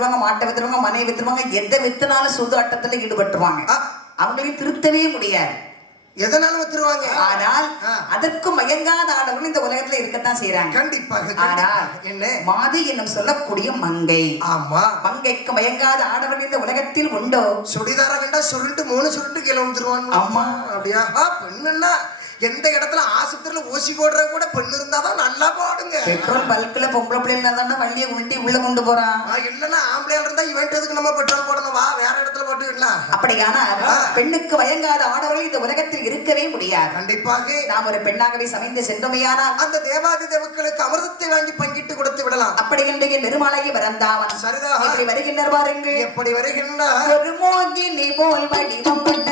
வித்துருவாங்க, மாட்டை வித்துருவாங்க, மனையை வித்துருவாங்க, எதை வித்துனாலும் சூதாட்டத்துல ஈடுபட்டுருவாங்க. அவங்களையும் திருத்தவே முடியாது. எதனாலும் வித்துருவாங்க. ஆனால் அதற்கும் மயங்காத ஆடவர்கள் இந்த உலகத்துல இருக்கத்தான் செய்யறாங்க. கண்டிப்பாக. ஆனால் என்ன மாது என்னும் சொல்லக்கூடிய மங்கை. ஆமா, மங்கைக்கு மயங்காத ஆடவர்கள் இந்த உலகத்தில் உண்டோ? சுடிதார கண்டா சுருண்டு 3 சுருண்டு கீழே வந்துருவாங்க. ஆமா, அப்படியா? பெண்ணுன்னா எந்த இடத்துல ஆஸ்பத்திரியில ஊசி போடுற கூட பெண் இருந்தாதான் நல்லா போடுங்க. பெட்ரோல் பல்க்ல பொம்பளை பிள்ளைல தானே வண்டியை உண்டி உள்ள கொண்டு போறான். இல்லன்னா ஆம்பளையா இருந்தா இவன்ட்டு நம்ம பெட்ரோல் போடணும், வா வேற இடத்துல போட்டுக்கலாம். அப்படியான பெண்ணுக்கு வயங்காத ஆடவர்கள் இந்த உலகத்தில் இருக்கவே முடியாது. கண்டிப்பாக நாம் ஒரு பெண்ணாகவே சமைந்து சென்றமையானால் அந்த தேவாதி தேவர்களுக்கு அமிர்தத்தை வாங்கி பங்கிட்டு கொடுத்து விடலாம். அப்படி என்று நெருமாலையை வரந்தாவன். சரிதான். இப்படி வருகின்றார் பாருங்கள். எப்படி வருகின்றார்? ஒரு மோகினி போல் வடிவம் கொண்ட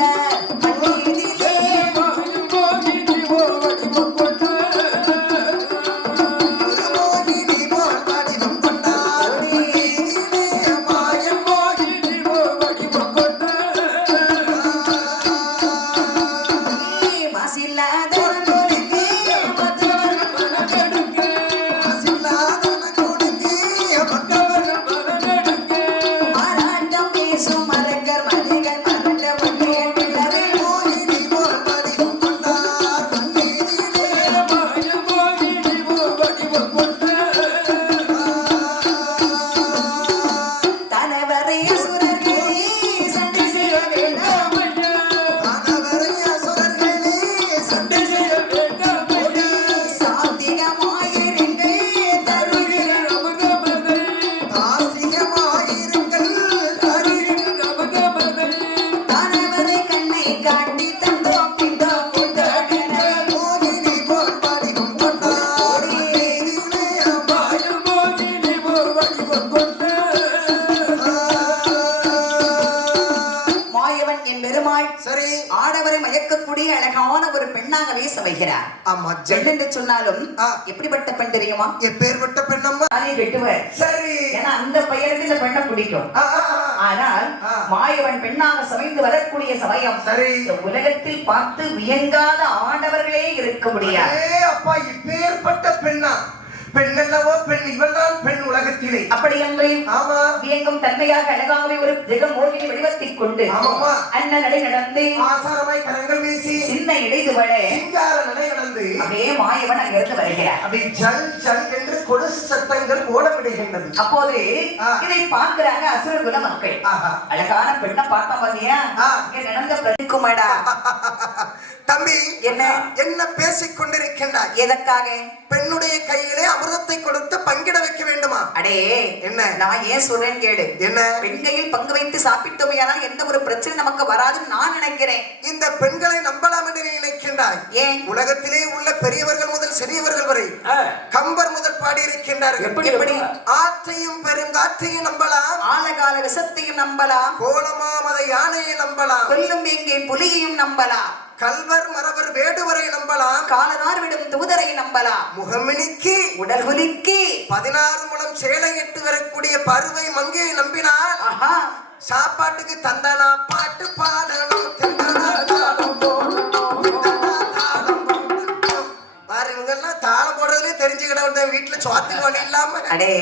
மண்ணிலே அழகான ஒரு பெண்ணாகவே சமைக்கிறார். ஆமா, பெண் என்று சொன்னாலும் எப்படிப்பட்ட பெண் தெரியுமா? எப்பேற்பட்ட பெண்ணம்மா? அதை வெட்டுவர். சரி, ஏன்னா அந்த பெயருக்கு இந்த பெண்ணை பிடிக்கும். ஆனால் மாயவன் பெண்ணாக சமைந்து வரக்கூடிய சமயம் சரி உலகத்தில் பார்த்து வியங்காத ஆடவர்களே இருக்க முடியாது. அப்பா, இப்பேற்பட்ட பெண்ணா? பெண்ணல்லவோ பெண், இவள்தான் பெண் உலகத்திலே. அப்படி என்று வியங்கும் தன்மையாக அழகாகவே ஒரு ஜெகமோகினி வடிவத்தைக் கொண்டு அண்ணன் நடை நடந்து ஆசாரமாய் கரங்கள் வீசி சின்ன இடைதுவள சிங்கார நடை நடந்து அப்படியே மாயவன் அங்கிருந்து வருகிறார். அப்படி ஜல் ஜல் என்று கொலுசு சத்தங்கள் ஓடவிடுகின்றது. அப்போது இதை பார்க்கிறாங்க அசுரகுல மக்கள். அழகான பெண்ணை பார்த்தா பாத்தியா, இங்க நடந்த பிரதிக்குமாடா தம்பி, என்ன என்ன பேசிக் கொண்டிருக்கின்றாய்? எதற்காக? பெண்ணுடைய கையிலே அமிர்தத்தை கொடுத்து பங்கிட வைக்க வேண்டுமா? அடே என்ன நான் ஏன் சொல்றேன் கேடு. என்ன? பெண் கையில் பங்கு வைத்து சாப்பிட்டோமையானால் எந்த ஒரு பிரச்சனை நமக்கு வராதுன்னு நான் நினைக்கிறேன். இந்த பெண்களை நம்பலாம் என்று நீ நினைக்கின்றாய். ஏன்? உலகத்திலே உள்ள பெரியவர்கள் முதல் சிறியவர்கள் வரை கம்பர் முதல் பாடி இருக்கின்றார்கள். எப்படி? ஆற்றையும் பெருங்காற்றையும் நம்பலாம், ஆலகால விஷத்தையும் நம்பலாம், கோலமாமதை யானையை நம்பலாம், கொல்லும் எங்கே புலியையும் நம்பலாம், கல்வர் மரவர் வேடுவரை நம்பலாம், காலனார் விடும் தூதரை நம்பலாம், முகமினிக்கு உடல் குலுக்கி 16 முழம் சேலை எட்டு வரக்கூடிய பருவை மங்கையை நம்பினால் சாப்பாட்டுக்கு தந்தனா பாட்டு பாடணும், தாளம் போடுறதுலே தெரிஞ்சுக்கிட வீட்டுல சோத்துக்கு வழி இல்லாம. அடே,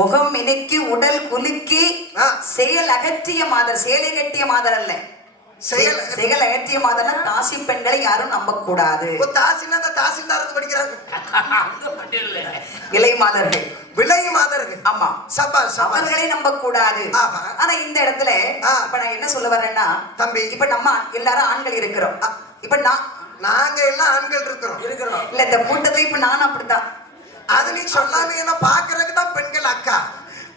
முகம் மினுக்கி உடல் குலுக்கி செயல் அகற்றிய மாதர், சேலை கட்டிய மாதர் அல்ல, செயல் அகற்றிய மாதர்னா தாசி பெண்களை யாரும் நம்ப கூடாது. தாசில்தாருக்கு படிக்கிறாங்க இலை மாதர்கள், விலை மாதர்கள். ஆமா, அவர்களை நம்ப கூடாது. ஆனா இந்த இடத்துல இப்ப நான் என்ன சொல்ல வரேன்னா தம்பி, இப்ப நம்ம எல்லாரும் ஆண்கள் இருக்கிறோம். இப்ப நாங்க எல்லாம் ஆண்கள் இருக்கிறோம் இல்ல, இந்த கூட்டத்துல இப்ப நானும் அப்படித்தான். அது நீ சொல்லாம பாக்குறதுக்கு தான் பெண்கள் அக்கா.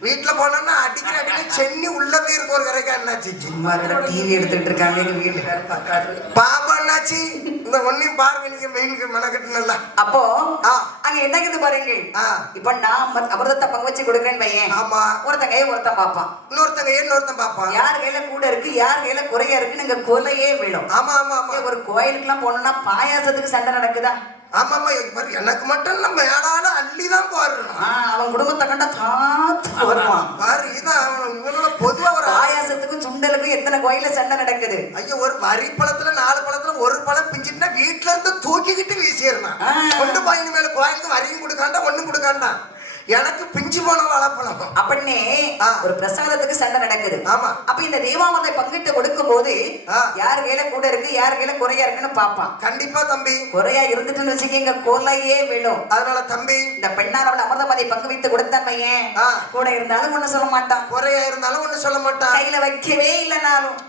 வீட்டுல போனோம்னா அடிக்கிற அடிக்கடி சென்னி உள்ள போயிருக்க ஒரு கரைக்கா என்னாச்சு டிவி எடுத்துட்டு இருக்காங்க எங்க வீட்டுக்காரர் பாப்பா என்னாச்சு இந்த ஒன்னையும் பாருங்க, நீங்க மெயிலுக்கு மெனக்கட்டுனல்ல. அப்போ அங்க என்ன இருக்குது பாருங்க. இப்ப நான் அமிர்தத்தை பங்கு வச்சு கொடுக்குறேன்னு பையன். ஆமா, ஒருத்தன் கையை ஒருத்தன் பாப்பான், இன்னொருத்தன் பாப்பான். யார் கையில கூட இருக்கு யார் கையில குறையா இருக்குன்னு இங்க கொலையே விழும். ஆமா ஆமா ஆமா. ஒரு கோயிலுக்கு எல்லாம் போனோம்னா பாயாசத்துக்கு சண்டை நடக்குதா? ஆமா ஆமா. எனக்கு மட்டும் நம்ம மேலான அள்ளிதான் போடுறோம். அவன் குடும்பத்தை கண்டா தாத்து வருவான் பாரு. இதான் பொதுவா ஒரு பாயாசத்துக்கும் சுண்டலுக்கும் எத்தனை கோயில சண்டை நடக்குது. ஐயோ, ஒரு வரி பழத்துல 4 பழத்துல ஒரு பழம் பிஞ்சிட்டுனா வீட்டுல இருந்து தூக்கிக்கிட்டு வீசிடணும். கொண்டு போய் மேல கோயிலுக்கு வரியும் கொடுக்காண்டா ஒண்ணும் கொடுக்காண்டா. எனக்கு பிஞ்சு போன வாழைப்பழம். அப்படின்னு ஒரு பிரசாதத்துக்கு சண்டை நடக்குது. ஆமா. அப்ப இந்த தேவாமிர்தத்தை பங்கிட்டு கொடுக்கும் போது யார் கையில கூட இருக்கு யார் கையில குறையா இருக்குன்னு பாப்பான். கண்டிப்பா தம்பி. குறையா இருந்துட்டுன்னு வச்சுக்கீங்க கொலையே விழும். அதனால தம்பி இந்த பெண்ணாரவள் அமிர்தமதை பங்கு வைத்து கொடுத்த பையன் கூட இருந்தாலும் ஒண்ணு சொல்ல மாட்டான், குறையா இருந்தாலும் ஒண்ணு சொல்ல மாட்டான், கையில வைக்கவே இல்லைனாலும்.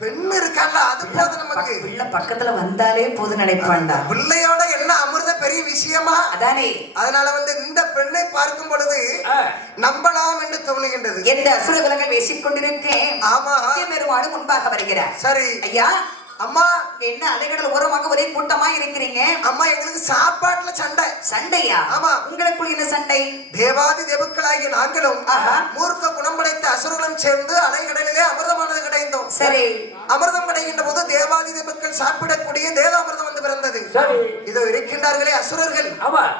பெண் இருக்கல்ல அது போதும் நமக்கு. பிள்ளை பக்கத்துல வந்தாலே போது நினைப்பான்டா. பிள்ளையோட என்ன அமிர்த பெரிய விஷயமா? அதானே. அதனால இந்த பெண்ணை பார்க்கும் பொழுது நம்பலாம் என்று தோணுகின்றது. எந்த அசுரகுலங்கள் பேசிக் கொண்டிருக்கேன். ஆமா. பெருமாளும் முன்பாக வருகிறார். சரி ஐயா. அம்மா என்ன அலைகடல் ஓரமாக ஒரே கூட்டமா இருக்கிறீங்க? அம்மா எங்களுக்கு சாப்பாட்டுல சண்டை. சண்டையா? ஆமா. உங்களுக்குள்ள என்ன சண்டை? தேவாதி தேவக்களாகிய நாங்களும் மூர்க்க குணம் படைத்த அசுரர்களும் சேர்ந்து அலைகடலிலே அமிர்தமானது கிடைந்தோம். சரி. அமிர்தம் கிடைக்கின்ற போது தேவாதி தேவக்கள் சாப்பிடக்கூடிய தேவாமிர்தம் வந்து பிறந்தது. இதோ இருக்கின்றார்களே அசுரர்கள்,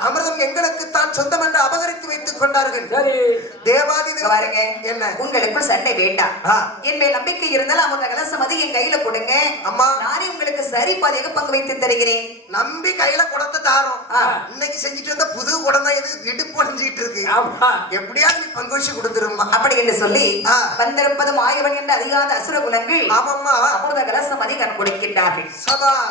அமிர்தம் எங்களுக்கு தான் சொந்தம் என்று அபகரித்து வைத்துக் கொண்டார்கள். தேவாதி பாருங்க, என்ன உங்களுக்குள் சண்டை வேண்டாம். என் மேல் நம்பிக்கை இருந்தால் அமிர்த கலசமதி என் கையில கொடுங்க. அம்மா நானே உங்களுக்கு சரி பாதியாக பங்கு வைத்து தருகிறேன். நம்பி கையில குடத்தை தாரோம். இன்னைக்கு செஞ்சுட்டு வந்த புது குடம் தான் இது இடுப்பு உடைஞ்சிட்டு இருக்கு. எப்படியாவது நீ பங்கு வச்சு கொடுத்துருமா அப்படி என்று சொல்லி வந்திருப்பதும் ஆயவன் என்று அதிகாத அசுர குலங்கள் ஆமாம்மா அமிர்த கலசமதி கண் கொடுக்கின்றார்கள்.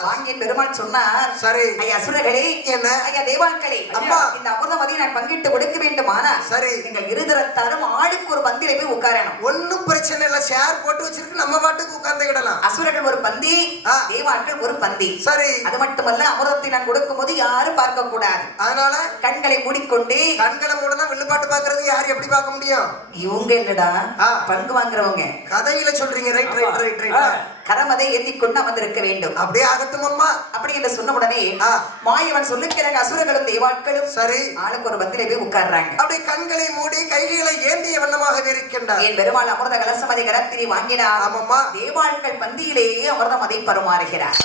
வாங்கிய பெருமாள் சொன்னார், சரி ஐயா அசுரர்களே, என்ன ஐயா தேவாக்களே, அம்மா இந்த அமிர்தமதி நான் பங்கிட்டு கொடுக்க வேண்டுமானா சரி நீங்கள் இருதரத்தாரும் ஆளுக்கு ஒரு பந்திரை போய் உட்காரணும். ஒன்னும் பிரச்சனை இல்ல, ஷேர் போட்டு வச்சிருக்கு, நம்ம பாட்டுக்கு உட்கார்ந்துக்கிடலாம். அசுரர்கள் ஒரு பந்தி, தேவாக்கள் ஒரு பந்தி. சரி. அது மட்டுமல்ல அமிர்தத்தை நான் கொடுக்கும் போது யாரும் பார்க்க கூடாது. அதனால கண்களை மூடிக்கொண்டு, கண்களை மூடனா வில்லுப்பாட்டு பாக்குறது யாரு எப்படி பார்க்க முடியும்? இவங்க இல்லடா பங்கு வாங்குறவங்க. கதையில சொல்றீங்க. Right right right right. கரமதை ஏந்திக் கொண்டு அமர்ந்திருக்க வேண்டும். அப்படியே ஆகட்டும் அம்மா. அப்படி என்று சொன்ன உடனே மாயவன் சொல்லுகிறாங்க, அசுரர்களும் தேவாட்களும் சரி ஆளுக்கு ஒரு பந்திலே போய் உட்கார்றாங்க. அப்படி கண்களை மூடி கைகளை ஏந்திய வண்ணமாக இருக்கின்றார். என் பெருமாள் அமிர்த கலசமதை கரத்திரி வாங்கினார். ஆமாம்மா. தேவாட்கள் பந்தியிலேயே அமிர்தமதை பருமாறுகிறார்.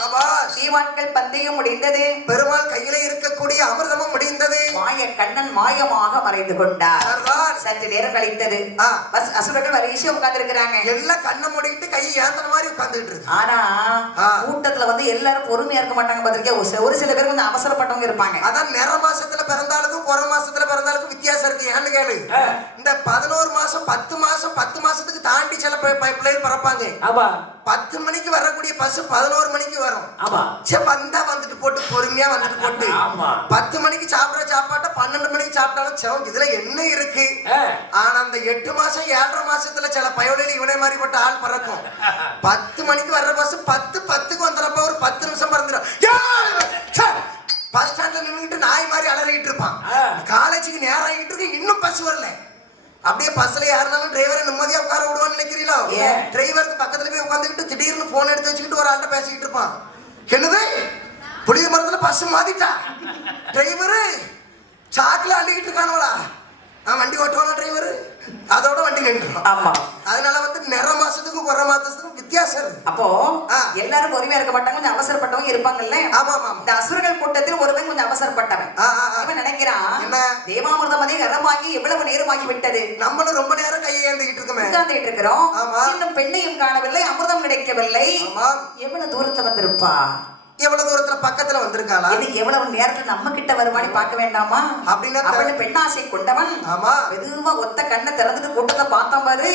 தேவாட்கள் பந்தியும் முடிந்தது, பெருமாள் கையிலே இருக்கக்கூடிய அமிர்தமும் முடிந்தது. மாய கண்ணன் மாயமாக மறைந்து கொண்டார். சற்று நேரம் கழித்தது. அசுரர்கள் வரிசையா உட்கார்ந்து இருக்கிறாங்க. எல்லாம் கண்ணை மூடிட்டு கை ஏந்தன மாதிரி உட்கார்ந்து. ஆனா கூட்டத்துல எல்லாரும் பொறுமையா இருக்க மாட்டாங்க. பாத்திருக்கேன், ஒரு சில பேர் கொஞ்சம் அவசரப்பட்டவங்க இருப்பாங்க. அதான் நிற மாசத்துல பிறந்தாலும் குறை மாசத்துல பிறந்தாலும் வித்தியாசம் இருக்கு. ஏன்னு கேளு, இந்த 11 மாசம் 10 மாசம் 10 மாசத்துக்கு தாண்டி சில பிள்ளைகள் பிறப்பாங்க. 10 மணிக்கு வரக்கூடிய பஸ் 11 மணிக்கு வரும். வந்தா வந்துட்டு போட்டு பொறுமையா வந்துட்டு போட்டு 10 மணிக்கு சாப்பிடுற சாப்பாட்டை 12 மணிக்கு சாப்பிட்டாலும் இதுல என்ன இருக்கு? ஆனா அந்த 8 மாசம் 7.5 மாசத்துல சில பயவழியில் இவனே மாதிரிப்பட்ட ஆள் பறக்கும். 10 மணிக்கு வர்ற பஸ் 10:10க்கு வந்துறப்ப ஒரு 10 நிமிஷம் பறந்துடும். பஸ் ஸ்டாண்ட்ல நின்றுட்டு நாய் மாதிரி அலறிட்டு இருப்பான். காலேஜுக்கு நேரம் ஆகிட்டு இருக்கு, இன்னும் பஸ் வரல. அப்படியே பஸ்ல யாருனாலும் டிரைவரை நிம்மதியா உட்கார விடுவான்னு நினைக்கிறீங்களோ? டிரைவருக்கு பக்கத்துல போய் உட்காந்துக்கிட்டு திடீர்னு போன் எடுத்து வச்சுக்கிட்டு ஒரு ஆள்கிட்ட பேசிக்கிட்டு இருப்பான். என்னது புளிய மரத்துல பஸ் மாத்திட்டா, டிரைவரு சாக்குல அள்ளிக்கிட்டு இருக்கானுவலா, வண்டி ஓட்டுவானா டிரைவரு, அதோட வண்டி நின்றுடும். ஆமா. அதனால நிற மாசத்துக்கும் குறை மாசத்துக்கும் வித்தியாசம் இருக்கு. அப்போ எல்லாரும் பொறுமையா இருக்க மாட்டாங்க, கொஞ்சம் அவசரப்பட்டவங்க இருப்பாங்கல்ல. ஆமா ஆமா. இந்த அசுரர்கள் கூட்டத்தில் ஒருவன் கொஞ்சம் அவசரப்பட்டவன். இவன் நினைக்கிறான், என்ன தேவாமிர்தமதை கரமாகி எவ்வளவு நேரமாகி விட்டது, நம்மளும் ரொம்ப நேரம் கையை ஏந்திக்கிட்டு இருக்கோமே, உட்கார்ந்துட்டு இருக்கிறோம், இன்னும் பெண்ணையும் காணவில்லை, அமிர்தம் கிடைக்கவில்லை. எவ்வளவு தூரத்துல வந்திருப்பா, எவ்வளவு தூரத்துல பக்கத்துல வந்திருக்காளா, இது எவ்வளவு நேரத்துல நம்ம கிட்ட வருவான்னு பார்க்க வேண்டாமா? அப்படின்னா அவன் பெண்ணாசை கொண்டவன். ஆமா. மெதுவா ஒத்த கண்ணை திறந்துட்டு கூட்டத்தை பார்த்தா பாரு,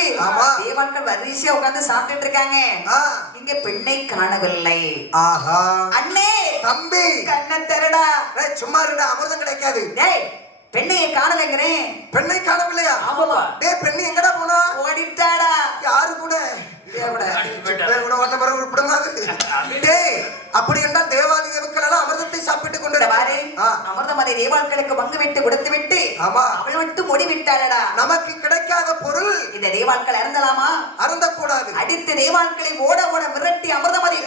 தேவான்கள் வரிசையா உட்கார்ந்து சாப்பிட்டுட்டு இருக்காங்க. இங்க பெண்ணை காணவில்லை. ஆஹா. அண்ணே, தம்பி, கண்ணை திறடா. சும்மா இருந்தா அமிர்தம் கிடைக்காது. டேய், பெண்ணையை காணலைங்கிறேன். பெண்ணை காணவில்லையா? ஆமாமா. டேய், பெண்ணு எங்கடா போனா? ஓடிட்டாடா. யாரு கூட? அப்படி என்றால் தேவாதி தேவக்கள் எல்லாம் அமிர்தத்தை சாப்பிட்டு கொண்டு அமிர்தமதை தேவாக்களுக்கு பங்கு விட்டு கொடுத்து விட்டு அவள் மட்டும் முடிவிட்டாளடா. நமக்கு கிடைக்காத பொருள் இந்த தேவாக்கள் அருந்தலாமா? அருந்தக்கூடாது. அடித்து தேவாக்களை ஓட ஓட மிரட்டி அமிர்தமதை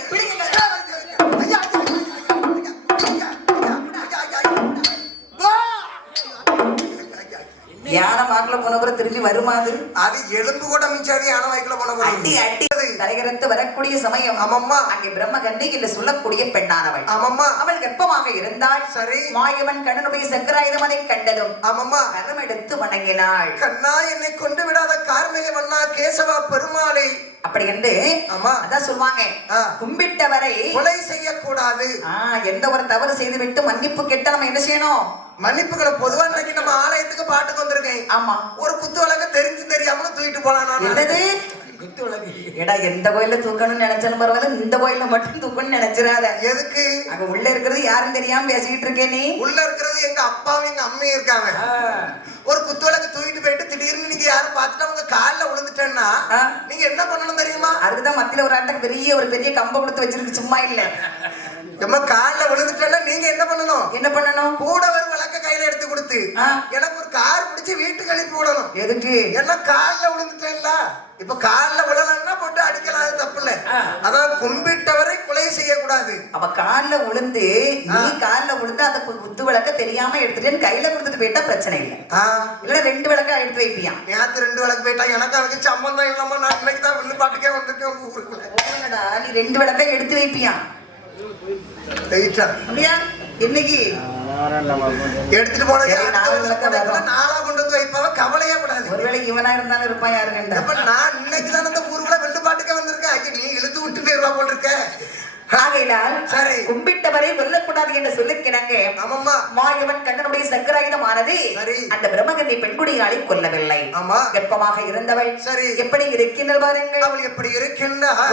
யானை வாக்குல போன திரும்பி வருமாது? அது எலும்பு கூட மிஞ்சாது. யானை வாய்க்குல போன அடி அடி தலைகரத்து வரக்கூடிய சமயம். ஆமாம்மா. அங்கே பிரம்மகண்ணி என்று சொல்லக்கூடிய பெண்ணானவள். ஆமாம்மா. அவள் வெப்பமாக இருந்தாள். சரி. மாயவன் கண்ணனுடைய சக்கராயுதம் அதை கண்டதும் ஆமாம்மா கரம் எடுத்து வணங்கினாள். கண்ணா, என்னை கொண்டு விடாத கார்மேக வண்ணா கேசவா பெருமாளை அப்படி என்று ஆமா அதான் சொல்லுவாங்க கும்பிட்டவரை கொலை செய்யக்கூடாது. எந்த ஒரு தவறு செய்து விட்டு மன்னிப்பு கேட்டா நம்ம என்ன செய்யணும்? மன்னிப்புகளை பொதுவா இன்னைக்கு நம்ம ஆலயத்துக்கு பாட்டுக்கு வந்திருக்கேன். ஆமா ஒரு குத்து விளக்க தெரிஞ்சு தெரியாமலும் தூக்கிட்டு போலாம். என்னது குத்து விளக்கு? ஏடா எந்த கோயில தூக்கணும்னு நினைச்சாலும் பரவாயில்ல, இந்த கோயில மட்டும் தூக்கணும்னு நினைச்சிடாத. எதுக்கு? அங்க உள்ள இருக்கிறது யாரும் தெரியாம பேசிக்கிட்டு இருக்கே. நீ உள்ள இருக்கிறது எங்க அப்பாவும் எங்க அம்மையும் இருக்காங்க. ஒரு குத்து விளக்கு தூக்கிட்டு போயிட்டு திடீர்னு நீங்க யாரும் பார்த்துட்டு உங்க காலில் விழுந்துட்டேன்னா நீங்க என்ன பண்ணணும் தெரியுமா? அதுக்குதான் மத்தியில ஒரு ஆட்டம் ஒரு பெரிய கம்பை கொடுத்து வச்சிருக்கு, சும்மா இல்ல. நம்ம காலில் விழுந்துட்டேன்னா நீங்க என்ன பண்ணணும்? என்ன பண்ணணும்? கூட ஒரு விளக்க கையில எடுத்து கொடுத்து எனக்கு ஒரு கார் பிடிச்சி வீட்டுக்கு அனுப்பி விடணும். எதுக்கு? எல்லாம் காலில் விழுந்துட்டேன்ல, இப்ப காலில் விழலன்னா போட்டு அடிக்கலாம், அது தப்பு இல்ல. அதான் கும்பிட்டவரை கொலை செய்யக்கூடாது. அப்ப காலில் விழுந்து நீ காலில் விழுந்து அந்த குத்து விளக்க தெரியாம எடுத்துட்டு கையில கொடுத்துட்டு போயிட்டா பிரச்சனை இல்லை. இல்ல 2 விளக்கா எடுத்து வைப்பியா? நேத்து 2 விளக்கு போயிட்டா எனக்கு அதுக்கு சம்பந்தம் இல்லாம நான் இன்னைக்கு தான் வில்லு பாட்டுக்கே வந்திருக்கேன் உங்க ஊருக்குள்ள. நீ 2 விளக்கா எடுத்து வைப்பியா? அப்படியா? இன்னைக்கு எடுத்துட்டு போனது 4 கொண்டு வந்து வைப்பாவ, கவலையே கூடாது. ஒருவேளை இவனா இருந்தாலும் இருப்பான், யாரு கண்டா? நான் இன்னைக்கு தான் அந்த ஊருக்குள்ள வெள்ளு பாட்டுக்கே வந்திருக்கேன். நீ இழுத்து விட்டு போயிருவா போல் இருக்க. ஆகையினால் கும்பிட்டவரை வெல்லக்கூடாது என்று சொல்லிருக்கிறாங்க. மாயவன் கண்ணனுடைய சக்கராயுதமானது அந்த பிரம்மகன்னை பெண்குடியாளை கொல்லவில்லை. கர்ப்பமாக இருந்தவள் எப்படி இருக்கின்ற பாருங்கள். அவள் எப்படி இருக்கின்றாள்?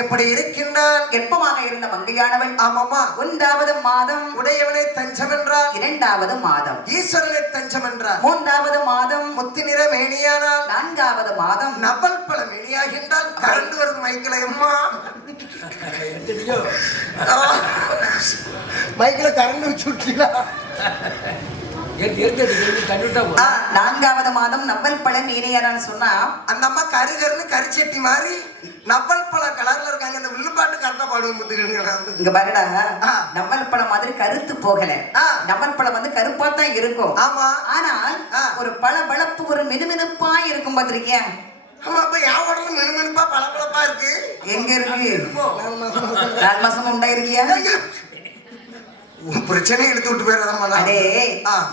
எப்படி இருக்கின்றான்? கர்ப்பமாக இருந்த மங்கையானவள். ஆமாமா. 1வது மாதம் உடையவனை தஞ்சம் என்றால், 2வது மாதம் ஈஸ்வரனை தஞ்சம் என்றால், 3வது மாதம் முத்து நிற மேனியானால், 4வது மாதம் நவல் பழ மேனியாகின்றால். கரண்டு வருது மைக்கில. அம்மா மைக்கில கரண்டு வச்சு விட்டீங்களா? 4வது மாதம் நவல் பழம் மேனியாரான்னு சொன்னா அந்த அம்மா கருகருன்னு கரிச்சட்டி மாதிரி நவல் பழம் கலர்ல இருக்காங்க. இந்த வில்லுப்பாட்டு கரெக்டா பாடுவோம். இங்க பாருடா, நவல் பழம் மாதிரி கருத்து போகல. நவல் பழம் வந்து கருப்பா தான் இருக்கும். ஆமா. ஆனால் ஒரு பளபளப்பு, ஒரு மினுமினுப்பா இருக்கும். பாத்திருக்கியா? ஆமா. அப்ப என் உடம்பு மினுமினுப்பா பளபளப்பா இருக்கு. எங்க இருக்கு? 4 மாசம் உண்டாயிருக்கியா? பிரச்சனை எடுத்து விட்டு போயிடாதம்மா. அதே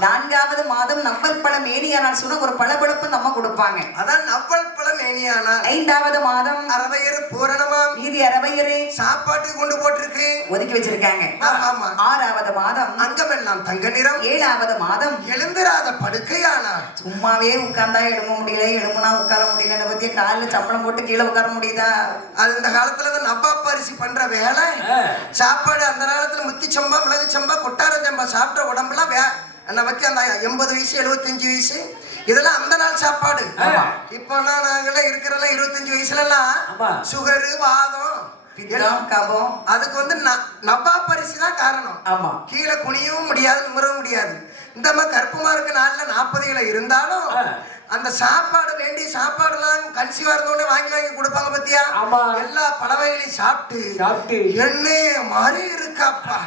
4வது மாதம் நவல் பழம் மேனியானால் சொன்ன ஒரு பளபளப்பு நம்ம கொடுப்பாங்க. அதான் நவல் பழம் மேனியானால். 5வது மாதம் அரவையறு பூரணமா, மீதி அரவையறு சாப்பாட்டு கொண்டு போட்டிருக்கு, ஒதுக்கி வச்சிருக்காங்க. ஆமா. 6வது மாதம் அங்கமெல்லாம் தங்க நிறம். 7வது மாதம் எழுந்திராத படுக்கையானால். சும்மாவே உட்கார்ந்தா எழும்ப முடியல, எழும்புனா உட்கார முடியல. பத்திய காலில் சம்பளம் போட்டு கீழே உட்கார முடியுதா? அது இந்த காலத்துல நவாப் அரிசி பண்ற வேலை. சாப்பாடு அந்த காலத்துல முத்தி சம்பா, மிளகு சம்பா, கொட்டார சம்பா சாப்பிட்ட உடம்புலாம் நமக்கு அந்த 80 வயசு 75 வயசு இதெல்லாம் அந்த நாள் சாப்பாடு. இப்ப நாங்கெல்லாம் இருக்கிறதெல்லாம் 25 வயசுல எல்லாம் சுகரு, வாதம், கபம். அதுக்கு வந்து நவாப் அரிசி தான் காரணம். ஆமா. கீழே குனியவும் முடியாது, நிமிரவும் முடியாது. இந்த மாதிரி கருப்பமா இருக்க நாள்ல 40 கிலோ இருந்தாலும் அந்த சாப்பாடு வேண்டிய சாப்பாடுலாம் கன்சீவா இருந்தோடனே வாங்கி வாங்கி கொடுப்பாங்க பத்தியா? எல்லா பழவைகளையும் சாப்பிட்டு எண்ணெய் மாதிரி இருக்காப்பா.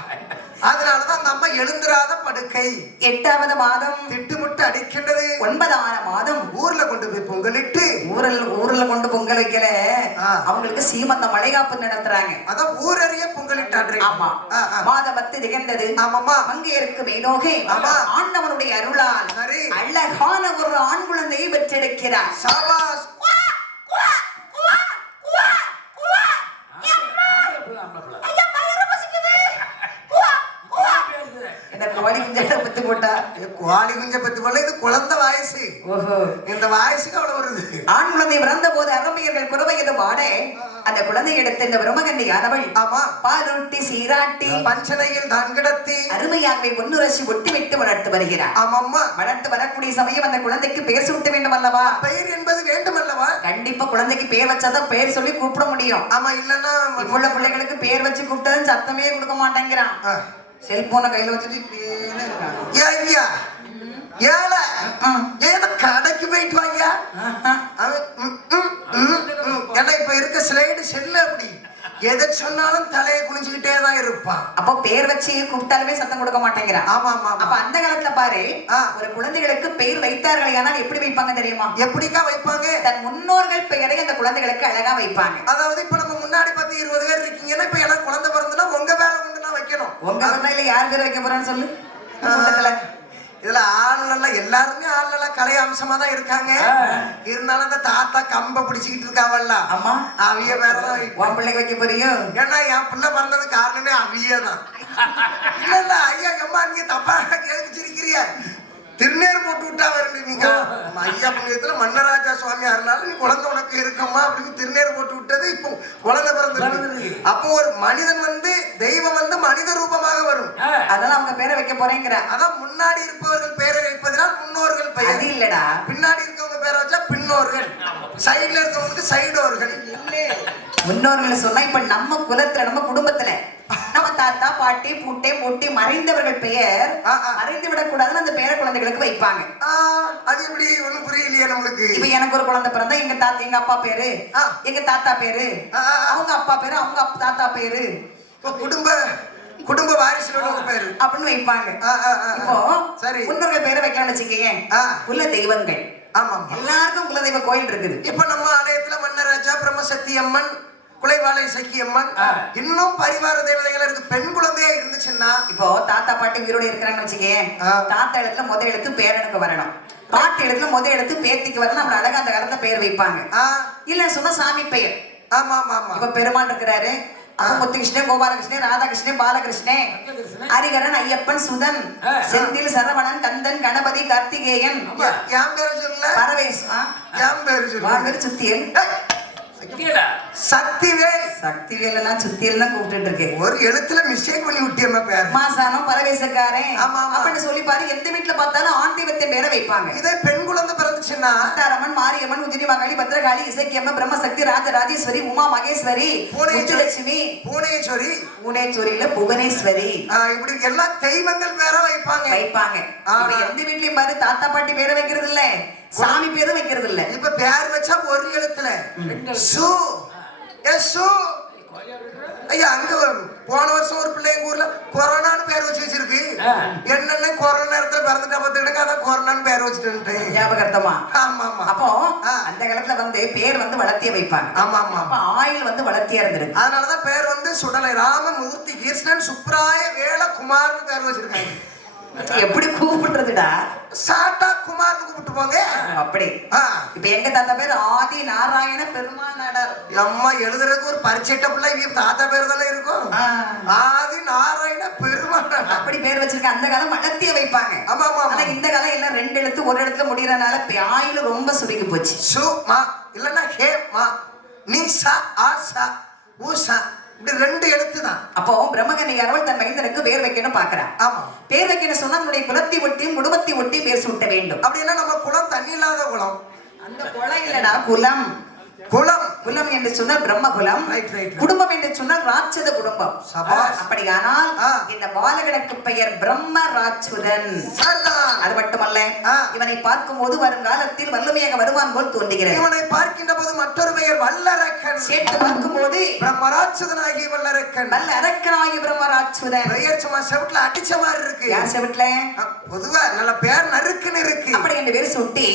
அதனாலதான் அந்த அம்மா எழுந்திராத படுக்கை. 8வது மாதம் திட்டுமுட்டு அடிக்கின்றது. 9ஆம் மாதம் ஊர்ல கொண்டு போய் பொங்கலிட்டு ஊர்ல கொண்டு பொங்கல் வைக்கல, அவங்களுக்கு சீமந்த மலைகாப்பு நடத்துறாங்க. அதான் ஊரறிய பொங்கலிட்டாரு. ஆமா. மாதம் 10 திகழ்ந்தது. ஆமாமா. அங்கே இருக்கு மேனோகே ஆண்டவனுடைய அருளால் அழகான ஒரு ஆண் குழந்தையை பெற்றெடுக்கிறார். சாபாஸ். கோழி குஞ்சை பத்து போட்டா கோழி குஞ்சை பத்து போல இது குழந்தை வயசு. இந்த வயசுக்கு அவ்வளவு வருது. ஆண் குழந்தை பிறந்த போது அரம்பியர்கள் குறவையது பாட அந்த குழந்தை எடுத்த இந்த பிரம்மகண்டி ஆனவள் பாலூட்டி சீராட்டி பஞ்சனையில் தான் கிடத்தி அருமையாகவே பொன்னுரசி ஒட்டி விட்டு வளர்த்து வருகிறார். ஆமாம்மா. வளர்த்து வரக்கூடிய சமயம் அந்த குழந்தைக்கு பெயர் சூட்ட வேண்டும் அல்லவா? பெயர் என்பது வேண்டும் அல்லவா? கண்டிப்பா குழந்தைக்கு பெயர் வச்சாதான் பெயர் சொல்லி கூப்பிட முடியும். ஆமா, இல்லன்னா உள்ள பிள்ளைகளுக்கு பெயர் வச்சு கூப்பிட்டது சத்தமே கொடுக்க மாட்டேங்கிறான். செல்போனை கையில வச்சுட்டு கடைக்கு போயிட்டு வாங்க. ஏன்னா இப்ப இருக்க ஸ்லைடு செல்ல அப்படி எதை சொன்னாலும் தலையை குனிஞ்சுக்கிட்டே தான் இருப்பான். அப்போ பேர் வச்சு கூப்பிட்டாலுமே சத்தம் கொடுக்க மாட்டேங்கிறான். ஆமா ஆமா. அப்ப அந்த காலத்துல பாரு, ஒரு குழந்தைகளுக்கு பெயர் வைத்தார்கள், ஆனால் எப்படி வைப்பாங்க தெரியுமா? எப்படிக்கா வைப்பாங்க? தன் முன்னோர்கள் பெயரை அந்த குழந்தைகளுக்கு அழகா வைப்பாங்க. அதாவது இப்ப நம்ம முன்னாடி 10-20 பேர் இருக்கீங்கன்னா இப்ப எனக்கு குழந்தை பிறந்தனா உங்க பேரை கொண்டு வைக்கணும். உங்க பேர்ல யார் பேர் வைக்க போறான்னு சொல்லு. இதுல ஆளுநர்லாம் எல்லாருமே ஆளுநர் கலை அம்சமா தான் இருக்காங்க. இருந்தாலும் அந்த தாத்தா கம்ப பிடிச்சிக்கிட்டு இருக்காவல்ல, ஆமா, அவிய பேரதான் உன் பிள்ளைக்கு வைக்க போறியோ? ஏன்னா என் பிள்ளை பிறந்தது காரணமே அவியதான். இல்ல இல்ல ஐயா அம்மா நீங்க தப்பா கேள்விச்சிருக்கிறிய. திருநேர் போட்டு விட்டா வருது. நீங்க ஐயா புண்ணியத்துல மன்னராஜா சுவாமி அருளால நீ குழந்தை உனக்கு இருக்கம்மா அப்படின்னு திருநேர் போட்டு விட்டது. இப்போ குழந்தை பிறந்து அப்போ ஒரு மனிதன் வந்து தெய்வம் வந்து மனித ரூபமாக வரும். அதெல்லாம் அவங்க பேரை வைக்க போறேங்கிற. அதான் முன்னாடி இருப்பவர்கள் பேரை வைப்பதனால் முன்னோர்கள் பெயர். அது இல்லடா, பின்னாடி இருக்கவங்க பேரை வச்சா பின்னோர்கள், சைடுல இருக்கவங்களுக்கு சைடோர்கள். முன்னோர்கள் சொன்னா இப்ப நம்ம குலத்துல நம்ம குடும்பத்துல நம்ம தாத்தா பாட்டி பூட்டை மூட்டி மறைந்தவர்கள் பெயர் மறைந்து விடக் கூடாதுன்னு அந்த பேர குழந்தைகளுக்கு வைப்பாங்க. அது எப்படி ஒண்ணும் புரியலையே நம்மளுக்கு. இப்ப எனக்கு ஒரு குழந்தை பிறந்தா எங்க அப்பா பேரு, எங்க தாத்தா பேரு, அவங்க அப்பா பேரு, அவங்க தாத்தா பேரு, குடும்ப வாரிசுகளோட பேரு அப்படின்னு வைப்பாங்க. இப்போ சரி முன்னோர்கள் பேரை வைக்கலாம்னு வச்சுக்கீங்க. குல தெய்வங்கள். ஆமா, எல்லாருக்கும் குலதெய்வ கோயில் இருக்குது. இப்ப நம்ம ஆலயத்துல மன்னராஜா பிரம்மசக்தி அம்மன், குலைவாளை சக்கியம்மன், இன்னும் பரிவார தேவதைகள் இருக்கு. பெண் குழந்தையா இருந்துச்சுன்னா இப்போ தாத்தா பாட்டி உயிரோட இருக்கிறாங்கன்னு வச்சுக்கேன். தாத்தா இடத்துல முதல் எழுத்து பேரனுக்கு வரணும், பாட்டி இடத்துல முதல் எழுத்து பேத்திக்கு வரணும். நம்ம அழகா அந்த காலத்துல பேர் வைப்பாங்க. இல்ல சொன்னா சாமி பெயர். ஆமா ஆமா ஆமா. இப்ப பெருமாள் இருக்கிறாரு, முத்துகிருஷ்ணன், கோபாலகிருஷ்ணன், ராதாகிருஷ்ணன், பாலகிருஷ்ணன், ஹரிகரன், ஐயப்பன், சுதன், செந்தில், சரவணன், கந்தன், கணபதி, கார்த்திகேயன், பரவேஸ், சுத்தியல், சக்திவேல். சக்திவேல் எல்லாம் சுத்தியல் தான் கூப்பிட்டு இருக்கேன். ஒரு எழுத்துல மிஸ்டேக் பண்ணி விட்டியம்மா பேர். மாசானம், பரவேசக்காரன் அப்படின்னு சொல்லி பாரு. எந்த வீட்டுல பார்த்தாலும் ஆண் தெய்வத்தை பேரை வைப்பாங்க. இதே பெண் குழந்தை பிறந்துச்சுன்னா தாரம்மன், மாரியம்மன், உதிரி மகாளி, பத்ரகாளி, இசக்கியம்மன், பிரம்மசக்தி, ராஜராஜேஸ்வரி, உமா மகேஸ்வரி, முத்துலட்சுமி, புவனேஸ்வரி, புவனேஸ்வரியில புவனேஸ்வரி, இப்படி எல்லா தெய்வங்கள் பேரை வைப்பாங்க. எந்த வீட்லயும் பாரு தாத்தா பாட்டி பேரை வைக்கிறது இல்ல, சாமி பேரும் வைக்கிறது இல்ல. இப்ப பேர் வச்சா ஒரு எழுத்துல சு எஸ். ஐயா அங்க போன வருஷம் ஒரு பிள்ளை எங்க ஊர்ல கொரோனான்னு பேர் வச்சிருக்கு. என்னென்ன கொரோனா நேரத்துல பிறந்துட்டா பார்த்துக்கிட்டு அதான் கொரோனான்னு பேர் வச்சுட்டு ஞாபகமா. ஆமா ஆமா. அப்போ அந்த காலத்துல வந்து பேர் வந்து வளர்த்திய வைப்பாங்க. ஆமா ஆமா. அப்ப ஆயில் வந்து வளர்த்தியா இருந்திருக்கு. அதனாலதான் பேர் வந்து சுடலை ராமமூர்த்தி கிருஷ்ணன் சுப்ராய வேலகுமார்னு பேர் வச்சிருக்காங்க. எப்படி கூப்பிடுறதுடா? சாட்டா குமார்னு கூப்பிட்டு போங்க. அப்படி இப்ப எங்க தாத்தா பேர் ஆதி நாராயண பெருமாள் நாடார். அம்மா எழுதுறதுக்கு ஒரு பரிச்சைட்ட பிள்ளை தாத்தா பேர் தானே இருக்கும். ஆதி நாராயண பெருமாள் அப்படி பேர் வச்சிருக்க. அந்த காலம் வளர்த்திய வைப்பாங்க. ஆமா ஆமா. ஆனா இந்த காலம் எல்லாம் 2 எழுத்து ஒரு இடத்துல முடியறதுனால ஆயில் ரொம்ப சுருங்கி போச்சு. சு மா இல்லன்னா ஹே மா, நீ சா ஆ சா ஊ சா, இப்படி 2 எழுத்து தான். அப்போ பிரம்மகன்னியாரவள் தன் மைந்தனுக்கு பேர் வைக்கணும் பாக்குறான். ஆமா, பேர் வைக்கணும் சொன்னா நம்முடைய குலத்தை ஒட்டியும் குடும்பத்தை ஒட்டி பேர் சூட்ட வேண்டும். அப்படின்னா நம்ம குலம் தண்ணி இல்லாத குலம். அந்த குலம் இல்லடா, குலம். குலம் குலம் என்று சொன்னால் பிரம்ம குலம், குடும்பம் என்று சொன்னால் ராட்சத குடும்பம். அப்படியானால் இந்த பாலகனுக்கு பெயர் பிரம்ம ராட்சுதன். அது மட்டுமல்ல, இவனை பார்க்கும் போது வருங்காலத்தில் வல்லமையாக வருவான் போல் தோன்றுகிறது. இவனை பார்க்கின்ற போது மற்றொரு பெயர் வல்லரக்கன். சேர்த்து பார்க்கும் போது பிரம்மராட்சுதனாகிய வல்லரக்கன். வல்லரக்கனாகிய பிரம்மராட்சுதன். பெயர் சும்மா செவுட்ல அடிச்ச மாதிரி இருக்கு. யார் செவுட்ல? பொதுவா நல்ல பேர் நறுக்குன்னு இருக்கு. அப்படி என்று பேர் சுட்டி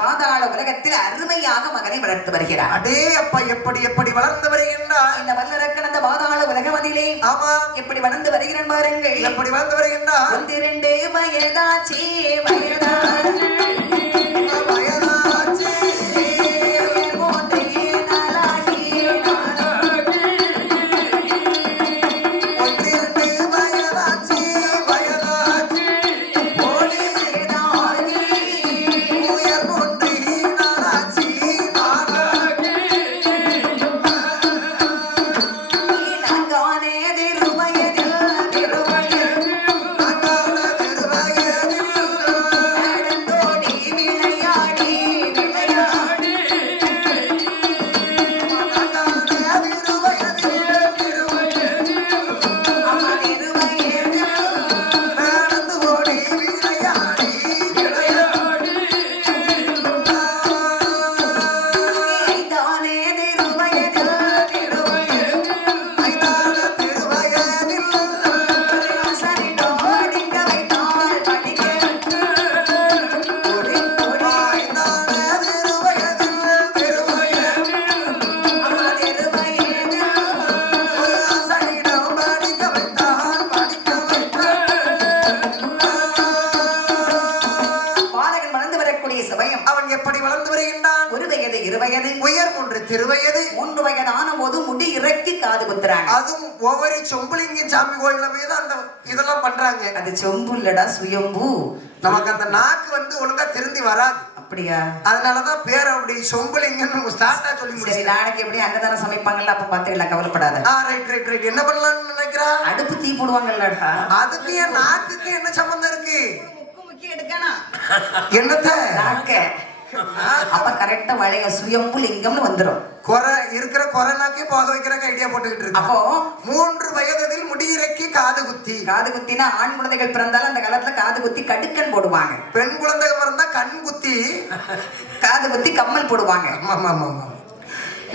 பாதாள உலகத்தில் அருமையாக மகனை வளர்த்து வருகிறார். அடே அப்பா, எப்படி எப்படி வளர்ந்து வருகின்றார் இந்த வல்லரக்கன் அந்த பாதாள உலகமதிலே. ஆமா, எப்படி வளர்ந்து வருகிறான் பாருங்கள். எப்படி வளர்ந்து வருகின்றார். 12 வயதாச்சி வயதாச்சி திருவயது 3 வயதான போது முடி இறக்கி காது குத்துறாங்க. அதுவும் ஒவ்வொரு சொம்புலிங்க சாமி கோயில்ல போய் தான் அந்த இதெல்லாம் பண்றாங்க. அது சொம்பு இல்லடா, சுயம்பு. நமக்கு அந்த நாக்கு வந்து ஒழுங்கா திருந்தி வராது. அப்படியா? அதனாலதான் பேர் அப்படி சொம்புலிங்கன்னு ஸ்டார்ட்டா சொல்லி முடிச்சு. சரி, நாளைக்கு எப்படி அன்னதானம் சமைப்பாங்கல்ல, அப்ப பாத்துக்கலாம், கவலைப்படாத. Right right right. என்ன பண்ணலாம்னு நினைக்கிறா? அடுப்பு தீ போடுவாங்கல்லடா. அதுக்கு என் நாக்குக்கு என்ன சம்பந்தம் இருக்கு? முக்கு எடுக்கணும். என்னத்த? நாக்க. அப்ப கரெக்டா வளைய சுயம்பு லிங்கம்னு வந்துரும். இருக்கிற கொரோனாக்கே போக வைக்கிறக்கு ஐடியா போட்டுக்கிட்டு இருக்கு. அப்போ 3 வயதில் முடியிறக்கி காது குத்தி. காது குத்தினா ஆண் குழந்தைகள் பிறந்தாலும் அந்த காலத்துல காது குத்தி கடுக்கன் போடுவாங்க. பெண் குழந்தைகள் பிறந்தா கண் குத்தி காது குத்தி கம்மல் போடுவாங்க.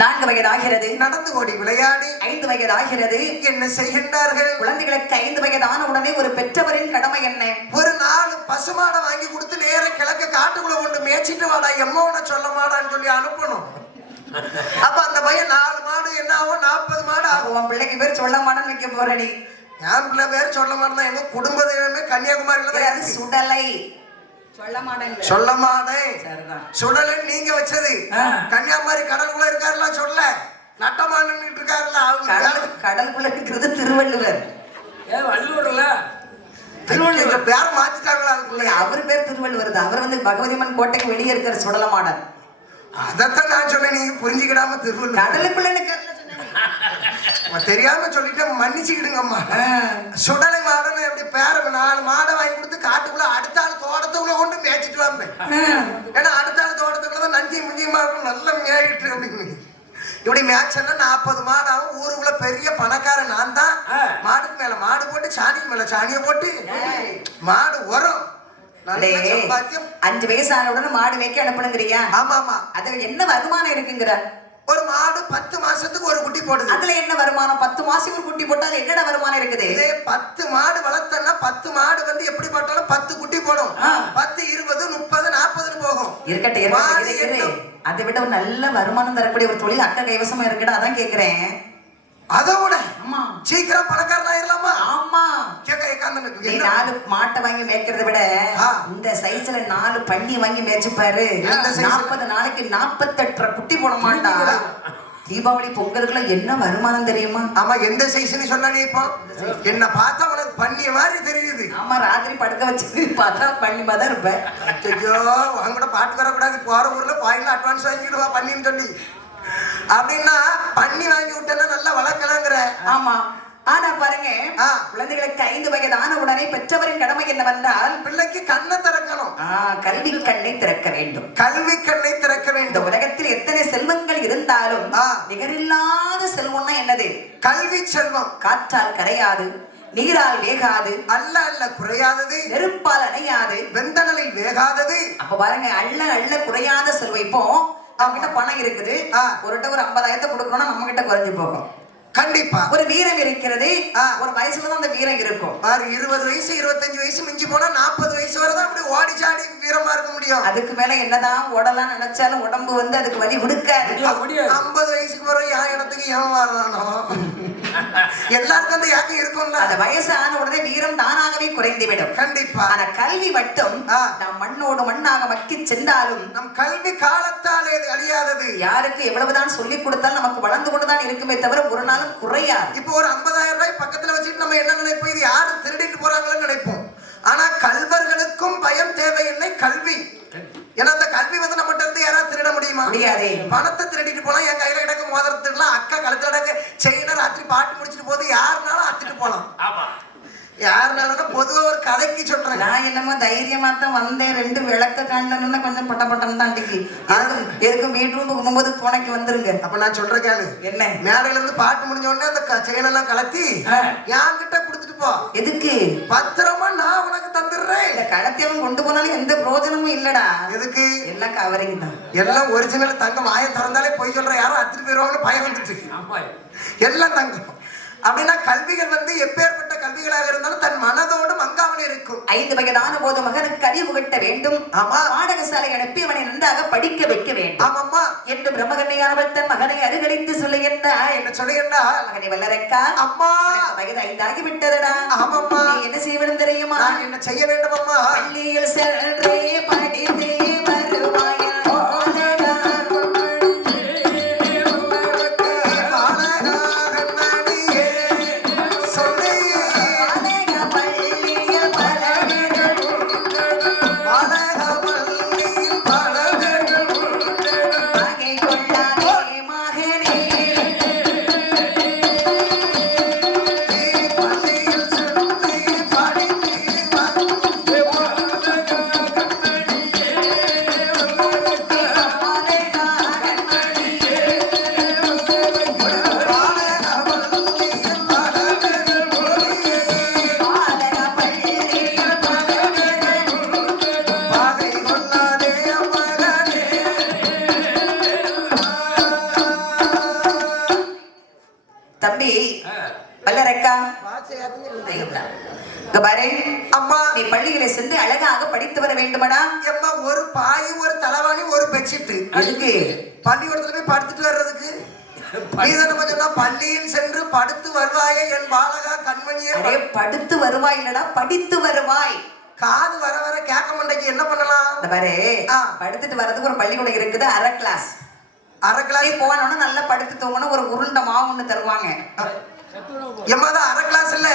4 வயதாகிறது. நடந்து ஓடி விளையாடி 5 வயதாகிறது. என்ன செய்கின்றார்கள்? குழந்தைகளுக்கு 5 வயதான உடனே ஒரு பெற்றவரின் கடமை என்ன? ஒரு 4 பசுமாடை வாங்கி கொடுத்து நேர கிழக்க காட்டுக்குள்ள கொண்டு மேய்ச்சிட்டு வாடா, எம்மவனை சொல்ல மாடான்னு சொல்லி அனுப்பணும். அப்ப அந்த பையன் 4 மாடு என்ன ஆகும்? 40 மாடு ஆகும். உன் பிள்ளைக்கு பேர் சொல்ல மாடன்னு வைக்க போற நீ? என் பிள்ளை பேர் சொல்ல மாட்டேன். எங்க குடும்ப தெய்வமே கன்னியாகுமரியில தான் சுடலை. சொல்ல மாட்டேன். சுடலை நீங்க வச்சது. கன்னியாகுமரி கடலுக்குள்ள இருக்காருல, சொல்ல நட்டமா நின்றுட்டு இருக்காருல்ல, கடலுக்குள்ள இருக்கிறது திருவள்ளுவர். வள்ளுவர்ல திருவள்ளுவர் பேர் மாத்திட்டாங்களா? அவர் பேர் திருவள்ளுவர் தான். அவர் வந்து பகவதிமன் கோட்டைக்கு வெளியே இருக்கிற சுடலமாடன். அதத்தான் நான் சொன்னேன், நீங்க புரிஞ்சுக்கிடாம திருவள்ளுவர் கடலுக்குள்ள தெரியாம சொல்லிட்டு மன்னிச்சுக்கிடுங்கம்மா. சுடலை மாடன்னு எப்படி பேர 4 மாடை வாங்கி கொடுத்து காட்டுக்குள்ள அடுத்த ஆள் தோட்டத்துக்குள்ள கொண்டு மேய்ச்சிட்டு வந்தேன். ஏன்னா அடுத்த ஆள் தோட்டத்துக்குள்ளதான் நஞ்சி முஞ்சியமா இருக்கும், நல்லா மேயிட்டு அப்படின்னு. இப்படி மேய்ச்சன்னா 40 மாடு ஆகும். ஊருக்குள்ள பெரிய பணக்காரன் நான் தான். மாடுக்கு மேல மாடு போட்டு சாணிக்கு மேல சாணியை போட்டு மாடு உரம் 5 வயசான உடனே மாடு வைக்க அனுப்பணுங்கிறியா? ஆமா ஆமா. அதுல என்ன வருமானம் இருக்குங்கிற? ஒரு மாடு 10 மாசத்துக்கு ஒரு குட்டி போடுது. அதுல என்ன வருமானம்? 10 மாசம் ஒரு குட்டி போட்டா அது என்னடா வருமானம் இருக்குது? இதே 10 மாடு வளர்த்தனா 10 மாடு வந்து எப்படி போட்டாலும் 10 குட்டி போடும். 10 20 30 40ன்னு போகும். இருக்கட்டும். அதை விட ஒரு நல்ல வருமானம் தரக்கூடிய ஒரு தொழில் அக்கா கைவசமா இருக்குடா, அதான் கேக்குறேன். அதோட ஆமா, சீக்கிரம் பணக்காரன் ஆயிரலாமா? ஆமா. நீ 4 மாட்டை வாங்கி மேய்க்கிறத விட இந்த சைஸ்ல 4 பன்னி வாங்கி மேய்ச்சு பாரு. 40 நாளைக்கு 48 குட்டி போட மாட்டா. தீபாவளி பொங்கலுக்குலாம் என்ன வருமானம் தெரியுமா? ஆமா, எந்த சைஸ்ன்னு சொன்னா நீ இப்போ என்ன பார்த்தா உனக்கு பன்னிய மாதிரி தெரியுது. ஆமா, ராத்திரி படுக்க வச்சு பார்த்தா பன்னி மாதிரி தான் இருப்பேன். ஐயோ, அவங்க கூட பாட்டு வரக்கூடாது, போற ஊர்ல பாயிண்ட்ல அட்வான்ஸ் வாங்கிடுவா பன்னின்னு சொல்லி. அப்படின்னா பண்ணி வாங்கி விட்டேன்னா நல்லா வளர்க்கலாங்கிற. ஆமா, ஆனா பாருங்க குழந்தைகளுக்கு 5 வயது ஆன உடனே பெற்றவரின் கடமை என்னவென்றால் பிள்ளைக்கு கண்ணை திறக்கணும். கல்வி கண்ணை திறக்க வேண்டும். கல்வி கண்ணை திறக்க இந்த வேண்டும். உலகத்தில் எத்தனை செல்வங்கள் இருந்தாலும் நிகரில்லாத செல்வம்னா என்னது? கல்வி செல்வம். காற்றால் கரையாது, நீரால் வேகாது, அல்ல அல்ல குறையாதது, நெருப்பால் அணையாது, வெந்தனலில் வேகாதது. அப்ப பாருங்க, அள்ள அள்ள குறையாத செல்வம். இப்போ நம்ம கிட்ட பணம் இருக்குது, ஒரு 50,000 கொடுக்கணும்னா நம்ம கிட்ட குறைஞ்சு போகும். கண்டிப்பா. ஒரு வீரம் இருக்கிறது, ஒரு வயசுலதான் அந்த வீரம் இருக்கும். 20 வயசு 25 வயசு மிஞ்சி போனா 40 வயசு வரைதான் அப்படி ஓடி சாடி வீரமா இருக்க முடியும். அதுக்கு மேல என்னதான் ஓடலாம் நினைச்சாலும் உடம்பு வந்து அதுக்கு வலி கொடுக்காது. 50 வயசுக்கு பிறகு என் இடத்துக்கு ஏன் வரலானோ எல்லாருக்கும் அந்த யாக்கம் இருக்கும்ல. அந்த வயசு ஆன உடனே வீரம் தானாகவே குறைந்துவிடும். கண்டிப்பா. ஆனா கல்வி மட்டும் நாம் மண்ணோடு மண்ணாக மக்கி சென்றாலும் நம் கல்வி காலத்தாலே அழியாதது. யாருக்கு எவ்வளவுதான் சொல்லிக் கொடுத்தாலும் நமக்கு வளர்ந்து கொண்டுதான் இருக்குமே தவிர ஒரு நாளும் குறையாது. இப்போ ஒரு 50,000 ரூபாய் பக்கத்துல வச்சுட்டு நம்ம என்ன நினைப்போம்? இது யாரு திருடிட்டு போறாங்கன்னு நினைப்போம். ஆனா கல்வர்களுக்கும் பயம் தேவையில்லை, கல்வி. ஏன்னா அந்த கல்வி வந்து நம்மகிட்ட இருந்து யாராவது திருட முடியுமா? முடியாது. பணத்தை திருடிட்டு போலாம், என் கையில கிடக்க மோதிரத்துலாம், அக்கா கழுத்துல கிடக்க செயின, ராத்திரி பாட்டு முடிச்சுட்டு போது யாருனாலும் அத்துட்டு போலாம். யாருனாலும் பொதுவா ஒரு கதைக்கு சொல்றேன். நான் என்னமோ தைரியமா தான் வந்தேன். 2 விளக்க காண்டணும்னா கொஞ்சம் பட்ட பட்டம் தான் அன்றைக்கு. எதுக்கும் வீட்டு போகும்போது துணைக்கு வந்துருங்க. அப்ப நான் சொல்றேன் கேளு. என்ன? மேடையில இருந்து பாட்டு முடிஞ்ச உடனே அந்த செயினெல்லாம் கலத்தி என்கிட்ட கொடுத்துட்டு போ. எதுக்கு? பத்திரமா நான் உனக்கு தந்துடுறேன். இல்ல கலத்தி அவன் கொண்டு போனாலும் எந்த பிரயோஜனமும் இல்லடா. எதுக்கு? எல்லாம் கவரிங் தான். எல்லாம் ஒரிஜினல் தங்கம். வாயை திறந்தாலே போய் சொல்ற, யாரும் அத்துட்டு போயிருவாங்கன்னு பயம் வந்துட்டு. எல்லாம் தங்கம். அப்படின்னா கல்விகள் வந்து எப்பேற்பட்ட கல்விகளாக இருந்தாலும் தன் மனதோடு மங்காமல் இருக்கும். 5 வயதான போது மகனுக்கு அறிவு கட்ட வேண்டும். ஆமா. பாடகசாலை அனுப்பி அவனை நன்றாக படிக்க வைக்க வேண்டும். ஆமாம்மா. என்று பிரம்மகன்னியானவள் தன் மகனை அருகழித்து சொல்லுகின்றார். என்ன சொல்லுகின்றார்? மகனை வல்லரக்கா, அம்மா வயது 5 ஆகி விட்டதடா. ஆமாம்மா. நீ என்ன செய்ய வேண்டும் தெரியுமா? நான் என்ன செய்ய வேண்டும் அம்மா? பள்ளியில் சென்றே படித்தே வருவாய். தம்பி வல்லரக்கா, அம்மா நீ பள்ளிகளை சென்று அழகாக படித்து வர வேண்டுமடா. அம்மா ஒரு பாய், ஒரு தலைவாணி, ஒரு பெட்ஷீட். எதுக்கு? பள்ளிக்கூடத்துல போய் படுத்துட்டு வர்றதுக்கு. பள்ளியில் சென்று படுத்து வருவாயே என் பாலகா கண்மணியே. படுத்து வருவாய் இல்லடா, படித்து வருவாய். காது வர வர கேட்க மாட்டேங்க. என்ன பண்ணலாம்? இந்த பாரு, படுத்துட்டு வர்றதுக்கு ஒரு பள்ளிக்கூடம் இருக்குது, அரை கிளாஸ். அரை கிளாஸ் போனோம்னா நல்லா படுத்து தூங்கணும். ஒரு உருண்டை மாவு ஒண்ணு தருவாங்க. எம்மாதான் அரை கிளாஸ் இல்ல,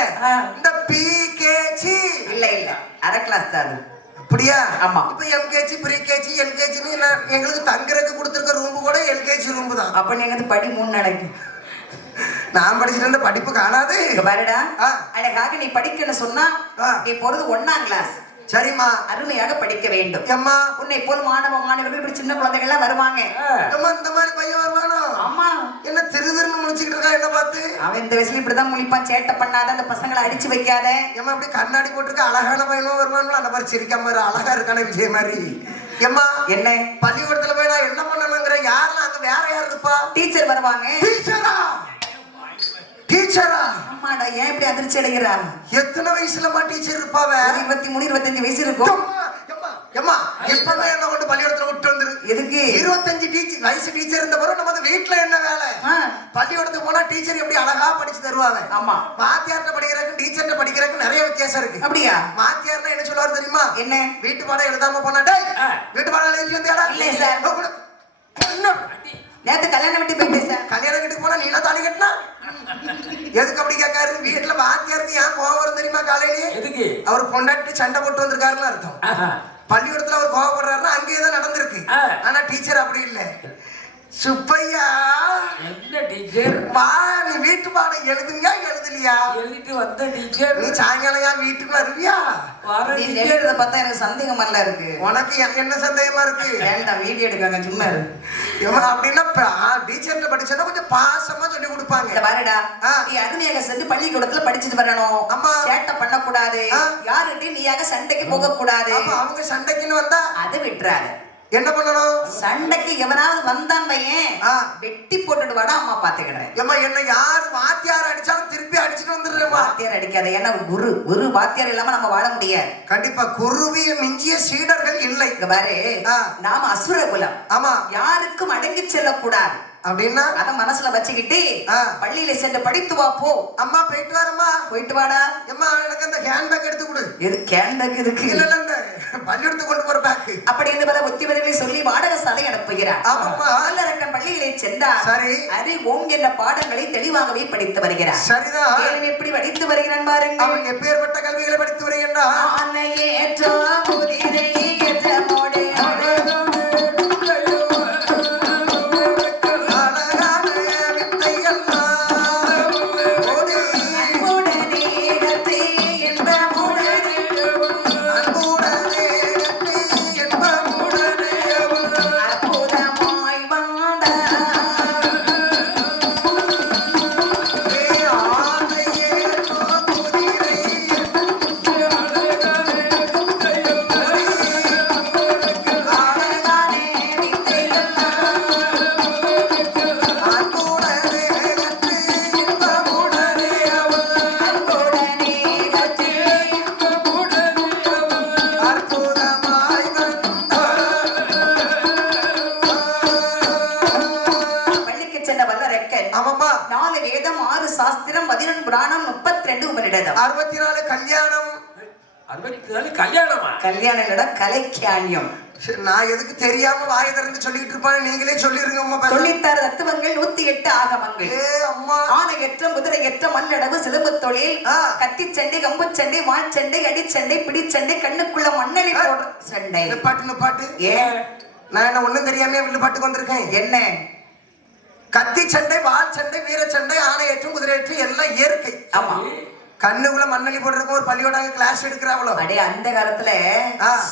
இந்த பிகேஜி இல்ல இல்ல, அரை கிளாஸ் தான் அது. அப்படியா? ஆமா. இப்ப எம்கேஜி, ப்ரீகேஜி, எல்கேஜின்னு எங்களுக்கு தங்குறதுக்கு கொடுத்துருக்க ரூம் கூட எல்கேஜி ரூம் தான். அப்ப நீங்க படி 3 நாளைக்கு. நான் படிச்சுட்டு இருந்த படிப்பு காணாது. பாருடா, அழகாக நீ படிக்கன்னு சொன்னா நீ போறது 1ஆம் கிளாஸ். சரிம்மா. அருமையாக படிக்க வேண்டும். அம்மா உன்னை போல மாணவர்கள் இப்படி சின்ன குழந்தைகள் எல்லாம் வருவாங்க. அம்மா இந்த மாதிரி பையன் வருவானோ? அம்மா என்ன திருதிருன்னு முழிச்சுக்கிட்டு இருக்கா? என்ன பார்த்து? அவன் இந்த வயசுல இப்படிதான் முழிப்பான். சேட்டை பண்ணாத, அந்த பசங்களை அடிச்சு வைக்காத. ஏமா அப்படி கண்ணாடி போட்டுருக்க அழகான பையனும் வருவானுல, அந்த மாதிரி சிரிக்காம அழகா இருக்கான விஜய் மாதிரி. எம்மா என்ன பள்ளிக்கூடத்துல போய் நான் என்ன பண்ணணுங்கிற? யாரெல்லாம் அங்க வேற யார் இருப்பா? டீச்சர் வருவாங்க. டீச்சரா? டீச்சரா? அம்மாடா, ஏன் இப்படி அதிர்ச்சி அடைகிறா? எத்தனை வயசுலமா டீச்சர் இருப்பாவ? 23 25 வயசு இருக்கும். எம்மா எப்பவே என்ன கொண்டு பள்ளிக்கூடத்துல விட்டு வந்துரு. எதுக்கு? 25 வயசு டீச்சர் இருந்த பிறகு நமது வீட்டுல என்ன வேலை? பள்ளிக்கூடத்துக்கு போனா டீச்சர் எப்படி அழகா படிச்சு தருவாங்க. ஆமா. வாத்தியார்ட்ட படிக்கிறதுக்கு டீச்சர்ட்ட படிக்கிறதுக்கு நிறைய வித்தியாசம் இருக்கு. அப்படியா? வாத்தியார்னா என்ன சொல்லுவாரு தெரியுமா? என்ன? வீட்டு பாடம் எழுதாம போனா, டேய் வீட்டு பாடம் எழுதி வந்தியாடா? இல்ல சார். நேத்து கல்யாணம் வீட்டு போயிட்டேன் சார். கல்யாணம் வீட்டுக்கு போனா நீனா தாலி கட்டினா? எதுக்கு அப்படி கேட்காரு? வீட்டுல வாத்தியாருக்கு ஏன் கோவம் வரும் தெரியுமா? காலையிலேயே எதுக்கு? அவர் பொண்டாட்டி சண்டை போட்டு வந்திருக்காருன்னு அர்த்தம். பள்ளிக்கூடத்துல அவர் கோவப்படுறாருன்னா அங்கேயேதான் நடந்திருக்கு. ஆனா டீச்சர் அப்படி இல்லை. சுப்பையா, என்ன டீச்சர் வா, நீ வீட்டு பாடம் எழுதுங்க எழுதலையா? எழுதிட்டு வந்த டீச்சர். நீ சாயங்காலம் வீட்டுக்கு வருவியா? நீ எழுதுறத பார்த்தா எனக்கு சந்தேகமா இருக்கு. உனக்கு என்ன சந்தேகமா இருக்கு? வேண்டாம், வீடியோ எடுக்காங்க சும்மா அப்படின்னா டீச்சர்ல படிச்சா கொஞ்சம் பாசமா சொல்லி கொடுப்பாங்க. பாருடா, நீ அருமையாக சென்று பள்ளிக்கூடத்துல படிச்சுட்டு வரணும். அம்மா சேட்டை பண்ணக்கூடாது, யாருகிட்டையும் நீயாக சண்டைக்கு போக கூடாது. அவங்க சண்டைக்குன்னு வந்தா அதை விட்டுறாரு. என்ன பண்ணணும்? சண்டைக்கு எவனாவது வந்தான் பையன் வெட்டி போட்டுட்டு வாடா, அம்மா பாத்துக்கிறேன். ஏமா என்ன யாரு வாத்தியார் அடிச்சாலும் திருப்பி அடிச்சுட்டு வந்துடுறேன். வாத்தியார் அடிக்காத, ஏன்னா குரு வாத்தியார் இல்லாம நம்ம வாழ முடியாது. கண்டிப்பா குருவிய மிஞ்சிய சீடர்கள் இல்லை. இங்க பாரு, நாம அசுர குலம். ஆமா, யாருக்கும் அடங்கி செல்லக்கூடாது அப்படின்னா அத மனசுல வச்சுக்கிட்டு பள்ளியில சென்று படித்து வா போ. அம்மா போயிட்டு வரமா? போயிட்டு வாடா. அம்மா எனக்கு அந்த ஹேண்ட்பேக் எடுத்து கொடு. எது ஹேண்ட்பேக் இருக்கு? இல்ல இல்ல, இந்த பள்ளியிடத்து கொண்டு போற பேக். அப்படி என்று பல புத்திமதிகளை சொல்லி வாடகை சாலை அனுப்புகிறார். ஆமாம்மா. அல்லரக்கன் பள்ளியிலே சென்றார். சரி. அரி ஓம் என்ற பாடங்களை தெளிவாகவே படித்து வருகிறார். சரிதான். மேலும் எப்படி படித்து வருகிறான் பாருங்க. அவன் எப்பேற்பட்ட கல்விகளை படித்து வருகின்றான்? ஆனையே ஏற்றோ குதிரை ஏற்ற மோடே சாஸ்திரம் 11 புராணம் 32 உபநிடதம் 64 கல்யாணம். 64 கல்யாணமா? கல்யாணம் இல்லடா, கலைக்காண்யம். நான் எதுக்கு தெரியாம வாயை திறந்து சொல்லிட்டு இருப்பானே, நீங்களே சொல்லிருங்க அம்மா. 96 தத்துவங்கள் 108 ஆகமங்கள். அம்மா, ஆனையற்ற குதிரையற்ற மண்ணடவு சிலம்பு தொழில், கத்தி சண்டை, கம்பு சண்டை, வாள் சண்டை, அடிச்சண்டை, பிடிச்சண்டை, கண்ணுக்குள்ள மண்ணலி போடுற சண்டை. பாட்டு ஏன் நான் என்ன ஒண்ணும் தெரியாம வில்லுப்பாட்டுக்கு வந்திருக்கேன்? என்ன கத்தி சண்டை, வாள் சண்டை, வீர சண்டை, ஆணையற்றும் குதிரையற்றும் எல்லாம் இயற்கை. ஆமா. கண்ணுக்குள்ள மண்ணலி போடுறதுக்கு ஒரு பள்ளியோட கிளாஸ் எடுக்கிறாங்களோ? அடே, அந்த காலத்துல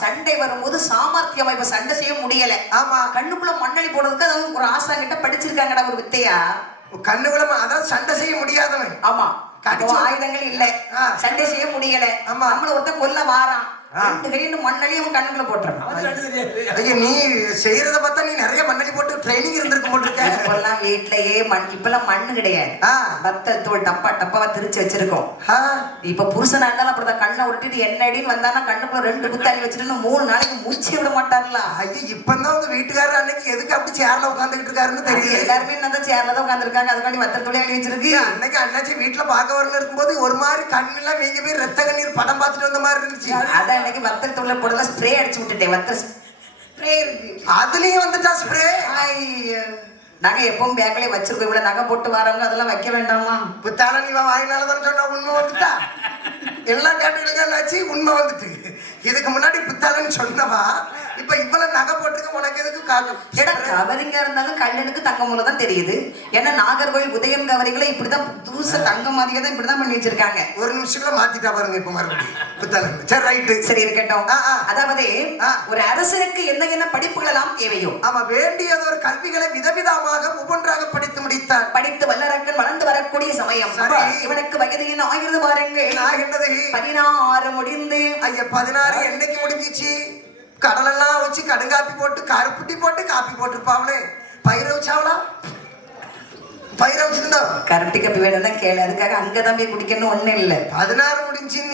சண்டை வரும்போது சாமர்த்தியமா இப்ப சண்டை செய்ய முடியல. ஆமா, கண்ணுக்குள்ள மண்ணலி போடுறதுக்கு அதாவது ஒரு ஆசாங்கிட்ட படிச்சிருக்காங்கடா ஒரு வித்தையா. கண்ணுக்குள்ள அதாவது சண்டை செய்ய முடியாதவன். ஆமா, ஆயுதங்கள் இல்ல, சண்டை செய்ய முடியல. ஆமா, நம்மள ஒருத்தன் கொல்ல வாரான், மண்ணலி அவன் கண்ணுக்குள்ள போட்டுறான். நீ செய்யறத பார்த்தா நீ நிறைய மண்ணலி போட்டு ட்ரைனிங் இருந்திருக்கும் போட்டுருக்க. இப்பெல்லாம் வீட்லயே இப்பெல்லாம் மண்ணு கிடையாது, வத்தல் தூள் டப்பா டப்பாவா திரிச்சு வச்சிருக்கோம். இப்ப புருஷனா இருந்தாலும் அப்படிதான் கண்ணை உருட்டிட்டு என்ன அடின்னு வந்தானா கண்ணுக்குள்ள 2 குத்தாணி வச்சுட்டு 3 நாளைக்கு மூச்சு விட மாட்டார்ல. ஐயா, இப்பதான் உங்க வீட்டுக்காரர் அன்னைக்கு எதுக்கு அப்படி சேர்ல உட்காந்துக்கிட்டு இருக்காருன்னு தெரியல. எல்லாருமே என்ன சேர்ல தான் உட்காந்துருக்காங்க, அதுக்காண்டி வத்தல் தூளி அள்ளி வச்சிருக்கு. அன்னைக்கு அண்ணாச்சி வீட்டுல பாக்க வரல இருக்கும்போது ஒரு மாதிரி கண்ணெல்லாம் வீங்க போய் ரத்த கண்ணீர் படம் பார்த்துட்டு வந்த மாதிரி இருந்துச்சு. அதான் இன்னைக்கு வத்தல் தூள போடுறதா ஸ்ப்ரே அடிச்சு விட்டுட்டேன். வத்தல் ஸ்ப்ரே இருக்கு, அதுலயும் வந்துட்டா ஸ்ப்ரே. நகை எப்பவும் பேக்லயே வச்சிருக்கோம். இவ்வளவு நகை போட்டு வரவங்க அதெல்லாம் வைக்க வேண்டாமா? புத்தால நீ வாயினாலதான் சொன்னா உண்மை வந்துட்டா எல்லாம் கேட்டுக்கிட்டு உண்மை வந்துட்டு. இதுக்கு முன்னாடி புத்தாலன்னு சொன்னவா இப்ப இவ்வளவு நகை போட்டுக்க உனக்கு எதுக்கு கவரிங்கா இருந்தாலும் கல்லனுக்கு தங்க மூலம் தான் தெரியுது. ஏன்னா நாகர்கோவில் உதயம் கவரிங்களை இப்படிதான் புதுசா தங்க மாதிரியே தான் இப்படிதான் பண்ணி வச்சிருக்காங்க. ஒரு நிமிஷத்துல மாத்திட்டா பாருங்க இப்ப மறுபடியும் புத்தாலன். சரி, ரைட்டு, சரி இருக்கட்டும். அதாவது ஒரு அரசனுக்கு என்ன படிப்புகள் எல்லாம் தேவையோ ஆமா வேண்டியது ஒரு கல்விகளை விதவிதமாக ஒவ்வொன்றாக படித்து முடித்தார். படித்து வல்லரக்கன் வளர்ந்து வரக்கூடிய சமயம். இவனுக்கு வயது என்ன ஆகிறது பாருங்க. 16 முடிந்து. ஐயா, 16 என்னைக்கு முடிஞ்சிச்சு? கடலெல்லாம் வச்சு கடுங்காப்பி போட்டு கருப்புட்டி போட்டு காப்பி போட்டுருப்பாங்களே, பயிர வச்சாவளா? பயிர வச்சிருந்தா கருப்பட்டி காப்பி வேணும்னா கேளு, அதுக்காக அங்கதான் போய் குடிக்கணும் ஒண்ணு இல்ல. 16 முடிஞ்சு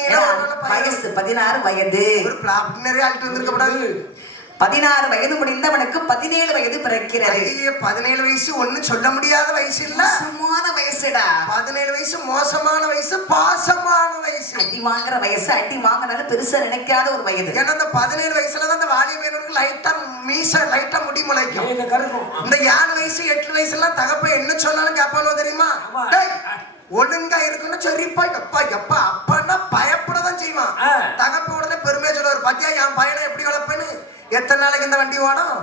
வயசு 16 வயது. ஒரு பிளாப்னரே ஆள்கிட்டு வந்திருக்க கூடாது. 16 வயது முடிந்தவனுக்கு 17 வயது பிறக்கிறது. 17 வயசு ஒண்ணு சொல்ல முடியாத வயசு இல்ல, மோசமான வயசுடா. 17 வயசு மோசமான வயசு, பாசமான வயசு. அடி வாங்குற வயசு, அடி வாங்கினாலும் பெருசா நினைக்காத ஒரு வயது. ஏன்னா அந்த 17 வயசுலதான் அந்த வாலிபனுக்கு லைட்டா மீச லைட்டா முடி முளைக்கும். இந்த 7 வயசு 8 வயசு எல்லாம் தகப்ப என்ன சொன்னாலும் கேப்பானோ தெரியுமா? ஒழுங்கா இருக்குன்னு சரிப்பா எப்பா எப்பா அப்பான்னா பயப்படதான் செய்வான். தகப்ப உடனே பெருமையா சொல்லுவார், பத்தியா என் பையனை எப்படி வளர்ப்பேன்னு. எத்தனை நாளைக்கு இந்த வண்டி ஓடும்?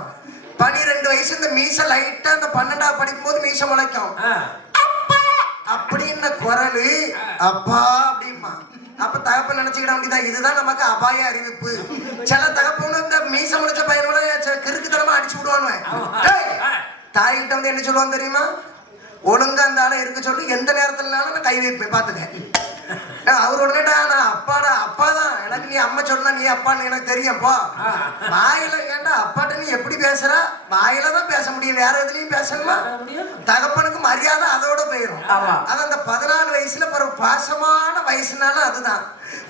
12 வயசு இந்த மீச லைட்டா இந்த 12ஆவது படிக்கும் போது மீச முளைக்கும். அப்பா அப்படின்னு குரலு அப்பா அப்படிமா. அப்ப தகப்ப நினைச்சுக்கிட வேண்டியதான், இதுதான் நமக்கு அபாய அறிவிப்பு. சில தகப்பன்னு இந்த மீச முடிச்ச பையனோட கிறுக்குத்தனமா அடிச்சு விடுவானுவேன். தாய்கிட்ட வந்து என்ன சொல்லுவான் தெரியுமா? ஒழுங்கா அந்த ஆளை இருக்க சொல்லி எந்த நேரத்துலனாலும் நான் கை வைப்பேன் பாத்துக்க. அவர் உடனேடா நான் அப்பாடா அப்பா தான், எனக்கு நீ அம்மா சொன்னா நீ அப்பான்னு எனக்கு தெரியும்ப்பா. வாயில ஏண்டா அப்பாட்ட நீ எப்படி பேசுற? வாயில தான் பேச முடியும், வேற எதுலயும் பேசணுமா? தகப்பனுக்கு மரியாதை அதோட போயிடும். அது அந்த 14 வயசுல பாசமான வயசுனால அதுதான்.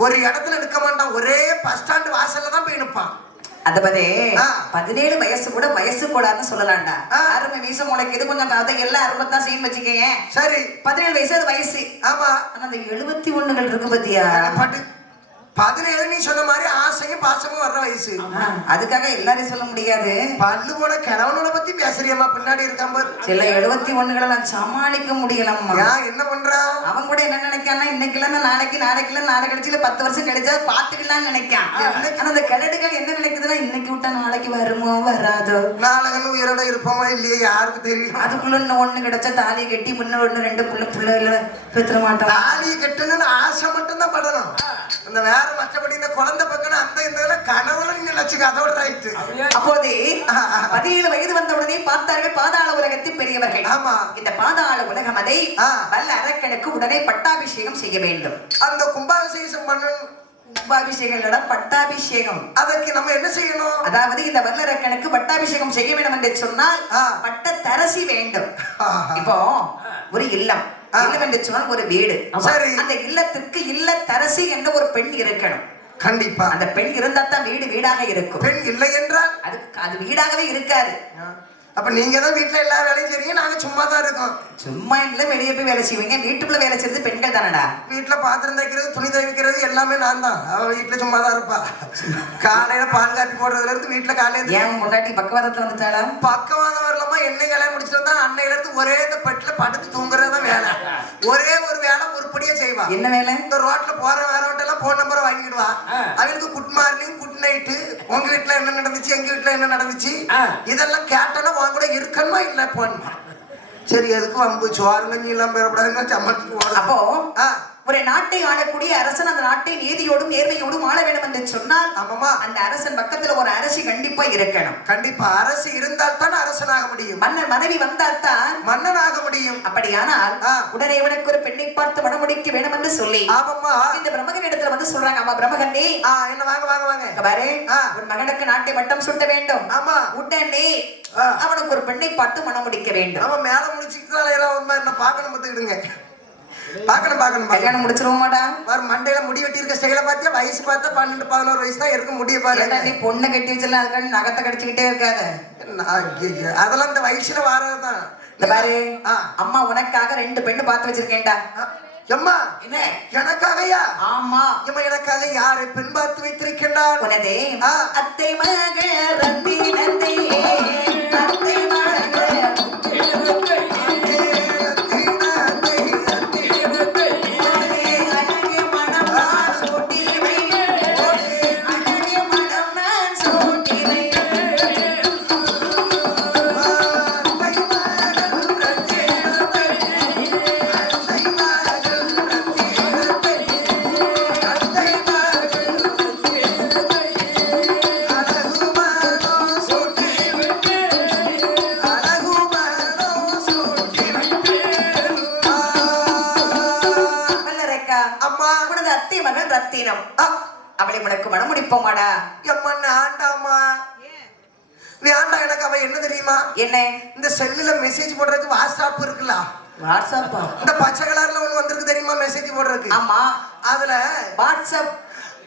ஒரு இடத்துல நிற்க மாட்டான், ஒரே பஸ் ஸ்டாண்ட் வாசல்ல தான் போய் நிற்பான். அந்த 17 வயசு கூட வயசு கூடாதுன்னு சொல்லலாம்டா. அருமை மீசம் முளைக்குது கொஞ்சம் அதை எல்லாம் அருமத்தான் செய்யும் வச்சுக்கேன். சரி 17 வயசு அது வயசு. ஆமா. ஆனா அந்த 71 இருக்கு பத்தியா? 17 நீ சொன்ன மாதிரி ஆசையும் பாசமும் வர்ற வயசு. அதுக்காக எல்லாரையும் சொல்ல முடியாது. பல்லு போன கிழவனோட பத்தி பேசுறியம்மா, பின்னாடி இருக்காம பாரு. சில 71 நான் சமாளிக்க முடியலம்மா. என்ன பண்றா? அவன் கூட என்ன நினைக்கான்னா இன்னைக்கு இல்லைன்னா நாளைக்கு, நாளைக்கு இல்ல நாளை கழிச்சு 10 வருஷம் கழிச்சா பாத்துக்கலாம்னு நினைக்கான். ஆனா அந்த கிழடுகள் என்ன நினைக்குதுன்னா இன்னைக்கு விட்டா நாளைக்கு வருமோ வராதோ, நாளைக்கு உயிரோட இருப்போமா இல்லையே யாருக்கு தெரியும். அதுக்குள்ள இன்னும் ஒண்ணு கிடைச்சா தாலியை கட்டி முன்ன 1 2 பிள்ளை பெற்ற மாட்டோம். தாலியை கட்டணும்னு ஆசை மட்டும் தான் படணும். அந்த வேற மற்றபடி இந்த குழந்தை பக்கம் அந்த இந்த கனவுல நீங்க லட்சுக்கு அதோட ரைட்டு. அப்போதே 17 வயது வந்த உடனே பார்த்தார்கள் பாதாள உலகத்தில் பெரியவர்கள். ஆமா. இந்த பாதாள உலகம் அதை வல்ல அரக்கனுக்கு உடனே பட்டாபிஷேகம் செய்ய வேண்டும். அந்த கும்பாபிஷேகம் பண்ணணும். கும்பாபிஷேகங்களோட பட்டாபிஷேகம். அதற்கு நம்ம என்ன செய்யணும்? அதாவது இந்த வல்லரக்கனுக்கு பட்டாபிஷேகம் செய்ய வேண்டும் என்று சொன்னால் பட்ட தரசி வேண்டும். இப்போ ஒரு இல்லம் என்று சொன்னால் ஒரு வீடு. அந்த இல்லத்திற்கு இல்ல தரசி என்ற ஒரு பெண் இருக்கணும். கண்டிப்பா அந்த பெண் இருந்தா தான் வீடு வீடாக இருக்கும். பெண் இல்லை என்றால் அது வீடாகவே இருக்காது. அப்ப நீங்க தான் வீட்டுல எல்லா வேலையும் செய்றீங்க, நாங்க சும்மா தான் இருக்கோம். சும்மா இல்ல, வெளியே போய் வேலை செய்வீங்க. வீட்டுக்குள்ள வேலை செய்யறது பெண்கள் தானடா. வீட்டுல பாத்திரம் தைக்கிறது துணி துவைக்கிறது எல்லாமே நான் தான். அவ வீட்டுல சும்மா தான் இருப்பா. காலையில பால் காப்பி போடுறதுல இருந்து வீட்டுல காலையில ஏன் முன்னாடி பக்கவாதத்துல வந்துட்டாளா? பக்கவாதம் வரலாமா? என்ன கல்யாணம் முடிச்சுட்டு வந்தா அன்னையில இருந்து ஒரே இந்த பெட்ல படுத்து தூங்குறதுதான் வேலை. ஒரே ஒரு வேலை உருப்படியா செய்வா. என்ன வேலை? இந்த ரோட்ல போற வேறவட்டெல்லாம் போன் நம்பரை வாங்கிடுவா. அவங்களுக்கு குட் மார்னிங் குட் நைட்டு, உங்க வீட்டுல என்ன நடந்துச்சு எங்க வீட்டுல என்ன நடந்துச்சு இதெல்லாம் கேட்டோன்னா உன் கூட இருக்கணுமா இல்ல போனா சரி எதுக்கு வம்பு சோறுங்க நீ எல்லாம் பெறப்படாதுன்னு சம்மத்துக்கு. அப்போ ஒரு நாட்டை ஆளக்கூடிய அரசன் அந்த நாட்டை நீதியோடும் நேர்மையோடும் ஆள வேண்டும் என்று சொன்னால் அந்த அரசன் பக்கத்துல ஒரு அரசி கண்டிப்பா இருக்கணும். கண்டிப்பா அரசு இருந்தால் தான் அரசனாக முடியும். மன்னன் மனைவி வந்தால் தான் மன்னனாக முடியும். அப்படியானால் உடனே இவனுக்கு ஒரு பெண்ணை பார்த்து மணமுடிக்க வேண்டும் என்று சொல்லி இந்த பிரம்மகன் இடத்துல வந்து சொல்றாங்க. ஆமா பிரம்மகன்னே, என்ன வாங்க வாங்க வாங்க பாரு, ஒரு மகனுக்கு நாட்டை வட்டம் சுட்ட வேண்டும். ஆமா. உடனே அவனுக்கு ஒரு பெண்ணை பார்த்து மணமுடிக்க வேண்டும். அவன் மேல முடிச்சுக்கிட்டு என்ன பார்க்கணும் பார்த்துக்கிடுங்க. பாக்கணும் பாக்கணும் கல்யாணம் முடிச்சிருவோமாடா? பாரு மண்டையில முடி வெட்டி இருக்க ஸ்டைல பாத்தியா? வயசு பார்த்தா 12 11 வயசு தான் இருக்கும் முடிய பாரு. நீ பொண்ணு கட்டி வச்சல அதுக்காண்டி நகத்தை கடிச்சுக்கிட்டே இருக்காத. அதெல்லாம் இந்த வயசுல வாரதுதான். இந்த பாரு, அம்மா உனக்காக 2 பெண்ணு பார்த்து வச்சிருக்கேன்டா. எம்மா என்ன எனக்காகயா? ஆமா. எம்மா எனக்காக யாரை பெண் பார்த்து வைத்திருக்கின்றார்? உனதே அத்தை மக ரத்தினத்தை அத்தை மக அவளை உனக்கு மணமுடிப்போமாடா? வேண்டாமா வேண்டாம். எனக்கு அவ என்ன தெரியுமா? என்ன? இந்த செல்லுல மெசேஜ் போடுறதுக்கு வாட்ஸ்அப் இருக்குல்ல, வாட்ஸ்அப்பா? இந்த பச்சை கலர்ல ஒண்ணு வந்திருக்கு தெரியுமா மெசேஜ் போடுறதுக்கு? ஆமா. அதுல வாட்ஸ்அப்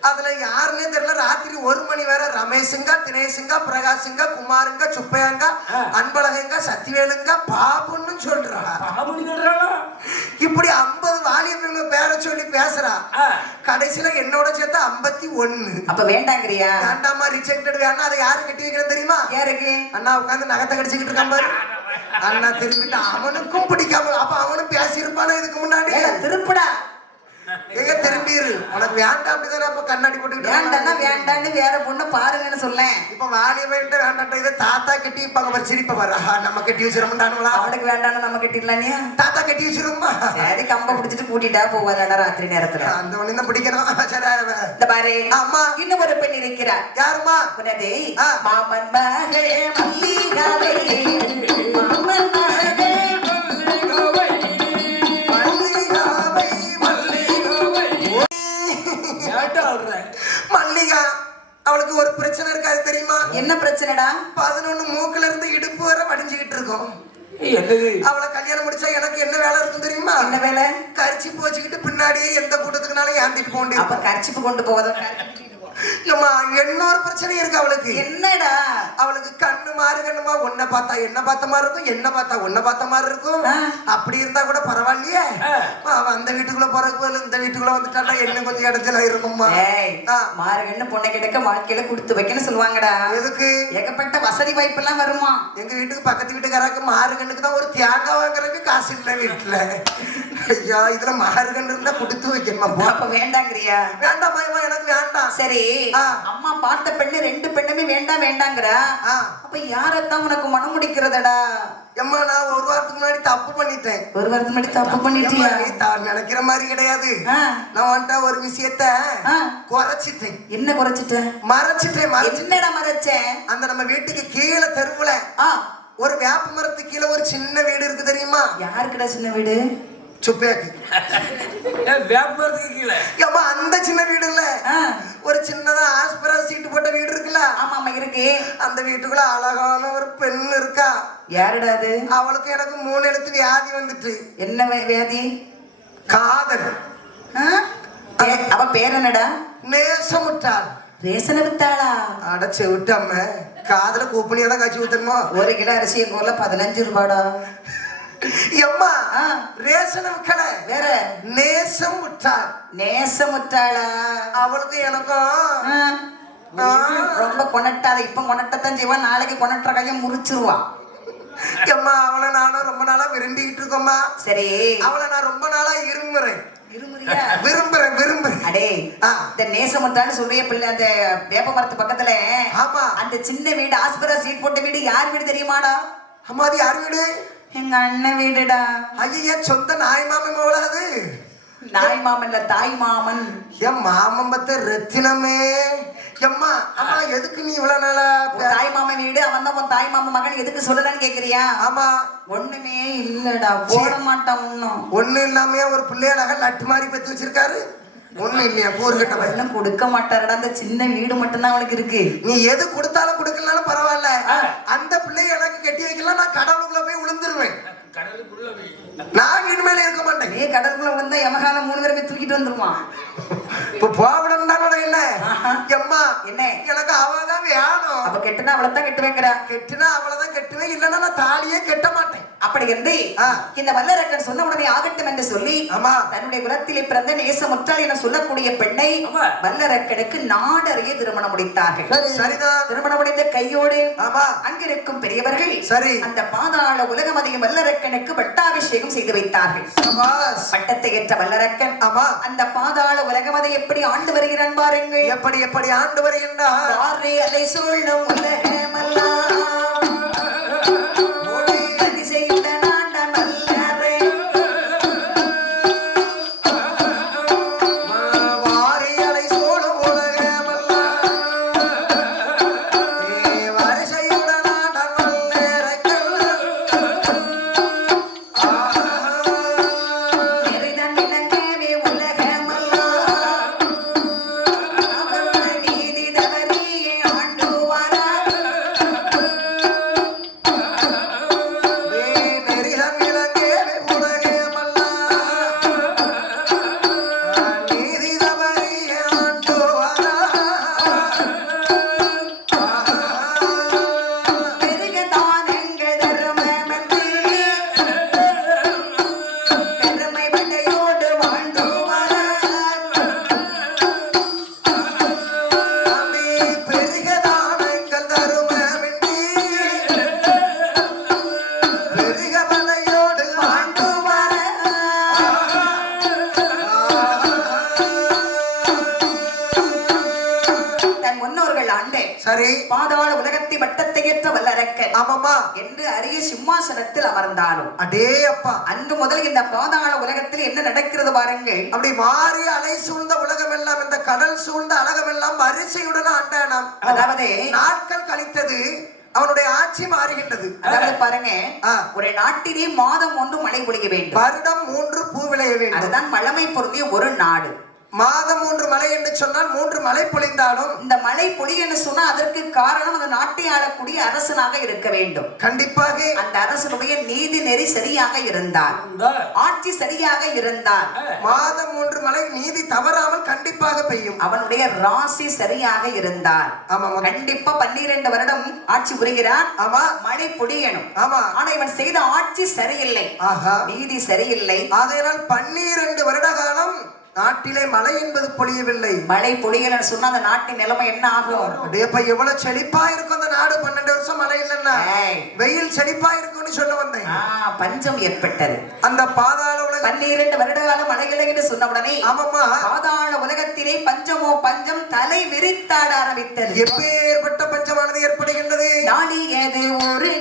அதுல யாருன்னே தெரியல. ராத்திரி 1 மணி வரை ரமேஷுங்க, தினேஷுங்க, பிரகாஷுங்க, குமாருங்க, சுப்பையாங்க, அன்பழகங்க, சத்திவேலுங்க, பாபுன்னு சொல்றா. இப்படி 50 வாலிபங்க பேரை சொல்லி பேசுறா. கடைசியில என்னோட சேர்த்து 51. அப்ப வேண்டாங்கறியா? வேண்டாமா, ரிஜெக்டட் வேணா. அதை யாரு கட்டி வைக்கிறது தெரியுமா? யாருக்கு? அண்ணா உட்காந்து நகத்தை கடிச்சுக்கிட்டு இருக்கான் பாரு. அண்ணா திரும்பிட்டு அவனுக்கும் பிடிக்காம. அப்ப அவனும் பேசி இருப்பானா இதுக்கு முன்னாடி? திருப்படா எங்க திரும்பிரு உனக்கு வேண்டாம் அப்படிதானே அப்ப கண்ணாடி போட்டுக்கிட்டு வேண்டாம்னா வேண்டான்னு வேற பொண்ணு பாருங்கன்னு சொல்லேன். இப்ப வாலிய வேண்ட வேண்டாம் இதை தாத்தா கட்டி இப்ப அவர் சிரிப்ப வர நம்ம கட்டி வச்சிருந்தானுங்களா அவனுக்கு வேண்டாம்னு நம்ம கட்டிடலானியா? தாத்தா கட்டி வச்சிருமா சரி கம்ப பிடிச்சிட்டு கூட்டிட்டா போவாதாடா ராத்திரி நேரத்துல. அந்த ஒண்ணு தான் பிடிக்கணும். சரி இந்த பாரு அம்மா இன்னும் ஒரு பெண் இருக்கிறார். யாருமா? உனதே மாமன் மகளே மல்லிகாவே மாமன் மகளே மல்லிகா அவளுக்கு ஒரு பிரச்சனை இருக்காது தெரியுமா? என்ன பிரச்சனைடா? 11 மூக்குல இருந்து இடுப்பு வரை வடிஞ்சுக்கிட்டு இருக்கும். அவளை கல்யாணம் முடிச்சா எனக்கு என்ன வேலை இருக்கும் தெரியுமா? என்ன வேலை? கரிச்சிப்பு வச்சுக்கிட்டு பின்னாடியே எந்த கூட்டத்துக்குனாலும் ஏந்திட்டு போக. அப்ப கரிச்சிப்பு கொண்டு போவதும் இன்னொரு பிரச்சனை இருக்கு அவளுக்கு. என்னடா? அவளுக்கு கண்ணு மாறு கண்ணுமா ஒன்ன பார்த்தா என்ன பார்த்த மாதிரி இருக்கும், என்ன பார்த்தா ஒன்ன பார்த்த மாதிரி இருக்கும். அப்படி இருந்தா கூட பரவாயில்லையே. அவன் அந்த வீட்டுக்குள்ள போறதுக்கு இந்த வீட்டுக்குள்ள வந்துட்டா என்ன கொஞ்சம் இடைஞ்சலா இருக்கும்மா. மாறு கண்ணு பொண்ணை கிடக்க வாழ்க்கையில கொடுத்து வைக்கன்னு சொல்லுவாங்கடா. எதுக்கு? ஏகப்பட்ட வசதி வாய்ப்பு எல்லாம் வருமா? எங்க வீட்டுக்கு பக்கத்து வீட்டுக்காராக்கு மாறு கண்ணுக்கு தான் ஒரு தேங்காய் வாங்குறதுக்கு காசு இல்லை வீட்டுல. ஐயா இதுல மாறு கண்ணு இருந்தா கொடுத்து வைக்கணுமா? அப்ப வேண்டாங்கிறியா? வேண்டாம் எனக்கு வேண்டாம். சரி அம்மா பார்த்த பெண்ணு 2 பெண்ணுமே வேண்டாம் வேண்டாங்கிறா. அப்ப யாரத்தான் உனக்கு மனம் முடிக்கிறதடா? எம்மா நான் ஒரு வாரத்துக்கு முன்னாடி தப்பு பண்ணிட்டேன். ஒரு வாரத்துக்கு முன்னாடி தப்பு பண்ணிட்டியா? நினைக்கிற மாதிரி கிடையாது. நான் வந்துட்டா ஒரு விஷயத்த குறைச்சிட்டேன். என்ன குறைச்சிட்ட? மறைச்சிட்டேன். என்னடா மறைச்ச? அந்த நம்ம வீட்டுக்கு கீழே தெருவுல ஒரு வேப்ப மரத்துக்கு கீழே ஒரு சின்ன வீடு இருக்கு தெரியுமா? யாருக்குடா சின்ன வீடு? சுப்பேக்கு. அந்த சின்ன வீடு இல்ல, ஒரு சின்னதா ஆஸ்பரா சீட்டு போட்ட வீடு இருக்குல்ல? ஆமா இருக்கு. அந்த வீட்டுக்குள்ள அழகான ஒரு பெண் இருக்கா. யாருடா அது? அவளுக்கு எனக்கு 3 எழுத்து வியாதி வந்துட்டு. என்ன வியாதி? காதல். அவ பேர் என்னடா? நேசமுட்டாள். ரேசனை வித்தாளா? அடைச்சு விட்டாம காதல கூப்பனியாதான் காய்ச்சி ஊத்தணுமா? 1 கிலோ அரிசி எங்க 15 ரூபாடா. எம்மா ரேசனை விக்கல, வேற நேசம் விட்டாள். நேசம் விட்டாளா? அவளுக்கு எனக்கும் ரொம்ப கொனட்டாத. இப்ப கொனட்டத்தான் செய்வான், நாளைக்கு கொனட்டுற கைய முறிச்சிருவான். எம்மா அவளை நானும் ரொம்ப நாளா விரும்பிக்கிட்டு இருக்கோம்மா. சரி அவளை நான் ரொம்ப நாளா விரும்புறேன். அடே இந்த நேசமுட்டான்னு சொல்றிய பிள்ளை, அந்த வேப்ப மரத்து பக்கத்துல அந்த சின்ன வீடு ஆஸ்பரா சீட் போட்ட வீடு யார் வீடு தெரியுமாடா? அம்மா அது யார் வீடு? எங்க அண்ணன் வீடுடா. ஐயா சொந்த நாய் மாமன் மோளாது. நாய் மாமன்ல தாய் மாமன். என் மாமன் பத்த ரத்தினமே. எம்மா அம்மா எதுக்கு நீ இவ்வளவு நாளா தாய் மாமன் வீடு அவன் தான் உன் தாய் மாமன் மகன் எதுக்கு சொல்லலான்னு கேக்குறியா? ஆமா ஒண்ணுமே இல்லடா, போட மாட்டான். ஒண்ணு இல்லாம ஒரு பிள்ளையழக நட்டு மாதிரி பெத்து வச்சிருக்காரு. ஒண்ணு இல்லையா கூறுகிட்ட இன்னும் கொடுக்க மாட்டாருடா. அந்த சின்ன வீடு மட்டும்தான் அவனுக்கு இருக்கு. நீ எது கொடுத்தாலும் கொடுக்கலனாலும் பரவாயில்ல, அந்த பிள்ளைய எனக்கு கட்டி வைக்கலாம். நான் கடவுளுக்குள்ள போய் விழுந்துருவேன். நான் இனிமேல இருக்க மாட்டேன். ஏ கடலுக்குள்ள விழுந்தா யமகால 3 பேரை போய் தூக்கிட்டு வந்துருவான். இப்ப போவிடம் தானே என்ன? எம்மா என்ன எனக்கு அவதான் வேணும். அப்ப கெட்டுனா அவளைத்தான் கெட்டு வைக்கிறா. கெட்டுனா அவளைதான் கெட்டுவேன், இல்லன்னா நான் தாலியே கெட்ட மாட்டேன். அப்படி இருந்து இந்த வல்லரக்கன் சொன்ன உடனே ஆகட்டும் என்று சொல்லி தன்னுடைய குலத்திலே பிறந்த நேசமுற்றாள் என சொல்லக்கூடிய பெண்ணை வல்லரக்கனுக்கு நாடறிய திருமணம் முடித்தார்கள். திருமணம் முடிந்த கையோடு அங்கிருக்கும் பெரியவர்கள் அந்த பாதாள உலகமதியும் வல்லரக்கனுக்கு பட்டாபிஷேகம் செய்து வைத்தார்கள். பட்டத்தை ஏற்ற வல்லரக்கன் அந்த பாதாள உலகமதை எப்படி ஆண்டு வருகிறான் பாருங்கள். எப்படி ஆண்டு வருகின்றார்? அதை சொல்லும் உலகமெல்லாம் பாதாள உலகத்தை வட்டத்தை ஏற்ற வல்லரக்கன் ஆமாமா என்று அரிய சிம்மாசனத்தில் அமர்ந்தாலும் அடே அப்பா அன்று முதல் இந்த பாதாள உலகத்தில் என்ன நடக்கிறது பாருங்கள். அப்படி மாறி அலை சூழ்ந்த உலகம் எல்லாம் இந்த கடல் சூழ்ந்த அழகம் எல்லாம் வரிசையுடன் ஆண்டானாம். அதாவது நாட்கள் கழித்தது, அவனுடைய ஆட்சி மாறுகின்றது. அதாவது பாருங்க, ஒரு நாட்டிலே மாதம் 1 மழை பொழிய வேண்டும், வருடம் 3 பூ விளைய வேண்டும். அதுதான் வளமை பொருந்திய ஒரு நாடு. மாதம் 3 மழை என்று சொன்னால் 3 மழை பொழிந்தாலும் இந்த மழை பொழியன்னு சொன்னா அதற்கு காரணம் அந்த நாட்டை ஆளக்கூடிய அரசனாக இருக்க வேண்டும். கண்டிப்பாக அந்த அரசனுடைய நீதி நெறி சரியாக இருந்தால், ஆட்சி சரியாக இருந்தால் மாதம் 3 மழை நீதி தவறாமல் கண்டிப்பாக பெய்யும். அவனுடைய ராசி சரியாக இருந்தால் கண்டிப்பா 12 வருடம் ஆட்சி புரிகிறான். ஆமா, மழை பொழியணும். ஆமா, ஆனா இவன் செய்த ஆட்சி சரியில்லை, நீதி சரியில்லை. ஆகையால் 12 வருட காலம் நாட்டிலே மழை என்பது பொழியவில்லை. மழை பொழியலன்னு சொன்னா அந்த நாட்டின் நிலைமை என்ன ஆகும்? எவ்வளவு செழிப்பா இருக்கும் அந்த நாடு. 12 வருஷம் மழை இல்லைன்னா வெயில் செழிப்பா இருக்கும்னு சொல்ல வந்தேன். பஞ்சம் ஏற்பட்டது. அந்த பாதாள உலகம் 12 வருட காலம் மழை இல்லை என்று சொன்ன உடனே ஆமாமா பாதாள உலகத்திலே பஞ்சமோ பஞ்சம் தலை விரித்தாட ஆரம்பித்தது. எப்பேற்பட்ட பஞ்சமானது ஏற்படுகின்றது? நாளி ஏது ஒரு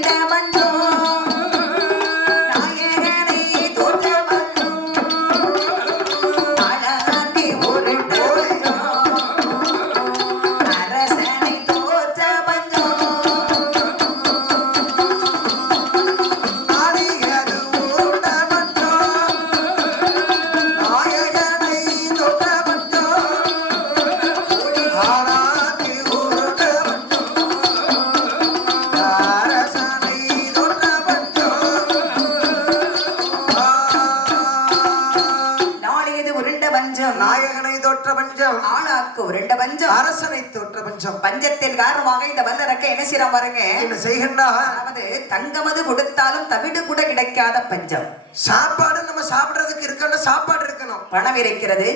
பஞ்சம் அரசனை தோற்ற பஞ்சம். பஞ்சத்தின் காரணமாக இந்த வல்லரக்க என்ன செய்யறான் பாருங்க, என்ன செய்கின்றான்? அதாவது தங்கமது கொடுத்தாலும் தவிடு கூட கிடைக்காத பஞ்சம். சாப்பாடு நம்ம சாப்பிடுறதுக்கு இருக்கணும், சாப்பாடு இருக்கணும், பணம் இருக்கிறது,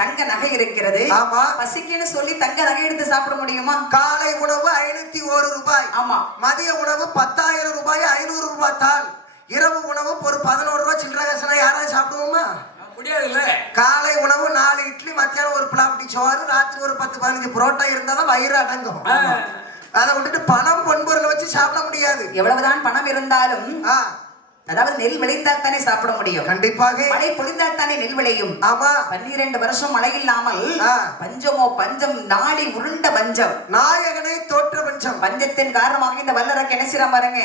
தங்க நகை இருக்கிறது. ஆமா, பசிக்குன்னு சொல்லி தங்க நகை எடுத்து சாப்பிட முடியுமா? காலை உணவு 501 ரூபாய். ஆமா, மதிய உணவு 10,000 ரூபாய், 500 ரூபாய் தாள். இரவு உணவு ஒரு 11 ரூபாய் சில்லறை காசுனா யாராவது சாப்பிடுவோமா? முடியாதுல்ல. காலை உணவு 4 இட்லி, மத்தியானம் ஒரு பிளாப்டி சோறு, ராத்திரி ஒரு 10-15 புரோட்டா இருந்தாதான் வயிறு அடங்கும். அதை விட்டுட்டு பணம் பொன்பொருளை வச்சு சாப்பிட முடியாது. எவ்வளவுதான் பணம் இருந்தாலும் அதாவது நெல் விளைந்தால் தானே சாப்பிட முடியும். கண்டிப்பாக மழை பொழிந்தால் தானே நெல் விளையும். ஆமா, 12 வருஷம் மழை இல்லாமல் பஞ்சமோ பஞ்சம், நாளை உருண்ட பஞ்சம், நாயகனை தோற்ற பஞ்சம். பஞ்சத்தின் காரணமாக இந்த வல்லரக்கு என்ன செய்யறான் பாருங்க,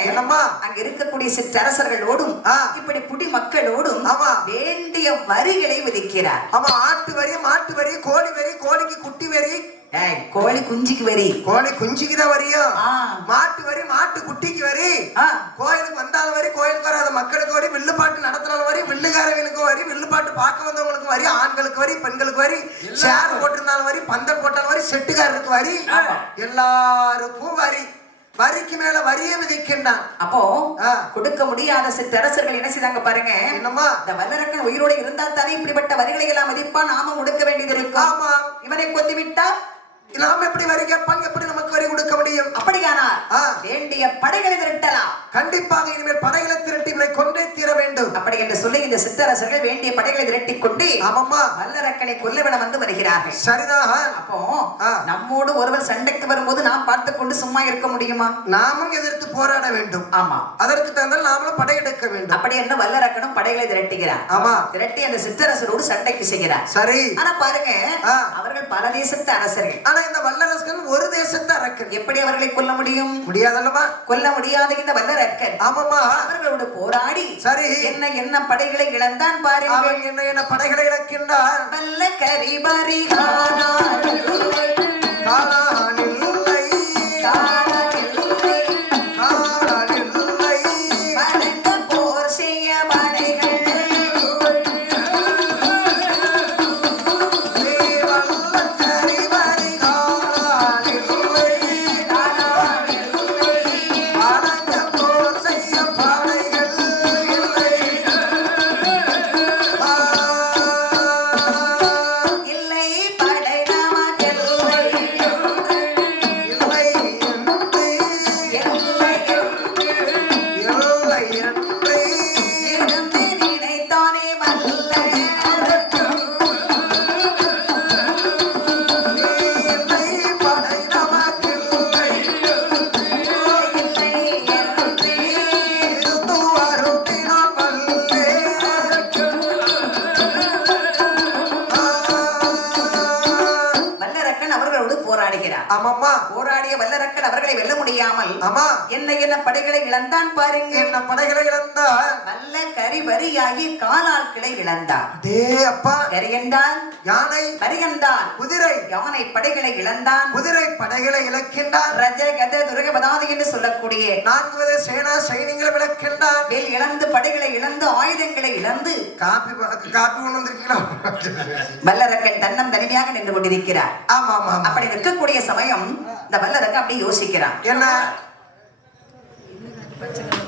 அங்க இருக்கக்கூடிய சிற்றரசர்களோடும் இப்படி குடி மக்களோடும் வேண்டிய வரிகளை விதிக்கிறார். ஆமா, ஆட்டு வரி, மாட்டு வரி, கோழி வரி, கோழிக்கு குட்டி வரி, கோழி குஞ்சுக்கு வரி, கோழி குஞ்சுக்கு தான் வரியும், மாட்டு வரி, மாட்டு குட்டிக்கு வரி, கோயிலுக்கு வந்தாலும் வரி, கோயிலுக்கு வராத மக்களுக்கு வரி, வில்லுப்பாட்டு நடத்தினாலும் வரி, வில்லுக்காரர்களுக்கு வரி, வில்லுப்பாட்டு பார்க்க வந்தவங்களுக்கு வரி, ஆண்களுக்கு வரி, பெண்களுக்கு வரி, சேர் போட்டிருந்தாலும் வரி, பந்தல் போட்டாலும் வரி, செட்டுக்காரருக்கு வரி, எல்லாருக்கும் வரி. வரிக்கு மேல வரிய விதிக்கின்றான். அப்போ கொடுக்க முடியாத சிற்றரசர்கள் என்ன செய்தாங்க பாருங்க, என்னமா இந்த வல்லரக்கன் உயிரோடு இருந்தால் தானே இப்படிப்பட்ட வரிகளை எல்லாம் மதிப்பா நாம கொடுக்க வேண்டியது இருக்கும். ஆமா, இவனை கொண்டு விட்டா நாம எப்படி வரி கேட்பாங்க, எப்படி நமக்கு வரி கொடுக்க முடியும்? அப்படியானால் வேண்டிய படைகளை திரட்டலாம். கண்டிப்பாக இனிமேல் படைகளை திரட்டி இவனை கொண்டே தீர வேண்டும். அப்படி என்று சொல்லி இந்த சிற்றரசர்கள் வேண்டிய படைகளை திரட்டி கொண்டு வல்லரக்கனை கொல்லவிட வந்து வருகிறார்கள். சரிதான். அப்போ நம்மோடு ஒருவர் சண்டைக்கு வரும்போது நாம் பார்த்து கொண்டு சும்மா இருக்க முடியுமா? நாமும் எதிர்த்து போராட வேண்டும். ஆமா, அதற்கு தந்தால் நாமளும் படையெடுக்க வேண்டும். அப்படி என்று வல்லரக்கனும் படைகளை திரட்டுகிறார். ஆமா, திரட்டி அந்த சிற்றரசரோடு சண்டைக்கு செய்கிறார். சரி. ஆனா பாருங்க, அவர்கள் பல தேசத்து அரசர்கள். ஆனா இந்த வல்லரசன் ஒரு தேசத்து அரக்கன். எப்படி அவர்களை கொல்ல முடியும்? முடியாதல்லவா? கொல்ல முடியாத இந்த வல்லரக்கன் ஆமாமா அவர்களோடு போராடி சரி என்ன படைகளை இழந்தான் பாருங்க. அவன் என்ன படைகளை இழக்கின்றான்? வல்ல கரிபரி காணானில்லை போர் செய்ய படைகள் இல்லை, படை நமக்கில்லை. ஆமா. என்ன படைகளை இழந்தான் பாருங்க. என்ன படைகளை இழந்தான்? நல்ல கரிவரியாகி காலாட்களை இழந்தான். டே அப்பா. கரி என்றால் யானை, கரி என்றால் குதிரை. யானை படைகளை இழந்தான், குதிரை படைகளை இழக்கின்றான். ரஜ கத துரகபதாதி என்று சொல்லக்கூடிய 4 வித சேனா சைனியங்களை இழக்கின்றான். வேல் இழந்து படைகளை இழந்து ஆயுதங்களை இழந்து காப்பி கொண்டு வந்திருக்கீங்களா? வல்லரக்கன் தன்னம் தனிமையாக நின்று கொண்டிருக்கிறார். ஆமா ஆமா ஆமா. அப்படி நிற்கக்கூடிய சமயம் இந்த வல்லரக்கன் அப்படி யோசிக்கிறான். என்ன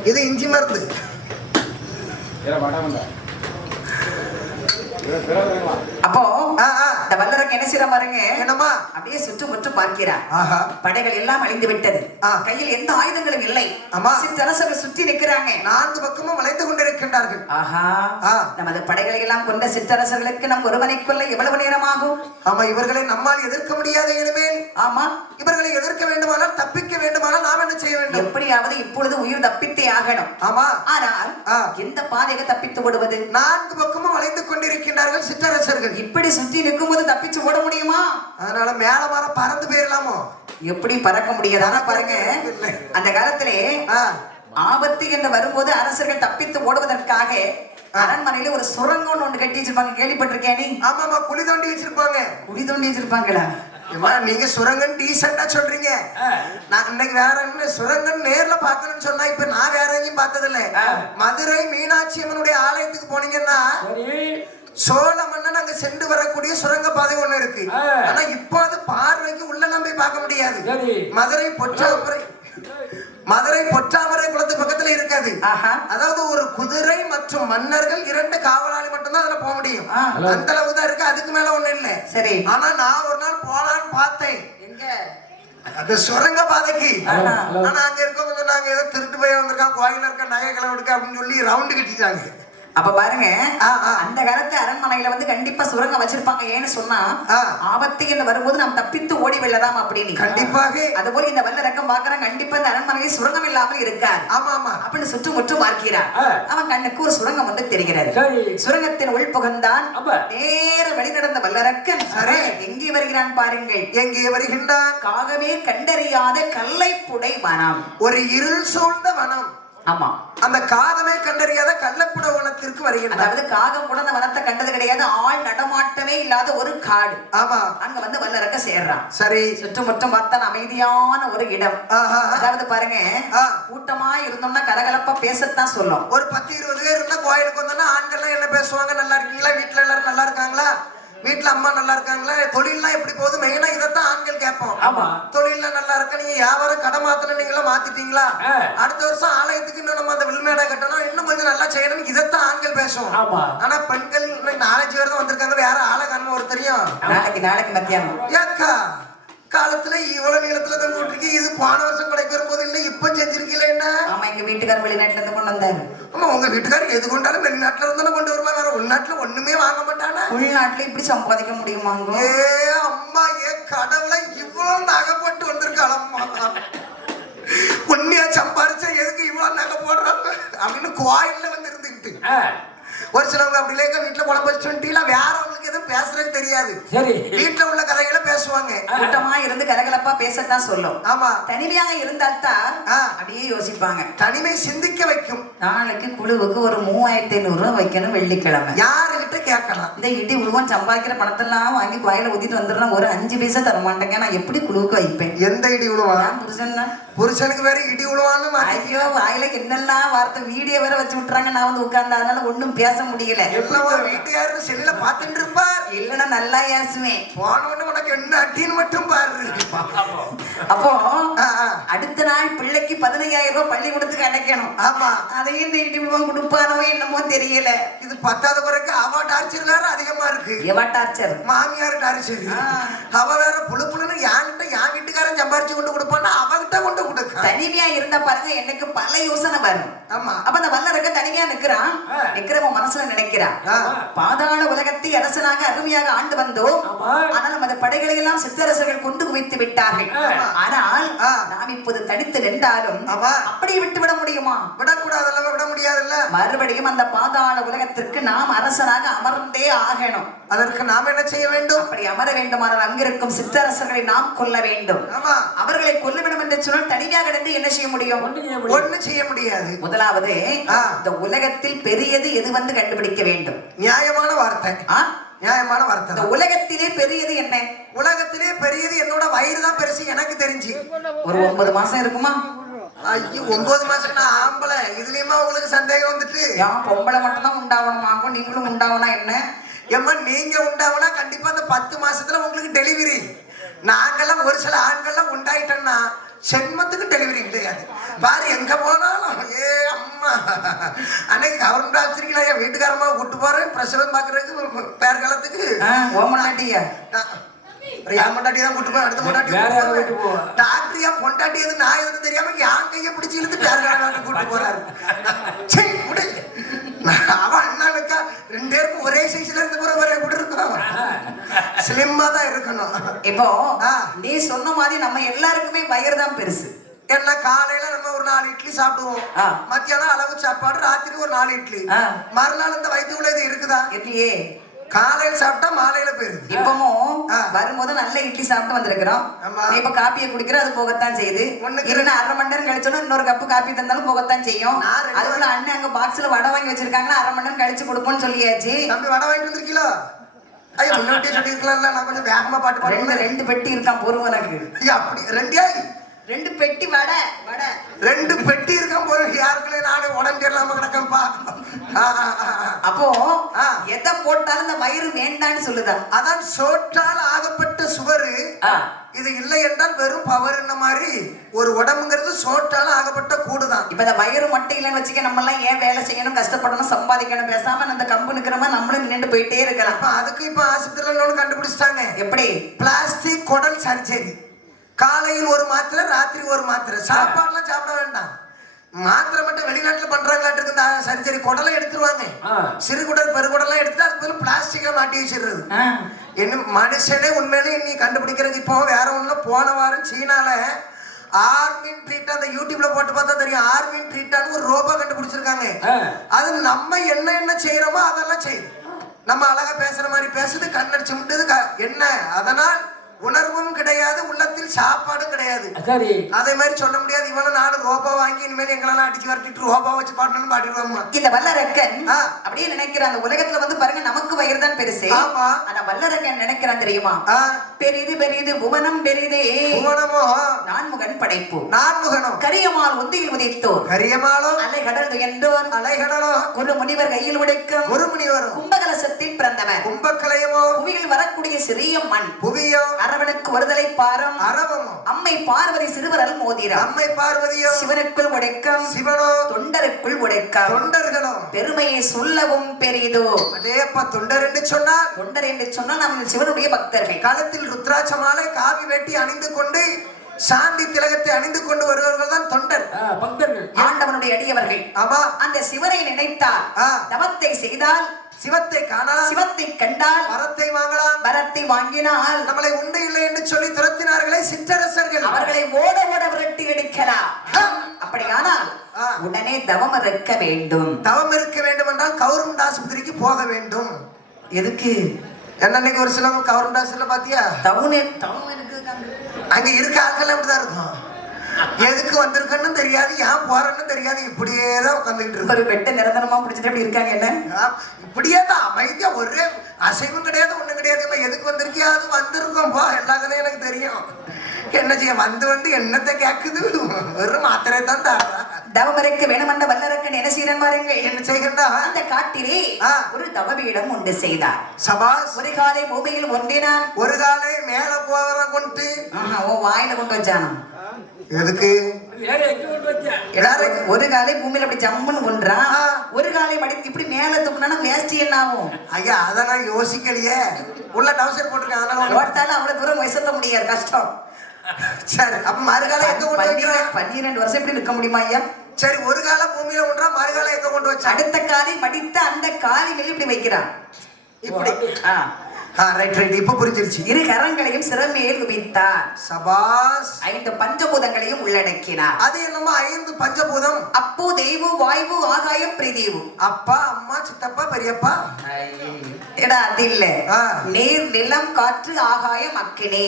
இது? இஞ்சி மருந்து. அப்போ இந்த வல்லரக்கன் என்ன செய்யற பாருங்க, என்னமா அப்படியே சுற்றுமுற்று பார்க்கிறார். ஆஹா. படைகள் எல்லாம் அழிந்து விட்டது. கையில் எந்த ஆயுதங்களும் இல்லை. ஆமா. சிற்றரசர்கள் சுற்றி நிற்கிறாங்க. 4 பக்கமும் வளைந்து கொண்டிருக்கின்றார்கள். ஆஹா. நமது படைகளை எல்லாம் கொண்ட சிற்றரசர்களுக்கு நம் ஒருவனை கொல்ல எவ்வளவு நேரம் ஆகும்? ஆமா. இவர்களை நம்மால் எதிர்க்க முடியாத இனிமேல். ஆமா. இவர்களை எதிர்க்க வேண்டுமானால், தப்பிக்க வேண்டுமானால் நாம் என்ன செய்ய வேண்டும்? எப்படியாவது இப்பொழுது உயிர் தப்பித்தே ஆகணும். ஆமா. ஆனால் எந்த பாதையை தப்பித்து ஓடுவது? 4 பக்கமும் வளைந்து கொண்டிருக்கின்றார்கள் சிற்றரசர்கள். இப்படி சுற்றி நிற்கும் போது தப்பிச்சு ஓட முடியுமா? அதனால மேல மரம் பறந்து போயிடலாமோ? எப்படி பறக்க முடியாத பாருங்க. அந்த காலத்திலே ஆபத்து என்று வரும்போது அரசர்கள் தப்பித்து ஓடுவதற்காக அரண்மனையில ஒரு சுரங்கம் ஒன்று கட்டி வச்சிருப்பாங்க. கேள்விப்பட்டிருக்கேன் நீ? ஆமாமா. குழி தோண்டி வச்சிருப்பாங்க. குழி தோண்டி வச்சிருப்பாங்களா? நீங்க சுரங்கன் டீசெண்டா சொல்றீங்க. நான் இன்னைக்கு வேற என்ன சுரங்கன் நேர்ல பாக்கணும்னு சொன்னா, இப்ப நான் வேற எங்கேயும் பார்த்தது இல்ல. மதுரை மீனாட்சி அம்மனுடைய ஆலயத்துக்கு போனீங்கன்னா சோழ மன்னன் அங்க சென்று வரக்கூடிய சுரங்க பாதை ஒண்ணு இருக்கு. ஆனா இப்போ அது பார்வைக்கு உள்ள நம்பி பார்க்க முடியாது. மதுரை பொற்றாமரை குளத்து பக்கத்துல இருக்காது. அதாவது ஒரு குதிரை மற்றும் மன்னர்கள் 2 காவலாளி மட்டும்தான் அதுல போக முடியும். அந்த அளவு தான் இருக்கு. அதுக்கு மேல ஒண்ணு இல்ல. சரி. ஆனா நான் ஒரு நாள் போலான்னு பார்த்தேன். எங்க? அந்த சுரங்க பாதைக்கு. ஆனா அங்க இருக்கவங்க நாங்க ஏதோ திருட்டு போய் வந்திருக்கோம், கோயில இருக்க நகை கிளவு எடுக்க அப்படின்னு சொல்லி ரவுண்டு கட்டிட்டாங்க. அப்ப பாருங்க, அந்த காலத்து அரண்மனையில வந்து கண்டிப்பா சுரங்கம் வச்சிருப்பாங்க. ஏன்னு சொன்னா ஆபத்து என்று வரும்போது நாம் தப்பித்து ஓடி வெள்ளலாம் அப்படின்னு. கண்டிப்பாக. அதுபோல இந்த வல்லரக்கம் பாக்குறான். கண்டிப்பா இந்த அரண்மனையில் சுரங்கம் இல்லாமல் இருக்காது. ஆமா ஆமா. அப்படின்னு சுற்றுமுற்று பார்க்கிறார். அவன் கண்ணுக்கு ஒரு சுரங்கம் வந்து தெரிகிறது. சுரங்கத்தின் உள்புகந்தான் நேர வழி நடந்த வல்லரக்கன் எங்கே வருகிறான் பாருங்கள். எங்கே வருகின்றான்? காகமே கண்டறியாத கல்லைப்புடை வனம். ஒரு இருள் சூழ்ந்த வனம். ஆமா. அந்த காகமே கண்டறியாத கள்ளப்புட வனத்திற்கு வருகின்றான். அதாவது காகம் கூட அந்த வனத்தை கண்டது கிடையாது. ஆள் நடமாட்டமே இல்லாத ஒரு காடு. ஆமா. அங்க வந்து வல்லரக்க சேர்றான். சரி. சுற்றுமுற்றும் பார்த்தா அமைதியான ஒரு இடம். அதாவது பாருங்க, கூட்டமா இருந்தோம்னா கலகலப்பா பேசத்தான் சொல்லும். ஒரு 10-20 பேர் இருந்தா கோயிலுக்கு வந்தோம்னா ஆண்கள்லாம் என்ன பேசுவாங்க? நல்லா இருக்கீங்களா? வீட்டுல எல்லாரும் நல்லா இருக்காங்களா? வீட்டுல அம்மா நல்லா இருக்காங்களா? தொழில்லாம் எப்படி போகுது? மெயினா இதைத்தான் ஆண்கள் கேட்போம். தொழில்லாம் நல்லா இருக்க, நீங்க வியாபாரம் கடை மாத்தணும், நீங்களா மாத்திட்டீங்களா? அடுத்த வருஷம் ஆலயத்துக்கு இன்னும் நம்ம அந்த வில்மேடா கட்டணும், இன்னும் கொஞ்சம் நல்லா செய்யணும், இதைத்தான் ஆண்கள் பேசுவோம். ஆனா பெண்கள் 4-5 பேர் தான் வந்திருக்காங்க. வேற ஆளை காரணம் ஒரு தெரியும். நாளைக்கு மத்தியானம் ஏக்கா காலத்துல இவ்வளவு நீளத்துல தான் விட்டுருக்கு. இது போன வருஷம் கடைக்கு வரும்போது இல்ல, இப்ப செஞ்சிருக்கீங்களா? என்ன? ஆமா, எங்க வீட்டுக்காரர் வெளிநாட்டுல இருந்து கொண்டு வந்தாரு. ஆமா, உங்க வீட்டுக்காரர் எது கொண்டாலும் வெளிநாட்டுல இருந்தாலும் கொண்டு வருவா. வேற உள்நாட்டுல ஒண்ணுமே வாங்க மாட்டானா? உள்நாட்டுல இப்படி சம்பாதிக்க முடியுமாங்க? அம்மா, கடவுளை இவ்வளவு நகை போட்டு வந்திருக்காளம்மா. உண்மையா சம்பாரிச்சா எதுக்கு இவ்வளவு நகை போடுறாங்க அப்படின்னு கோயில்ல வந்து இருந்துகிட்டு ஒரு சிலவங்க அப்படி இல்லைங்க, வீட்டுல குழம்பு வச்சுட்டீங்களா, வேற அவங்களுக்கு எதுவும் பேசுறது தெரியாது. வீட்டுல உள்ள கதைகளை பேசுவாங்க. கூட்டமா இருந்து கலகலப்பா பேசத்தான் சொல்லும். ஆமா. தனிமையாக இருந்தால்தான் அப்படியே யோசிப்பாங்க. தனிமை சிந்திக்க வைக்கும். நாளைக்கு குழுவுக்கு ஒரு 3500 ரூபாய் வைக்கணும், வெள்ளிக்கிழமை. யாருகிட்ட கேட்கலாம்? இந்த இடி உருவம் சம்பாதிக்கிற பணத்தெல்லாம் வாங்கி கோயில ஊத்திட்டு வந்துடுறோம். ஒரு 5 பைசா தர மாட்டேங்க. நான் எப்படி குழுவுக்கு வைப்பேன்? எந்த இடி உழுவா? புருஷன் தான். புருஷனுக்கு வேற இடி உழுவான்னு. ஐயோ, வாயில என்னெல்லாம் வார்த்தை வீடியோ வேற வச்சு விட்டுறாங்க. நான் வந்து உட்கார்ந்து அதனால ஒண்ணும் பேச முடியல. எவ்வளவோ வீட்டுக்காரரு செல்லுல பாத்துட்டு இருப்பார். இல்லன்னா நல்லா ஏசுவேன். போன உடனே உனக்கு என்ன அட்டின்னு மட்டும் பாரு. அப்போ அடுத்த நாள் பிள்ளைக்கு 15000 ரூபாய் பள்ளிக்கூடத்துக்கு அடைக்கணும். ஆமா. அதையும் இந்த இடி உருவம் கொடுப்பானோ என்னமோ தெரியல. இது 10வது குறைக்கு அவ டார்ச்சர் வேற அதிகமா இருக்கு. எவ டார்ச்சர்? மாமியார் டார்ச்சர். அவ வேற புழுப்புலுன்னு என் வீட்டுக்காரன் சம்பாரிச்சு கொண்டு கொடுப்பான்னா அவகிட்ட கொண்டு கொடுக்க. தனிமையா இருந்தா பாருங்க, எனக்கு பல யோசனை வரும். ஆமா. அப்ப அந்த வல்லரக்க தனிமையா நிக்கிறவன் மனசுல நினைக்கிறான், பாதாள உலகத்தை அரசனாக அருமையாக ஆண்டு வந்தோம். ஆனால் நமது படைகளை எல்லாம் சித்தரசர்கள் கொண்டு குவித்து விட்டார்கள். ஆனால் நாம் இப்போது தனித்து நின்றாலும் அப்படியே விட்டு விட முடியுமா? விடக்கூடாது. விட முடியாதுல்ல. மறுபடியும் அந்த பாதாள உலகத்திற்கு நாம் அரசனாக அமர்ந்தே ஆகணும். அதற்கு நாம் என்ன செய்ய வேண்டும்? அப்படி அமர வேண்டுமானால் அங்கிருக்கும் சிற்றரசர்களை நாம் கொல்ல வேண்டும். ஆமா, அவர்களை கொல்ல வேண்டும் என்று சொன்னால் தனியாக இருந்து என்ன செய்ய முடியும்? ஒண்ணு செய்ய முடியாது. முதலாவது இந்த உலகத்தில் பெரியது எது வந்து கண்டுபிடிக்க வேண்டும். நியாயமான வார்த்தை. நியாயமான வார்த்தை. இந்த உலகத்திலே பெரியது என்ன? உலகத்திலே பெரியது என்னோட வயிறு தான் பெருசு எனக்கு தெரிஞ்சு. ஒரு 9 மாசம் இருக்குமா? ஐயோ, 9 மாசம் நான் ஆம்பளை. இதுலயுமா உங்களுக்கு சந்தேகம் வந்துட்டு? பொம்பளை மட்டும் தான் உண்டாகணுமாக்கும், நீங்களும் உண்டாகணும் என்ன? ஏம்மா, நீங்க உண்டாவனா கண்டிப்பா அந்த 10 மாசத்துல உங்களுக்கு டெலிவரி. நாங்கெல்லாம் ஒரு சில ஆண்கள்லாம் உண்டாயிட்டோம்னா சென்மத்துக்கு டெலிவரி கிடையாது. பாரு எங்க போனாலும் ஏ அம்மா, அன்னைக்கு கவர்மெண்ட் ஆஃபீஸருக்கு என் வீட்டுக்காரமா கூட்டு போறேன் பிரசவம் பாக்குறதுக்கு பேர் காலத்துக்கு. என் பொண்டாட்டி தான் கூட்டு போய் அடுத்த பொண்டாட்டி டாக்டரியா பொண்டாட்டி எது நான் எதுன்னு தெரியாம என் கையை பிடிச்சி இழுத்து பேர் காலத்துக்கு கூட்டு போறாரு. அவன் அண்ணானுக்கா 2 பேருக்கும் ஒரே சைஸ்ல இருந்து போற வரை எப்படி இருக்கும்? ஸ்லிம்மா தான் இருக்கணும். இப்போ நீ சொன்ன மாதிரி நம்ம எல்லாருக்குமே வயிறு தான் பெருசு. என்ன, காலையில நம்ம ஒரு 4 இட்லி சாப்பிடுவோம், மத்தியானம் அளவு சாப்பாடு, ராத்திரி ஒரு 4 இட்லி. மறுநாள் இந்த வயிற்றுக்குள்ள இது இருக்குதா? இல்லையே. காலையில சாப்பிட்டா மாலையில போயிருது. இப்பவும் வரும்போது நல்ல இட்லி சாப்பிட்டு வந்திருக்கிறோம். இப்ப காப்பியை குடிக்கிறோம், அது போகத்தான் செய்யுது. இல்லைன்னா 1/2 மணி நேரம் கழிச்சோன்னா இன்னொரு கப்பு காப்பி தந்தாலும் போகத்தான் செய்யும். அதுக்குள்ள அண்ணன் அங்க பாக்ஸ்ல வடை வாங்கி வச்சிருக்காங்கன்னா 1/2 மணி நேரம் கழிச்சு கொடுப்போம்னு சொல்லியாச்சு. தம்பி வடை வாங்கிட்டு வந்திருக்கீங்களோ? ஐயோ, முன்னாடியே சொல்லிருக்கலாம்ல, நான் கொஞ்சம் வேகமா பாட்டு பாடுறேன். 2 பெட்டி இருக்கான் பொறுவனுக்கு. அப்படி 2 பெட்டி வடை. 2 பெட்டி இருக்கான் போற யாருக்குள்ளே நானே உடம்பு இல்லாம கிடக்கப்பா. அப்போ எதை போட்டாலும் இந்த வயிறு வேண்டான்னு சொல்லுதா? அதான் சோற்றால் ஆகப்பட்ட சுவரு. இது இல்லை என்றால் வெறும் பவர் என்ன மாதிரி ஒரு உடம்புங்கிறது சோற்றால ஆகப்பட்ட கூடுதான். இப்ப இந்த வயிறு மட்டும் இல்லைன்னு வச்சுக்க, நம்ம எல்லாம் ஏன் வேலை செய்யணும், கஷ்டப்படணும், சம்பாதிக்கணும், பேசாம அந்த கம்பு நிக்கிற மாதிரி நம்மளும் நின்று போயிட்டே இருக்கலாம். அதுக்கு இப்ப ஆஸ்பத்திரியில கண்டுபிடிச்சிட்டாங்க. எப்படி? பிளாஸ்டிக் குடல் சர்ஜரி. காலையில் ஒரு மாத்திரை, ராத்திரி ஒரு மாத்திரை. சாப்பாடுலாம் சாப்பிட வேண்டாம், மாத்திரை மட்டும். வெளிநாட்டுல பண்றாங்க இந்த சர்ஜரி. குடலை எடுத்துருவாங்க, சிறு குடல் பெருகுடலாம் எடுத்துட்டு அதுக்கு பதில் பிளாஸ்டிக்ல மாட்டி வச்சிடுறது. என்ன மனுஷனே உண்மையிலே நீ கண்டுபிடிக்கிறது. இப்போ வேற ஒண்ணு, போன வாரம் சீனால ஆர்மின் ட்ரீட், அந்த யூடியூப்ல போட்டு பார்த்தா தெரியும், ஆர்மின் ட்ரீட்டான்னு ஒரு ரோபோ கண்டுபிடிச்சிருக்காங்க. அது நம்ம என்ன செய்யறோமோ அதெல்லாம் செய்யுது. நம்ம அழகா பேசுற மாதிரி பேசுது, கண்ணடிச்சு முட்டுது என்ன. அதனால் உணர்வும் கிடையாது, உள்ளத்தில் சாப்பாடும் கிடையாது. அதே மாதிரி சொல்ல முடியாது. இவனும் நானும் ரோபோ வாங்கி இனிமேல் எங்களெல்லாம் அடிச்சு வரட்டிட்டு ரோபோ வச்சு பாடணும்னு பாடிடுவாங்க. இந்த வல்லரக்கன் அப்படியே நினைக்கிறான், அந்த உலகத்துல வந்து பாருங்க நமக்கு வயிறு தான் பெருசு. ஆனா வல்லரக்கன் நினைக்கிறான் தெரியுமா, பெரிது பெரிது புவனம் பெரிதே, புவனமோ நான்முகன் படைப்பு, நான்முகனும் கரியமால் உந்தியில் உதைத்தோர், கரியமாலோ அலைகடல் துயன்றோர், அலைகடலோ ஒரு முனிவர் கையில் உடைக்கும், ஒரு முனிவர் கும்பகலசத்தில் பிறந்தவர், கும்பகலயமோ புவியில் வரக்கூடிய சிறிய மண், புவியோ அரவனுக்கு ஒருதலை பாரம், அரவமோ அம்மை பார்வதி சிறுவரல் மோதிரம், அம்மை பார்வதியோ சிவனுக்குள் உடைக்கம், சிவனோ தொண்டருக்குள் உடைக்கம், தொண்டர்களோ பெருமையை சொல்லவும் பெரிதோ. அதேப்பா, தொண்டர் என்று சொன்னால், தொண்டர் என்று சொன்னால் நம்ம சிவனுடைய பக்தர்கள். காலத்தில் ருத்ராட்ச மாலை, காவி வேட்டி அணிந்து கொண்டு சாந்தி திலகத்தை அணிந்து கொண்டு வருபவர்கள் தான் தொண்டர், பக்தர்கள், ஆண்டவனுடைய அடியவர்கள். ஆமா, அந்த சிவனை நினைத்தால், தவத்தை செய்தால் சிவத்தை காணலாம், சிவத்தை கண்டால் வரத்தை வாங்கலாம், வரத்தை வாங்கினால் நம்மளை உண்டு இல்லை என்று சொல்லி துரத்தினார்களே சிற்றரசர்கள், அவர்களை ஓட ஓட விரட்டி எடுக்கலாம். அப்படியானால் உடனே தவம் இருக்க வேண்டும். தவம் இருக்க வேண்டும் என்றால் கவர்மெண்ட் ஆஸ்பத்திரிக்கு போக வேண்டும். எதுக்கு? என்னன்னைக்கு ஒரு சில கவர்மெண்ட் ஆஸ்பத்திரியில பாத்தியா தவம் இருக்கு, அங்க இருக்க ஆட்கள் அப்படிதான் இருக்கும். எதுக்கு வந்திருக்கன்னு தெரியாது, ஏன் போறன்னு தெரியாது, இப்படியே தான் உட்காந்துக்கிட்டு இருக்கு. ஒரு பெட்டை நிரந்தரமா பிடிச்சிட்டு அப்படி இருக்காங்க. என்ன இப்படியே தான் அமைதியா, ஒரே அசைவும் கிடையாது, ஒண்ணும் கிடையாது. எதுக்கு வந்திருக்கியா? அது வந்திருக்கோம் போ, எல்லா கதையும் எனக்கு தெரியும். என்ன செய்ய வந்து என்னத்தை கேக்குது, வெறும் மாத்திரை தான் தாரா. தவமறைக்க வேணுமென்ற வல்லரக்கன் என்ன செய்யறன் பாருங்க. என்ன செய்கின்றா, அந்த காட்டிலே ஒரு தவபீடம் உண்டு செய்தார். சபாஸ். ஒரு காலை பூமியில் ஒன்றினான், ஒரு காலை மேல போவர கொண்டு வாயில கொண்டு வச்சானோ. எதுக்கு? ஒரு காலை பூமியில அப்படி ஜம்முன்னு ஒன்றான், ஒரு காலை மடித்து இப்படி மேல தூக்குனா வேஸ்ட் என்ன ஆகும்? ஐயா, அதெல்லாம் யோசிக்கலையே. உள்ள டவுசர் போட்டிருக்கேன், அதனால அவ்வளவு தூரம் விசத்த முடியாது, கஷ்டம். சரி, அப்ப மறுகால எங்க கொண்டு வைக்கிறேன்? 12 வருஷம் இப்படி நிற்க முடியுமா ஐயா? சரி, ஒரு கால பூமியில ஒன்றா, மறுகால எங்க கொண்டு வச்சா? அடுத்த காலை மடித்து அந்த காலி மேல இப்படி வைக்கிறான். இப்படி இப்ப புரிஞ்சிருச்சு. இரு கரங்களையும் சிறமேல் குவித்தார். சபாஸ். 5 பஞ்சபூதங்களையும் உள்ளடக்கினார். அது என்னமா 5 பஞ்சபூதம்? அப்பு தெய்வ வாயு ஆகாயம் பிரதீவு. அப்பா அம்மா சித்தப்பா பெரியப்பா. எடா அது இல்ல. ஆ. நீர் நிலம் காற்று ஆகாயம் அக்கினி.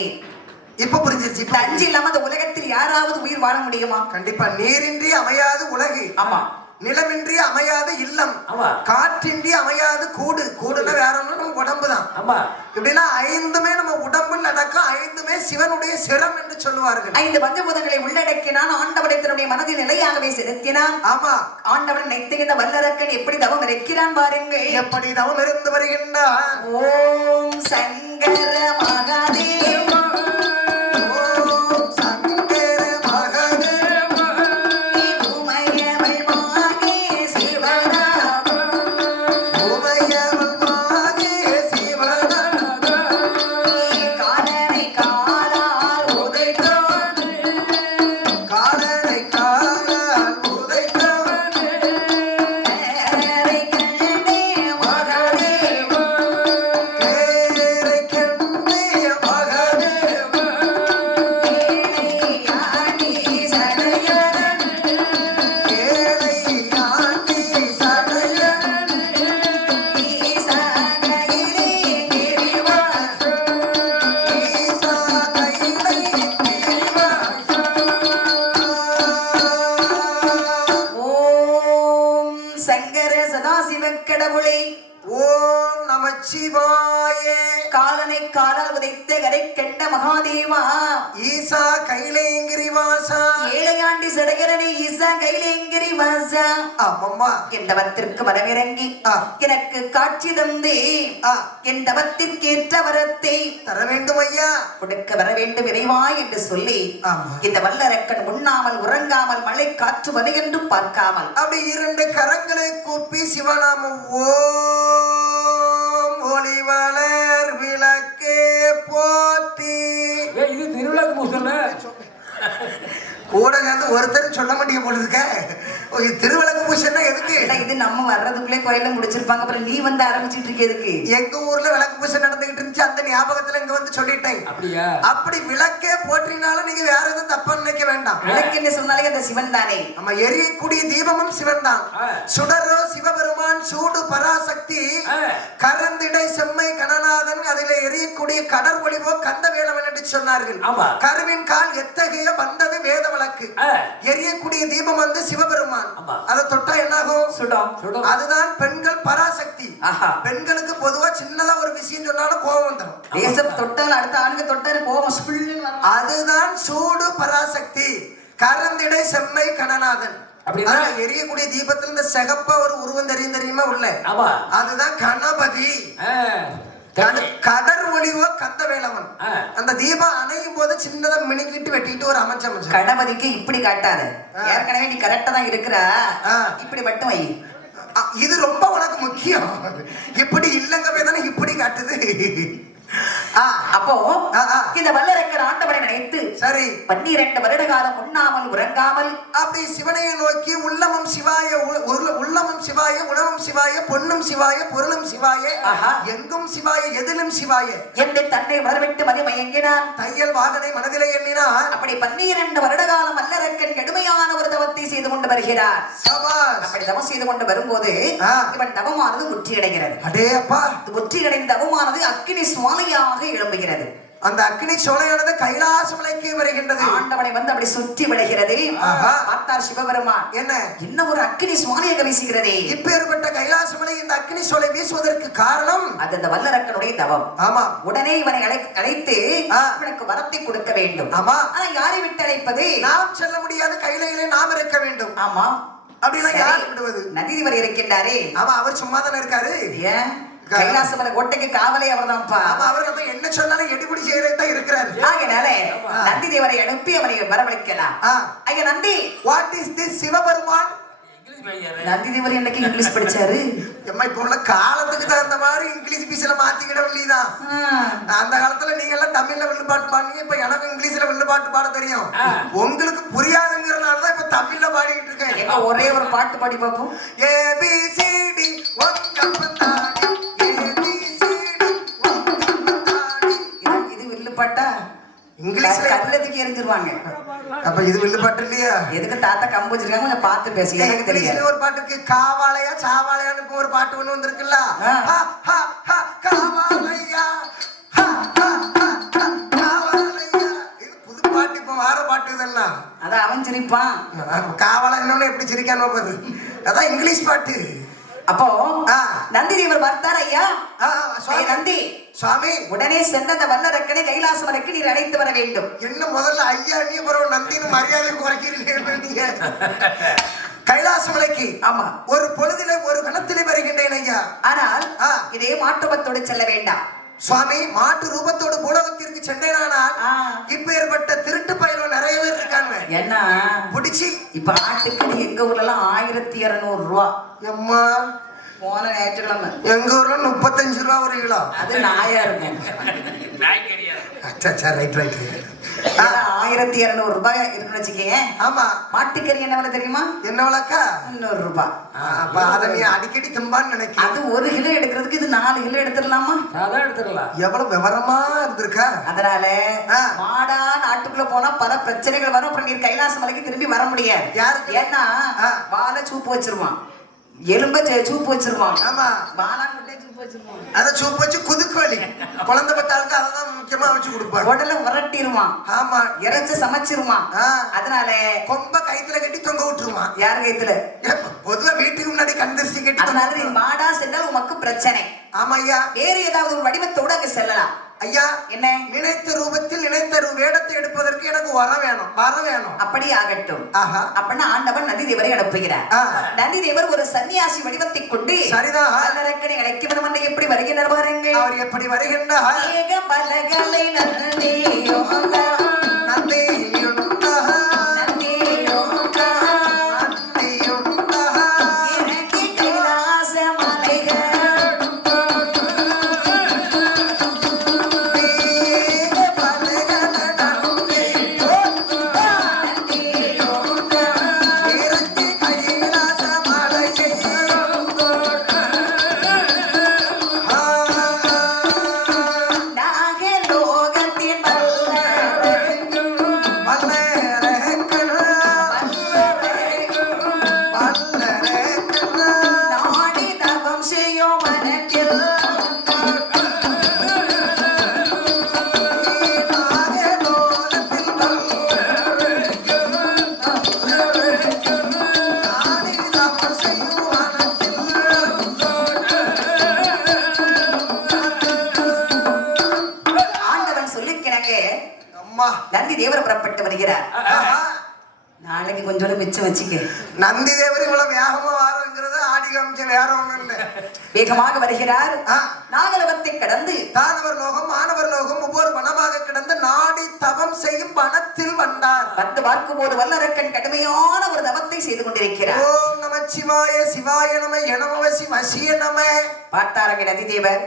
இப்ப புரிஞ்சிருச்சு. இந்த அஞ்சு இல்லாம இந்த உலகத்தில் யாராவது உயிர் வாழ முடியுமா? கண்டிப்பா. நீரின்றி அமையாது உலகு. ஆமா. நிலமின்றி அமையாது இல்லம். ஆமா. காற்றின்றி அமையாது கூடு. கூடுனா வேற ஒண்ணு நம்ம உடம்பு தான். ஆமா. இப்படின்னா ஐந்துமே நம்ம உடம்பில் நடக்கும். ஐந்துமே சிவனுடைய சிரம் என்று சொல்லுவார்கள். 5 பஞ்சபூதங்களை உள்ளடக்கினான் ஆண்டவனை தன்னுடைய மனதில் நிலையாகவே செலுத்தினான். ஆமா. ஆண்டவன் நினைத்துகின்ற வல்லரக்கன் எப்படி தவம் இருக்கிறான் பாருங்கள். எப்படி தவம் இருந்து வருகின்றான். ஓம் சங்கர மகாதேவ ஓம் நமச்சிவாய. காலனை காலால் உதைத்த கரை கண்ட மகாதேவா ஈசா கைலேங்கிரி வாசா. ஏழையாண்டி சடையரணி ஈசா கைலேங்கிரி வாசா. ஆமாம்மா. என் தவத்திற்கு வரவிறங்கி எனக்கு காட்சி தந்தே என் தவத்திற்கேற்ற வரத்தை தர வேண்டும் ஐயா. கொடுக்க வர வேண்டும் இறைவா என்று சொல்லி இந்த வல்லரக்கன் உண்ணாமல் உறங்காமல் மழை காற்று வரை என்று பார்க்காமல் அப்படி 2 கரங்களை கூப்பி சிவநாமம் ஓம் ஒளிவளர் விளக்கே போற்றி. இது திருவிழாக்கு பூசல கூட ஒருத்தர் சொல்ல மாட்டீங்க போல இருக்க. திருவிளக்கு பூசைன்னா எதுக்கு? இது நம்ம வர்றதுக்குள்ளே கோயில முடிச்சிருப்பாங்க. அப்புறம் நீ வந்து ஆரம்பிச்சிட்டு இருக்க எதுக்கு? எங்க ஊர்ல விளக்கு பூசை நடந்துகிட்டு இருந்துச்சு. அந்த ஞாபகத்துல இங்க வந்து சொல்லிட்டேன். அப்படியா? அப்படி விளக்கே போற்றினாலும் நீங்க வேற எதுவும் தப்பா நினைக்க வேண்டாம். விளக்கு என்ன சொன்னாலே அந்த சிவன் தானே. நம்ம எரியக்கூடிய தீபமும் சிவன் தான். சுடரோ சிவபெருமான், சூடு பராசக்தி, கரந்திடை செம்மை கணநாதன், அதிலே எரியக்கூடிய கடற் ஒளிவோ கந்த வேலவன் என்று சொன்னார்கள். கருவின் கால் எத்தகைய வந்தது வேத விளக்கு. எரியக்கூடிய தீபம் வந்து சிவபெருமான். அதை தொட்டா என்னாகும்? சுடும். அதுதான் பெண்கள் பராசக்தி. பெண்களுக்கு பொதுவா சின்னதா ஒரு விஷயம் சொன்னாலும் கோபம் வந்துடும். தேசம் தொட்டால் அடுத்த ஆளுக்கு தொட்டாரு கோபம். அதுதான் சூடு பராசக்தி. கரந்திடை செம்மை கணநாதன். எரியக்கூடிய தீபத்தில் இந்த சிகப்பா ஒரு உருவம் தெரியுமா உள்ள? அதுதான் கணபதி. கடற் ஒளிவோ கந்த வேலவன். அந்த தீபம் அணையும் போது சின்னதா மினுக்கிட்டு வெட்டிட்டு ஒரு அமைச்ச கணபதிக்கு இப்படி காட்டாது. ஏற்கனவே நீ கரெக்டா தான் இருக்கிற. இப்படி மட்டும் வை. இது ரொம்ப உனக்கு முக்கியம். இப்படி இல்லங்கவே தானே இப்படி காட்டுது. அப்போ இந்த வல்லரக்கர் ஆண்டவனை நினைத்து சரி 12 வருட காலம் உண்ணாமல் உறங்காமல் அப்படி சிவனையை நோக்கி உள்ளமும் சிவாய, உள்ளமும் சிவாய, உணவும் சிவாய, பொன்னும் சிவாய, பொருளும் சிவாய, எங்கும் சிவாய, எதிலும் சிவாய என்று தன்னை வரவிட்டு மதிமயங்கினான். தையல் வாகனை மனதிலே எண்ணினான். அப்படி 12 வருட காலம் வல்லரக்கன் கடுமையான ஒரு தவத்தை செய்து கொண்டு வருகிறார். அப்படி தவம் செய்து கொண்டு வரும்போது இவன் தவமானது முற்றியடைகிறது. அடே அப்பா. முற்றியடைந்த தவமானது அக்கினி சுவாலையாக எழும்புகிறது. அந்த அக்னி சோலையானது கைலாச மலைக்கு வருகின்றது. ஆண்டவனை வந்து அப்படி சுற்றி விடுகிறது. பார்த்தார் சிவபெருமான், என்ன ஒரு அக்னி சுவாலையாக வீசுகிறதே. இப்பேற்பட்ட கைலாச மலை இந்த அக்னி சோலை வீசுவதற்கு காரணம் அது அந்த வல்லரக்கனுடைய தவம். ஆமா. உடனே இவனை அழைத்து இவனுக்கு வரத்தை கொடுக்க வேண்டும். ஆமா. ஆனா யாரை விட்டு அழைப்பது? நாம் செல்ல முடியாது, கையிலே நாம் இருக்க வேண்டும். ஆமா. அப்படின்னா யார் விடுவது? நந்திதேவர் இருக்கின்றாரே. ஆமா, அவர் சும்மா தானே இருக்காரு. ஏன்? கைலாசமலை கோட்டைக்கு காவலே அவர்தான்ப்பா. அவருக்கு என்ன சொன்னாலும் எடுபடி செய்யறதுதான் இருக்கிறாரு. ஆகையால நந்தி தேவரை அனுப்பி அவரை வரவழைக்கலாம். ஐயா Nandi, what is this Shivaperuman? Nandi Devar என்னைக்கு இங்கிலீஷ் படிச்சாரு? எம்மா இப்ப உள்ள காலத்துக்கு தகுந்த மாதிரி இங்கிலீஷ் பீஸ்ல மாத்திக்கிட வேண்டியதான். அந்த காலத்துல நீங்க எல்லாம் தமிழ்ல வில்லுப்பாட்டு பாடுங்க. இப்ப எனக்கு இங்கிலீஷ்ல வில்லுப்பாட்டு பாட தெரியும். உங்களுக்கு புரியாதுங்கிறதுனாலதான் இப்ப தமிழ்ல பாடிட்டு இருக்கேன். ஒரே ஒரு பாட்டு பாடி பார்ப்போம். ABCD இது வில்லுப்பாட்டா? இங்கிலீஷ்ல கல்லத்துக்கு எரிஞ்சிருவாங்க. அப்ப இது வில்லுப்பாட்டு இல்லையா? எதுக்கு தாத்தா கம்பு வச்சிருக்காங்க, கொஞ்சம் பார்த்து பேசி. எனக்கு தெரியாது. இங்கிலீஷ்ல ஒரு பாட்டு இருக்கு, காவாலையா சாவாலையான்னு இப்ப ஒரு பாட்டு ஒண்ணு வந்திருக்குல்ல. ஹா, ஹா, ஹா, காவாலையா, ஹா, ஹா, ஹா, ஹா, காவாலையா. இது புது பாட்டு, இப்ப வார பாட்டு இதெல்லாம். அதான் அவன் சிரிப்பான். காவாலை என்னன்னு எப்படி சிரிக்காம பாரு. அதான் இங்கிலீஷ் பாட்டு. அப்போ நந்தி தேவர் பார்த்தார். ஐயா நந்தி சுவாமி, உடனே சென்ற அந்த வல்லரக்கனை கைலாச வரைக்கும் நீர் அழைத்து வர வேண்டும். என்ன முதல்ல ஐயா நீ அப்புறம் நந்தின்னு மரியாதை குறைக்கிறீங்க. கைலாச மலைக்கு ஆமா ஒரு பொழுதிலே ஒரு கணத்திலே வருகின்றேன் ஐயா. ஆனால் இதே மாற்றுபத்தோடு செல்ல வேண்டாம் சுவாமி. மாட்டு ரூபத்தோடு பூலகத்திற்கு சென்றேனானால் இப்ப ஏற்பட்ட திருட்டு பயிலும் நிறைய பேர் இருக்காங்க. என்ன பிடிச்சி இப்ப ஆட்டுக்கறி எங்க ஊர்ல எல்லாம் 1200 ரூபா. எம்மா போன ஞாயிற்றுக்கிழமை எங்க ஊர்ல 35 ரூபா ஒரு கிலோ. அது நாயா இருக்கும். Right right. 1200 ரூபாய் இருக்குன்னு வச்சுக்கேன். ஆமா. மாட்டுக்கறி என்ன விலை தெரியுமா? என்ன விலைக்கா? 300 ரூபாய். அப்ப அத நீ அடிக்கடி திம்பான்னு நினைக்கிறேன். அது 1 கிலோ எடுக்கிறதுக்கு இது 4 கிலோ எடுத்துடலாமா? அதான் எடுத்துக்கலாம். எவ்வளவு விவரமா இருந்திருக்கா. அதனால மாடா நாட்டுக்குள்ள போனா பல பிரச்சனைகள் வரும். அப்புறம் நீர் கைலாச மலைக்கு திரும்பி வர முடியாது. யாருக்கு? ஏன்னா வாழை சூப்பு வச்சிருவான், எலும்ப சூப்பு வச்சிருவான். ஆமா, பாலாங்குட்டே சூப்பு வச்சிருவான். அத சூப்பு வச்சு குதுக்கு வலி குழந்தை பட்டாளுக்கு அததான் முக்கியமா வச்சு கொடுப்பாங்க. உடல உரட்டிடுவான். ஆமா, இறைச்சி சமைச்சிருவான். அதனால கொம்ப கைத்துல கட்டி தொங்க விட்டுருவான். யார் கைத்துல? பொதுவா வீட்டுக்கு முன்னாடி கண்டரிசி கட்டி. அதனால நீ மாடா சென்றால் உமக்கு பிரச்சனை. ஆமா ஐயா. வேறு ஏதாவது ஒரு வடிவத்தோடு அங்க செல்லலாம். ஐயா என்ன? நினைத்த ரூபத்தில் நினைத்த வேடத்தை எடுப்பதற்கு எனக்கு வர வேணும். அப்படி ஆகட்டும். ஆஹா. அப்படின்னா ஆண்டவன் நந்தி தேவரை அனுப்புகிறார். நந்தி தேவர் ஒரு சன்னியாசி வடிவத்தை கொண்டு சரிதான் வல்லரக்கனை அழைக்க வேண்டும் என்று எப்படி வருகின்றார் பாருங்கள். அவர் எப்படி வருகின்றார்? ஏக பலகலை நந்தியோகா நந்தியுண்டா நந்தியோகா நந்தியுண்டா இறங்கி கைலாச மலைகள் நந்தி தேவர் புறப்பட்டு வருகிறார். நாளைக்கு கொஞ்சம் மிச்சம் வச்சுக்க. நந்தி தேவர் இவ்வளவு வேகமா வாரங்கிறது ஆடி காமிச்ச வேற ஒண்ணும் இல்ல. வேகமாக வருகிறார். நாகலோகத்தை கடந்து தானவர் லோகம் மாணவர் லோகம் ஒவ்வொரு வனமாக கிடந்து நாடி தவம் செய்யும் வனத்தில் வந்தார். வந்து பார்க்கும் போது வல்லரக்கன் கடுமையான ஒரு தவத்தை செய்து கொண்டிருக்கிறார். ஓம் நம சிவாய சிவாய நம எனமவ சிவசிய நம. பார்த்தாரங்க நந்தி தேவர்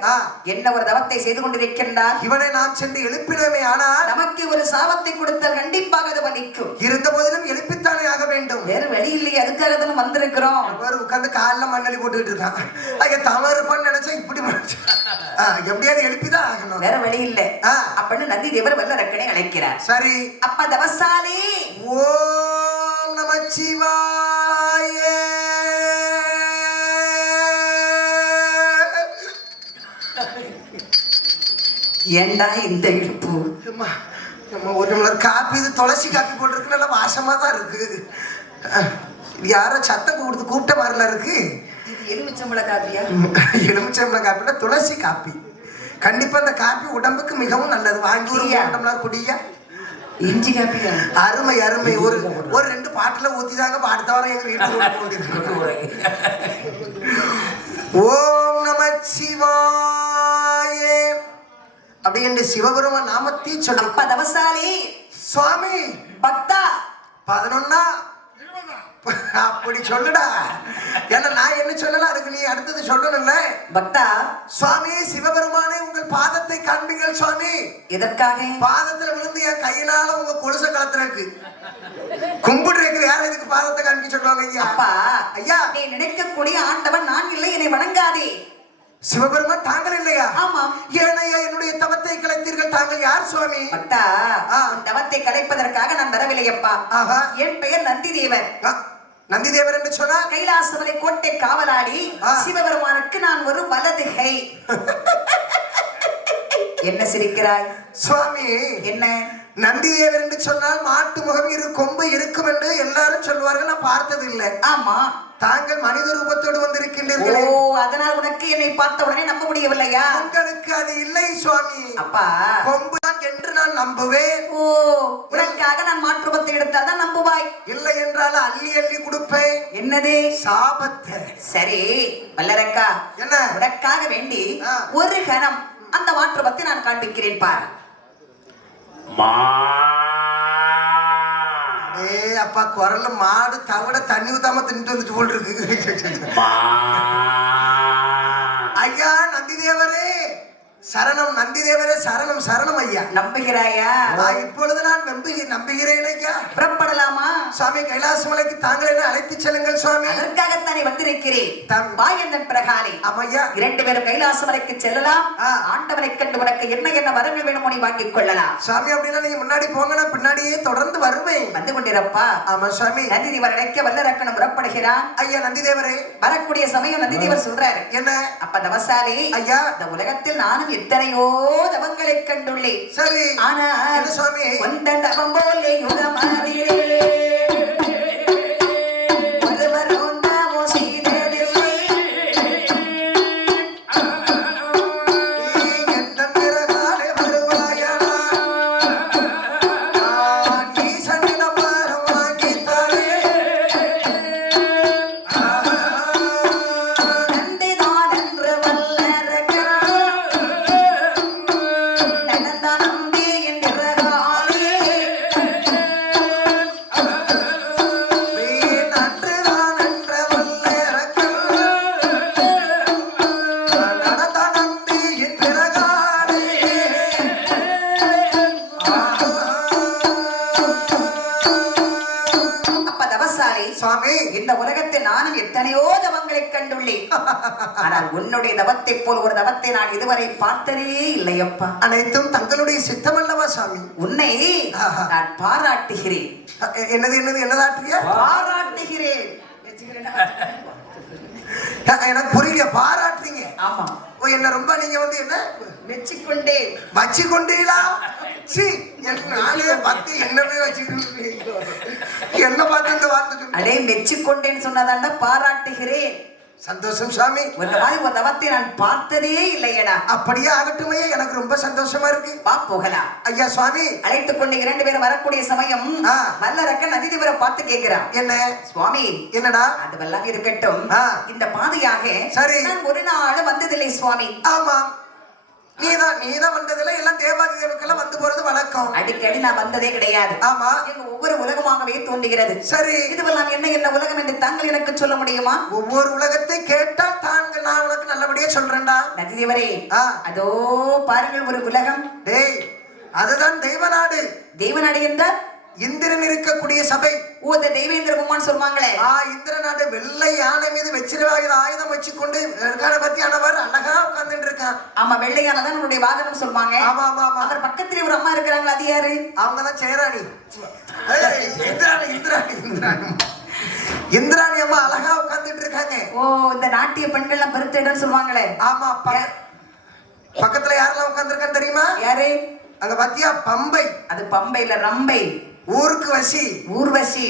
என்ன ஒரு தவத்தை செய்து கொண்டிருக்கின்றார். இவனை நாம் சென்று எழுப்பினோமே, ஆனால் நமக்கு ஒரு சாபத்தை கொடுத்தால் கண்டிப்பாக அது வலிக்கும். இருந்த போதிலும் எழுப்பித்தானே ஆக வேண்டும். வேற வழி இல்லையே, அதுக்காக தான் வந்திருக்கிறோம். உட்கார்ந்து காலில் மண்ணலி போட்டுக்கிட்டு இருக்கான். ஐயா தவறுப்பான்னு நினைச்சா இப்படி எப்படியாவது எழுப்பிதான் ஆகணும், வேற வழி இல்லை. அப்படின்னு நந்தி தேவர் வல்லரக்கனை அழைக்கிறார். சரி, அப்ப தவசாலி ஓம் நம சிவாய. ஏண்டா இந்த இழுப்பு? ஒரு டம்ளர் காப்பி, இது துளசி காப்பி போட்டிருக்கு, நல்லா வாசமா தான் இருக்கு. யாரோ சத்தம் கொடுத்து கூப்பிட்ட மாதிரில இருக்கு. இது எலுமிச்சம்பழ காப்பியா? எலுமிச்சம்பழ காப்பினா துளசி காப்பி. கண்டிப்பா இந்த காப்பி உடம்புக்கு மிகவும் நல்லது. வாங்கி ஒரு டம்ளர் குடியா. இஞ்சி காப்பியா? அருமை அருமை. ஒரு 2 பாட்டில ஊத்திதாங்க அடுத்த வாரம் எங்க வீட்டுக்கு. ஓம் நம சிவாய. அப்படி என்று சிவபெருமான் நாமத்தை சொல்ல. அப்ப தவசாலி சுவாமி பக்தா 11 அப்படி சொல்லுடா. ஏன்னா நான் என்ன சொல்லல, அதுக்கு நீ அடுத்தது சொல்லணும்ல. பக்தா, சுவாமி சிவபெருமானே உங்கள் பாதத்தை காண்பீங்கள் சுவாமி. எதற்காக? பாதத்துல விழுந்து என் கையினால உங்க கொலுச கலத்துறதுக்கு கும்பிடுறதுக்கு. வேற எதுக்கு பாதத்தை காண்பி சொல்லுவாங்க ஐயா? அப்பா ஐயா, நீ நினைக்கக்கூடிய ஆண்டவன் நான் இல்லை, என்னை வணங்காதே. சிவபெருமான் தாங்கள் இல்லையா? ஆமா. ஏனையா என்னுடைய தவத்தை கலைத்தீர்கள், தாங்கள் யார் சுவாமி? பக்தா, உன் தவத்தை கலைப்பதற்காக நான் வரவில்லையப்பா. ஆஹா. என் பெயர் நந்திதேவர். நந்திதேவர் என்று சொன்னால் கைலாசமலை கோட்டை காவலாளி. சிவபெருமானுக்கு நான் ஒரு வலதுகை. என்ன சிரிக்கிறாய் சுவாமி? என்ன? நந்திதேவர் என்று சொன்னால் மாட்டு முகம் இரு கொம்பு இருக்கும் என்று எல்லாரும் சொல்வார்கள், நான் பார்த்தது இல்லை. ஆமா. தாங்கள் மனித ரூபத்தோடு வந்திருக்கின்றீர்களே. ஓ, அதனால் உனக்கு என்னை பார்த்த உடனே நம்ப முடியவில்லையா? உங்களுக்கு அது இல்லை சுவாமி. அப்பா, கொம்பு என்று நான் நம்புவேன். ஓ, உனக்காக நான் மாற்று ரூபத்தை எடுத்தாதான் நம்புவாய். இல்லை என்றால் அள்ளி அள்ளி கொடுப்பேன். என்னது? சாபத்தை. சரி வல்லரக்கா, என்ன? உனக்காக வேண்டி ஒரு கணம் அந்த மாற்று ரூபத்தை நான் காண்பிக்கிறேன் பார். அப்பா குரல்ல மாடு தவிட தண்ணி ஊத்தாம தின்ட்டு வந்துட்டு போல் இருக்கு. ஐயா நந்திதேவரே சரணம், நந்திதேவரே சரணம். சரணம் ஐயா. நம்புகிறாயா? இப்பொழுது நான் நம்புகிறேன் ஐயா. புறப்படலாமா? சுவாமி கைலாசமலைக்கு தாங்கள் என்ன அழைத்து செல்லுங்கள் சுவாமி. அதற்காகத்தானே வந்திருக்கிறேன். வாயந்தன் பிரகாரி. ஆமையா. 2 பேரும் கைலாசமலைக்கு செல்லலாம். ஆண்டவனை கண்டு உனக்கு என்ன என்ன வரங்கள் வேணுமோ நீ வாங்கிக் கொள்ளலாம். சுவாமி அப்படின்னா நீங்க முன்னாடி போங்க, நான் பின்னாடியே தொடர்ந்து வருவேன். வந்து கொண்டிருப்பா. ஆமா சுவாமி. நந்திதேவர் அழைக்க வல்லரக்கனும் புறப்படுகிறான். ஐயா நந்திதேவரே வரக்கூடிய சமயம் நந்திதேவர் சொல்றாரு, என்ன? அப்ப தவசாலி ஐயா, இந்த உலகத்தில் நானும் எத்தனையோ தவங்களை கண்டுள்ளேன். சரி. ஆனால் சுவாமி உந்தன் தவம் போலே யுகமாறிலே ஒருவரும் தவம் செய்ததில்லை. எந்த பிறகாலே வருவாயடா, நீ சங்கிடம் பாரம் வாங்கித்தாரே. நந்திதான் என்று வல்லரக்கன் நடந்தான் நம்பி என்ற காலே. நன்றுதான் என்ற வல்லரக்கன் நடந்த நம்பி என் பிறகாலே. அப்ப தவசாலி, சுவாமி இந்த உலகத்தில் நானும் எத்தனையோ தவங்களை கண்டுள்ளேன். ஆனால் உன்னுடைய தவத்தை போல் ஒரு தவத்தை நான் இதுவரை பார்த்ததே இல்லையப்பா. அனைத்தும் தங்களுடைய சித்தமல்லவா சுவாமி? உன்னை நான் பாராட்டுகிறேன். என்னது என்னது என்னதாற்றிய? பாராட்டுகிறேன். எனக்கு புரியல. பாராட்டுறீங்க? ஆமா. ஓ, என்ன ரொம்ப நீங்க வந்து என்ன மெச்சிக்கொண்டேன். வச்சு கொண்டீங்களா? சி, எனக்கு நானே பார்த்து என்னவே வச்சுக்கிட்டு என்ன பார்த்து இந்த வார்த்தை சொன்னீங்க? அடே, மெச்சிக்கொண்டேன்னு சொன்னதாண்டா பாராட்டுகிறேன். சந்தோஷம் சுவாமி. ஒரு மாதிரி ஒரு தவத்தை நான் பார்த்ததே இல்லையடா. அப்படியே ஆகட்டுமே, எனக்கு ரொம்ப சந்தோஷமா இருக்கு. வா போகலாம். ஐயா சுவாமி அழைத்துக் கொண்டு 2 பேரும் வரக்கூடிய சமயம் வல்லரக்கன் நந்திதேவரை பார்த்து கேட்கிறான், என்ன சுவாமி? என்னடா? அதுவெல்லாம் இருக்கட்டும், இந்த பாதையாக சரி நான் ஒரு நாள் வந்ததில்லை சுவாமி. ஆமா, நீதான் வந்ததுல எல்லாம் தேவாதி தேவக்கெல்லாம் வந்து போறது வழக்கம். அடிக்கடி நான் வந்ததே கிடையாது. ஆமா. எங்க ஒவ்வொரு உலகமாகவே தோன்றுகிறது. சரி. இதுவெல்லாம் என்ன என்ன உலகம் என்று தாங்கள் எனக்கு சொல்ல முடியுமா? ஒவ்வொரு உலகத்தை கேட்டால் தாங்கள் நான் உனக்கு நல்லபடியா சொல்றேன்டா. நந்திதேவரே, அதோ பாருங்கள் ஒரு உலகம். டேய், அதுதான் தெய்வநாடு. தெய்வநாடு என்றால் இந்திரன் இருக்கக்கூடிய சபை. ஓ, இந்த தெய்வேந்திர குமான் சொல்வாங்களே. இந்திர நாடு வெள்ளை யானை மீது வெற்றிவாயுத ஆயுதம் வச்சுக்கொண்டு பத்தி ஆனவர் அழகா உட்கார்ந்துட்டு இருக்கான். ஆமா, வெள்ளையானதான் நம்மளுடைய வாகனம் சொல்வாங்க. ஆமா ஆமா ஆமா. அவர் பக்கத்துல ஒரு அம்மா இருக்கிறாங்களா, அது யாரு? அவங்கதான் சேராணி. இந்திராணி இந்திராணி இந்திராணி இந்திராணி அம்மா அழகா உட்கார்ந்துட்டு இருக்காங்க. ஓ, இந்த நாட்டிய பெண்கள் எல்லாம் பெருத்த இடம் சொல்லுவாங்களே. ஆமா. பக்கத்துல யாரெல்லாம் உட்கார்ந்துருக்கான்னு தெரியுமா? யாரு? அங்க பாத்தியா, பம்பை. அது பம்பை இல்ல, ரம்பை. ஊருக்கு வசி, ஊர்வசி,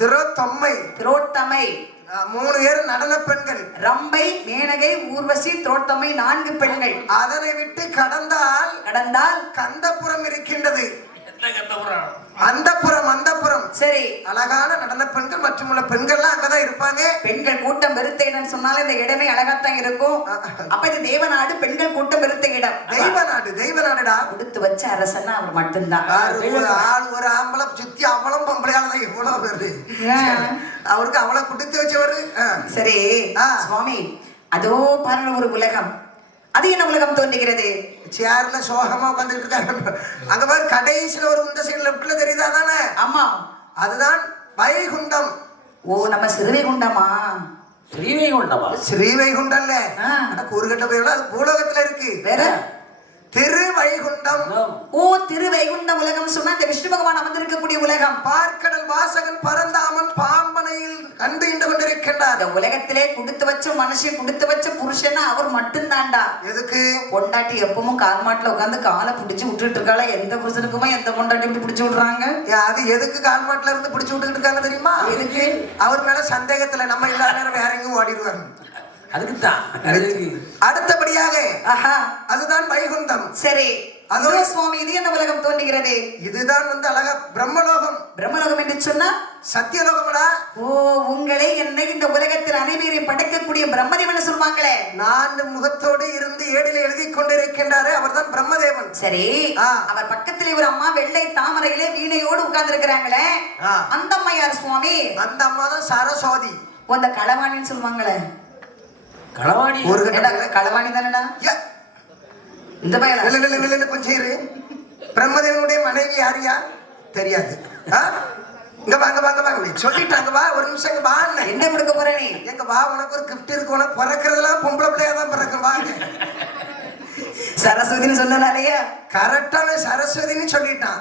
திரோத்தம்மை, திரோத்தமை. 3 பேர் நடன பெண்கள். ரம்பை, மேனகை, ஊர்வசி, திரோத்தமை 4 பெண்கள். அதனை விட்டு கடந்தால் கந்தபுரம் இருக்கின்றது. அந்தப்புறம். சரி. அழகான நடன பெண்கள் மற்றும் உள்ள பெண்கள்லாம் அங்கதான் இருப்பாங்க. பெண்கள் கூட்டம் பெருத்த இடம் சொன்னால இந்த இடமே அழகாத்தான் இருக்கும். அப்ப இது தேவநாடு, பெண்கள் கூட்டம் பெருத்த இடம். தெய்வநாடுடா. கொடுத்து வச்ச அரசன்னா அவர் மட்டும்தான். ஒரு ஆம்பளை சுத்தி அவளும் பொம்பளையால எவ்வளவு பேரு அவருக்கு அவளை கொடுத்து வச்சவரு. சரி சுவாமி, அதோ பாருங்க ஒரு உலகம். அது என்ன உலகம் தோன்றுகிறது? சேர்ல சோகமா உட்காந்துட்டு இருக்காங்க. அங்க பாரு, கடைசியில ஒரு இந்த சைடுல லெப்ட்ல தெரியுதா தானே? ஆமா, அதுதான் வைகுண்டம். ஓ, நம்ம சிறுவைகுண்டமா? ஸ்ரீவைகுண்டமா? ஸ்ரீவைகுண்டம்ல ஆ. கூறுகட்ட போய் அது பூலோகத்துல இருக்கு. வேற திருவைகுண்டம். ஓ, திருவைகுண்டம் உலகம் சொன்னா இந்த விஷ்ணு பகவான் அமர்ந்திருக்கக்கூடிய உலகம். பார்க்கடல் வாசகன் பரந்தாமன் பாம்பனையில் கண்டு இண்டு கொண்டிருக்கின்றார். இந்த உலகத்திலே கொடுத்து வச்ச மனுஷன், கொடுத்து வச்ச புருஷனா அவர் மட்டும்தான்டா. எதுக்கு? பொண்டாட்டி எப்பவும் கால் மாட்டுல உட்காந்து காலை பிடிச்சு விட்டுட்டு இருக்காளா? எந்த புருஷனுக்குமே எந்த பொண்டாட்டி இப்படி பிடிச்சு விடுறாங்க? அது எதுக்கு கால் மாட்டுல இருந்து பிடிச்சு விட்டுக்கிட்டு இருக்காங்க தெரியுமா? எதுக்கு? அவர் மேல சந்தேகத்துல நம்ம இல்லாத நேரம் வேற எங்கேயும் ஓடிடுவாங்க. அதுக்குத்தான். அடுத்தபடியாக ஆஹா, அதுதான் வைகுண்டம். சரி. அதோ சுவாமி, இது என்ன உலகம் தோன்றுகிறது? இதுதான் அழகா பிரம்மலோகம். பிரம்மலோகம் என்று சொன்னா சத்தியலோகம்டா. ஓ, உங்களை என்னை இந்த உலகத்தில் அனைவரையும் படைக்கக்கூடிய பிரம்மதேவன் சொல்வாங்களே. 4 முகத்தோடு இருந்து ஏடில எழுதி கொண்டிருக்கின்றாரு, அவர் தான் பிரம்மதேவன். சரி. அவர் பக்கத்திலே ஒரு அம்மா வெள்ளை தாமரையிலே வீணையோடு உட்கார்ந்து இருக்கிறாங்களே, அந்த அம்மா யார் சுவாமி? அந்த அம்மா தான் சரஸ்வதி. அந்த களவாணின்னு சொல்லுவாங்களே. களவாணி? ஒரு களவாணி தானடா இந்த பையன். கொஞ்சம் இரு. பிரம்மதேவனுடைய மனைவி யாரியா தெரியாது. இங்க வாங்க வாங்க வாங்க சொல்லிட்டாங்க. வா ஒரு நிமிஷம் இங்க வா. என்ன கொடுக்க போற நீ? எங்க வா, உனக்கு ஒரு கிஃப்ட் இருக்கு. உனக்கு பிறக்கிறதுலாம் பொம்பளை பிள்ளையா தான் பிறக்கும். வாங்க. சரஸ்வதினு சொன்னாலேயா? கரெக்டான சரஸ்வதினு சொல்லிட்டான்.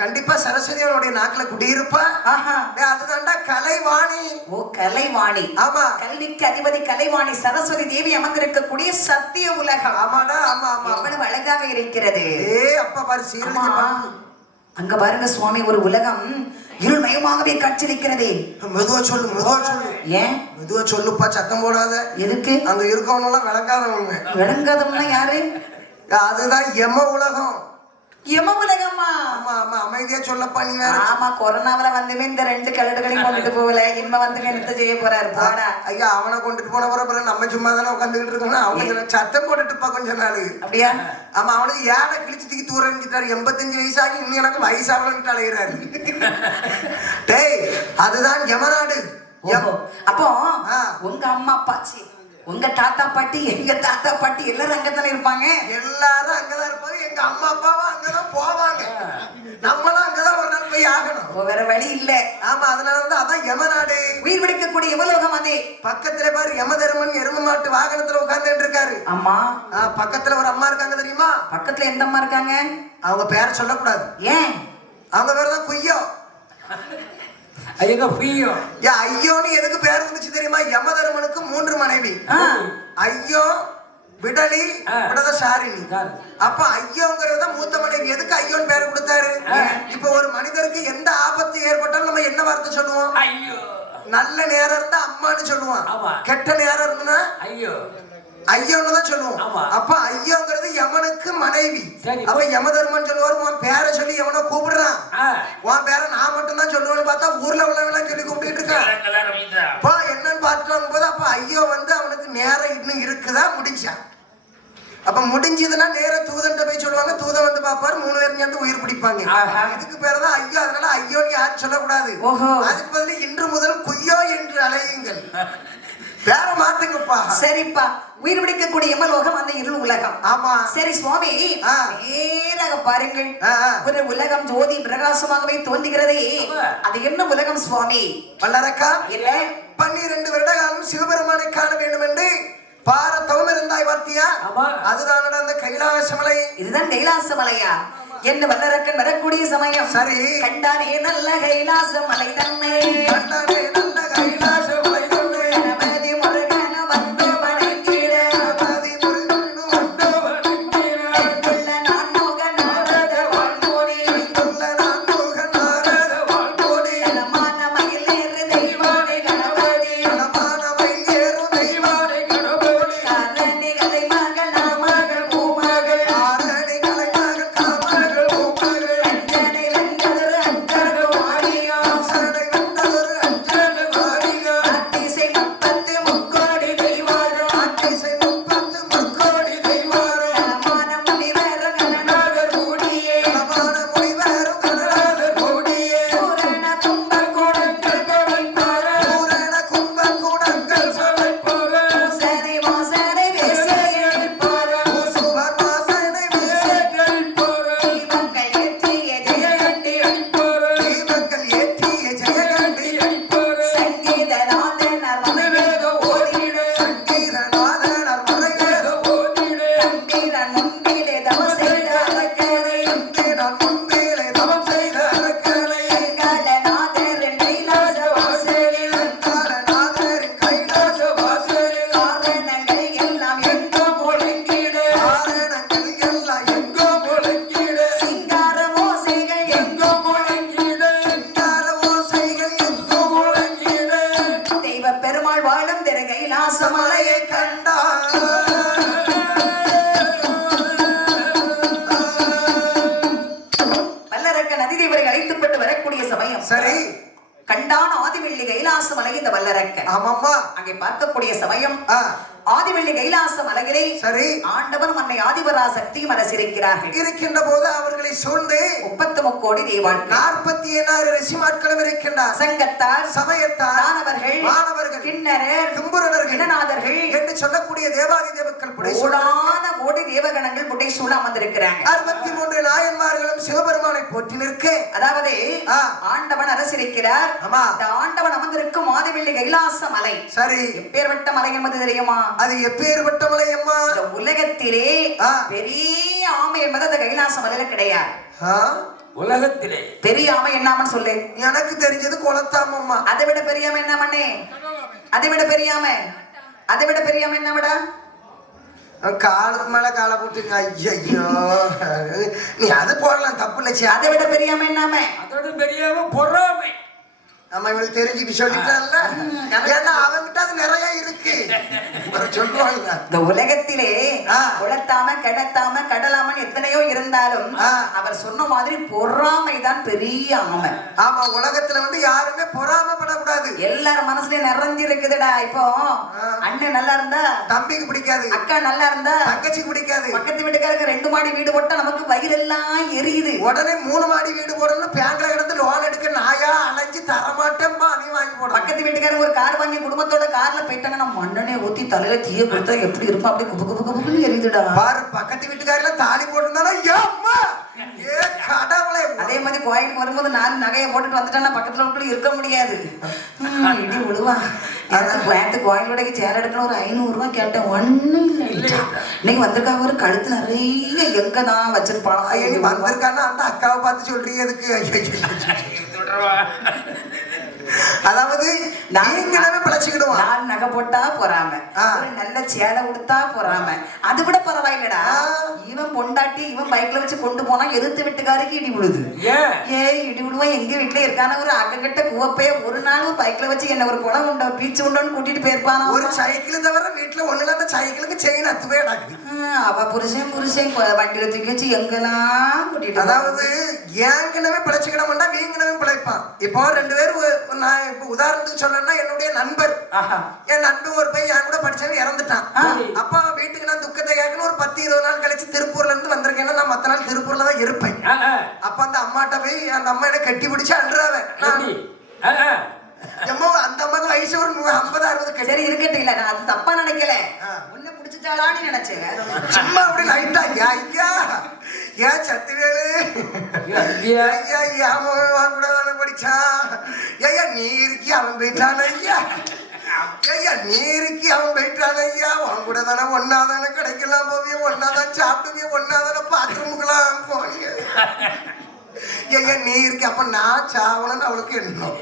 கண்டிப்பா சரஸ்வதி அவனுடைய நாக்குல குடியிருப்பா. அதுதான்டா கலைவாணி. ஓ, கலைவாணி. ஆமா, கல்விக்கு அதிபதி கலைவாணி சரஸ்வதி தேவி அமர்ந்திருக்கக்கூடிய சத்திய உலகம். ஆமாடா, ஆமா ஆமா. எவ்வளவு அழகாக இருக்கிறது. அப்பா பாரு, சீரழிச்சு அங்க பாருங்க சுவாமி, ஒரு உலகம் இருள்மயமாகவே காட்சிருக்கிறது. மெதுவா சொல்லு, மெதுவா சொல்லு. ஏன் மெதுவா சொல்லுப்பா, சத்தம் போடாத. எதுக்கு? அங்க இருக்கவங்க எல்லாம் விளங்காதவங்க. விளங்காதவங்க யாரு? அதுதான் யம உலகம். யம உலகமா? ஆமா ஆமா, அமைதியா சொல்லப்பா. நீ ஆமா, கொரோனாவில வந்துமே இந்த 2 கலடுகளையும் கொண்டுட்டு போகல. இனிமே வந்து என்ன செய்ய போறாரு? போடா ஐயா, அவனை கொண்டுட்டு போன பிறகு நம்ம சும்மா தானே உட்காந்துக்கிட்டு இருக்கோம்னா அவங்க சத்தம் போட்டுட்டுப்பா கொஞ்ச நாள். அப்படியா? ஆமா, அவனுக்கு ஏடை கிழிச்சு தூக்கி தூரம் இருந்துட்டாரு. 85 வயசாகி இன்னும் எனக்கு வயசாகலன்ட்டு அலைகிறாரு. டேய், அதுதான் யமநாடு. அப்போ உங்க அம்மா அப்பாச்சி, உங்க தாத்தா பாட்டி, எங்க தாத்தா பாட்டி எல்லாரும் அங்கதானே இருப்பாங்க. எல்லாரும் அங்கதான் இருப்பாங்க. எங்க அம்மா அப்பாவும் அங்கதான் போவாங்க. நம்மளும் அங்கதான் ஒரு நாள் போய் ஆகணும். வேற வழி இல்ல. ஆமா, அதனாலதான் அதான் யமநாடு. உயிர் பிடிக்கக்கூடிய யமலோகம். அதே பக்கத்துல பாரு, யமதர்மன் எரும மாட்டு வாகனத்துல உட்கார்ந்துட்டு இருக்காரு. அம்மா, பக்கத்துல ஒரு அம்மா இருக்காங்க தெரியுமா? பக்கத்துல எந்த அம்மா இருக்காங்க? அவங்க பேரை சொல்லக்கூடாது. ஏன்? அவங்க பேர் தான் குய்யோ. ஐயோன்னு எதுக்கு பேர் வந்துச்சு தெரியுமா? யமதர்மனுக்கு 3 மனைவி. ஐயோ, விடலி, விடதசாரிணி. அப்ப ஐயோங்கிறத மூத்த மனைவி. எதுக்கு ஐயோன்னு பேர் கொடுத்தாரு? இப்ப ஒரு மனிதருக்கு எந்த ஆபத்து ஏற்பட்டாலும் நம்ம என்ன வார்த்தை சொல்லுவோம்? நல்ல நேரம் இருந்தா அம்மான்னு சொல்லுவோம். கெட்ட நேரம் இருந்துன்னா ஐயோன்னு தான் சொல்லுவோம். அப்ப ஐயோங்கிறது யமனுக்கு மனைவி. அப்ப யமதர்மன் சொல்லுவாரு, உன் பேரை சொல்லி எவனோ கூப்பிடுறான், உன் பேரை நான் மட்டும் தான் சொல்லுவேன்னு பார்த்தா ஊர்ல உள்ளவெல்லாம் சொல்லி கூப்பிட்டு இருக்கான். என்னன்னு பார்த்துட்டு வரும்போது அப்ப ஐயோ வந்து அவனுக்கு நேரம் இன்னும் இருக்குதா, முடிஞ்சான். அப்ப முடிஞ்சதுன்னா நேர தூதன் போய் சொல்லுவாங்க. தூதன் வந்து பாப்பாரு, 3 பேரும் சேர்ந்து உயிர் பிடிப்பாங்க. இதுக்கு பேருதான் ஐயோ. அதனால ஐயோன்னு யாரும் சொல்லக்கூடாது. அதுக்கு பதில் இன்று முதல் குய்யோ என்று அலையுங்கள். வேற மாத்துங்கப்பா. சரிப்பா. உயிர் பிடிக்கக்கூடிய யமலோகம் அந்த இருள் உலகம். ஆமா. சரி சுவாமி, நேராக பாருங்கள். ஒரு உலகம் ஜோதி பிரகாசமாகவே தோன்றுகிறதே, அது என்ன உலகம் சுவாமி? வல்லரக்கா இல்ல 12 வருட காலம் சிவபெருமானை காண வேண்டும் என்று பாரதவம் இருந்தாய் பார்த்தியா? அதுதான் அந்த கைலாசமலை. இதுதான் கைலாசமலையா? என்ன வல்லரக்கன் வரக்கூடிய சமயம். சரி. கண்டானே நல்ல கைலாசமலை தன்னை, கண்டானே நல்ல கைலாசமலை தன்னை, கணபதி முருகன் வந்து வணங்கிட, கணபதி முருகன் வந்து வணங்கிட, உள்ள நான் முகன் நாரத வாழ்மோனி, உள்ள நான் முகன் நாரத வாழ்மோனி, கணமான மயில் ஏறு தெய்வானே கணபதி, கணமான மயில் ஏறு தெய்வானே கணபதி, காரணி கலை மகள் நாமகள் பூமகள், காரணி கலை மகள் காமகள் பூமகள், அஞ்சனை வென்றதொரு அஞ்சனு வாணியோ, அஞ்சனை வென்றதொரு அஞ்சனு கைலாச மலையை கண்டார். வல்லரக்க நதி தேவரை அழைத்துப்பட்டு வரக்கூடிய சமயம் சரி கண்டான ஆதிவெள்ளி கைலாச மலை இந்த வல்லரக்க. ஆமாம்மா. அங்கே பார்க்கக்கூடிய சமயம் ஆ ஆதிவெள்ளி கைலாச மலையிலே சரி ஆண்டவனும் அன்னை ஆதிபரா சக்தியும் அரசிருக்கிறார்கள். இருக்கின்ற போது அவர்களை சூழ்ந்து 33 கோடி தேவான்கள் 47 ரிஷிமாட்களும் இருக்கின்றார். சங்கத்தார் சமயத்தார் தானவர்கள் மாணவர்கள் கிண்ணறர் கும்புரர்கள் கிணநாதர்கள் என்று சொல்லக்கூடிய தேவாதி தேவர்கள் கோடான கோடி தேவகணங்கள் புடைசூழ அமர்ந்திருக்கிறாங்க. 63 நாயன்மார்களும் சிவபெருமானை போற்றி நிற்க அதாவது ஆண்டவன் அரசிருக்கிறார். ஆமா. இந்த ஆண்டவன் அமர்ந்திருக்கும் ஆதிவெள்ளி கைலாச மலை சரி எப்பேற்பட்ட மலை என்பது தெரியுமா? அது எப்பேற்பட்ட மலை அம்மா? இந்த உலகத்திலே பெரிய ஆமை என்பது அந்த கைலாச மலையில கிடையாது. உலகத்திலே பெரிய ஆமை என்னாமன்னு சொல்லு. எனக்கு தெரிஞ்சது குளத்தாமம்மா. அதை விட பெரியாம என்ன பண்ணே? அதை விட பெரியாம என்ன விடா? காலுக்கு மேல காலை போட்டுங்க. ஐயோ நீ அது போடலாம் தப்பு இல்லை. அதை விட பெரியாம என்னாம? அதோட பெரியாம பொறாமை. நம்ம இவளுக்கு தெரிஞ்சுட்டு சொல்லிட்டான்ல. ஏன்னா அவன்கிட்ட அது நிறைய இருக்கு சொல்லுவாங்க. இந்த உலகத்திலே குளத்தாம கிணத்தாம கடலாமன் எத்தனையோ இருந்தாலும் அவர் சொன்ன மாதிரி பொறாமைதான் பெரிய ஆமை. ஆமா உலகத்துல வந்து யாருமே பொறாமைப்படக்கூடாது. எல்லாரும் மனசுலயும் நிறைஞ்சு இருக்குதுடா. இப்போ அண்ணன் நல்லா இருந்தா தம்பிக்கு பிடிக்காது, அக்கா நல்லா இருந்தா தங்கச்சிக்கு பிடிக்காது. பக்கத்து வீட்டுக்காரங்க 2 மாடி வீடு போட்டா நமக்கு வயிறெல்லாம் எரியுது. உடனே 3 மாடி வீடு போடணும் பேங்க்ல கிடந்து லோன் எடுக்க நாயா அலைஞ்சு தரமாட்டேம்மா நீ வாங்கி போட. பக்கத்து வீட்டுக்காரங்க ஒரு கார் வாங்கி குடும்பத்தோட கார்ல போயிட்டாங்கன்னா மண்ணனே ஊத்தி தலையில தீய கொடுத்தா எப்படி இருக்கும்? அப்படி குபு குபு குபுன்னு எரியுதுடா. பாரு பக்கத்து வீட்டுக்காரல தாலி போட்டிருந்தாலும் ஏ கடவுளே. அதே மாதிரி கோயிலுக்கு வரும்போது 4 நகையை போட்டுட்டு வந்துட்டா பக்கத்துல உள்ள இருக்க முடியாது. இடி விடுவா. பேண்ட் கோயிலோட சேர் எடுக்கணும் ஒரு 500 ரூபாய் கேட்டேன். ஒண்ணும் இல்லை. இன்னைக்கு வந்திருக்காங்க ஒரு கழுத்து நிறைய எங்கதான் வச்சிருப்பான். வந்திருக்கான்னா அந்த அக்காவை பார்த்து சொல்றீங்க எதுக்கு? அதாவது நாங்களே பிழைச்சுக்கிடுவோம். 4 நகை போட்டா போறாம, ஒரு நல்ல சேலை உடுத்தா போறாம, அது விட பரவாயில்லடா. இவன் பொண்டாட்டி இவன் பைக்ல வச்சு கொண்டு போனா எதிர்த்து வீட்டுக்காருக்கு இடி விடுது. இடி விடுவா எங்க வீட்டுல இருக்கான ஒரு அக்ககிட்ட குவப்பைய ஒரு நாள் பைக்ல வச்சு என்ன ஒரு குடம் உண்டோ பீச்சு உண்டோன்னு கூட்டிட்டு போயிருப்பானா. ஒரு சைக்கிள் தவிர வீட்டுல ஒண்ணு இல்லாத சைக்கிளுக்கு செயின் அத்துவே நடக்குது. அவ புருஷன் வண்டியில தூக்கி வச்சு எங்கெல்லாம் கூட்டிட்டு. அதாவது ஏங்கனவே பிழைச்சுக்கிடமாட்டா வீங்கனவே பிழைப்பான். இப்போ 2 பேரும் நான் இப்ப உதாரணத்துக்கு சொல்லணும்னா என்னுடைய நண்பர், என் நண்பன் ஒரு பையன் என் கூட படிச்சவன் இறந்துட்டான். அப்பா வீட்டுக்கு நான் துக்கத்தை கேட்கணும் ஒரு 10-20 நாள் கழிச்சு திருப்பூர்ல இருந்து வந்திருக்கேன்னா நான் மத்த நாள் திருப்பூர்ல தான் இருப்பேன். அப்ப அந்த அம்மாட்ட போய் அந்த அம்மா என்ன கட்டி பிடிச்சு அன்றாவன். அந்த அம்மாக்கு வயசு ஒரு 50-60. சரி இருக்கட்டும். இல்ல நான் அது தப்பா நினைக்கல. உன்ன பிடிச்சிட்டாளான்னு நினைச்சேன். சும்மா அப்படி லைட்டா ஐயா ஏன் சத்திவேலு ஐயா அவன் கூட தானே படிச்சான். ஐயா நீ இருக்கி அவன் போயிட்டான். ஐயா நீ இருக்கி அவன் போயிட்டான். ஐயா அவன் கூட தானே ஒன்னாதானே கிடைக்கலாம் போவிய, ஒன்னாதான் சாப்பிடுவிய, ஒன்னாதானே பாத்ரூமுக்கெல்லாம் போனீங்க. ஐயா நீ இருக்கு அப்ப நான் சாவணும்னு அவளுக்கு எண்ணம்.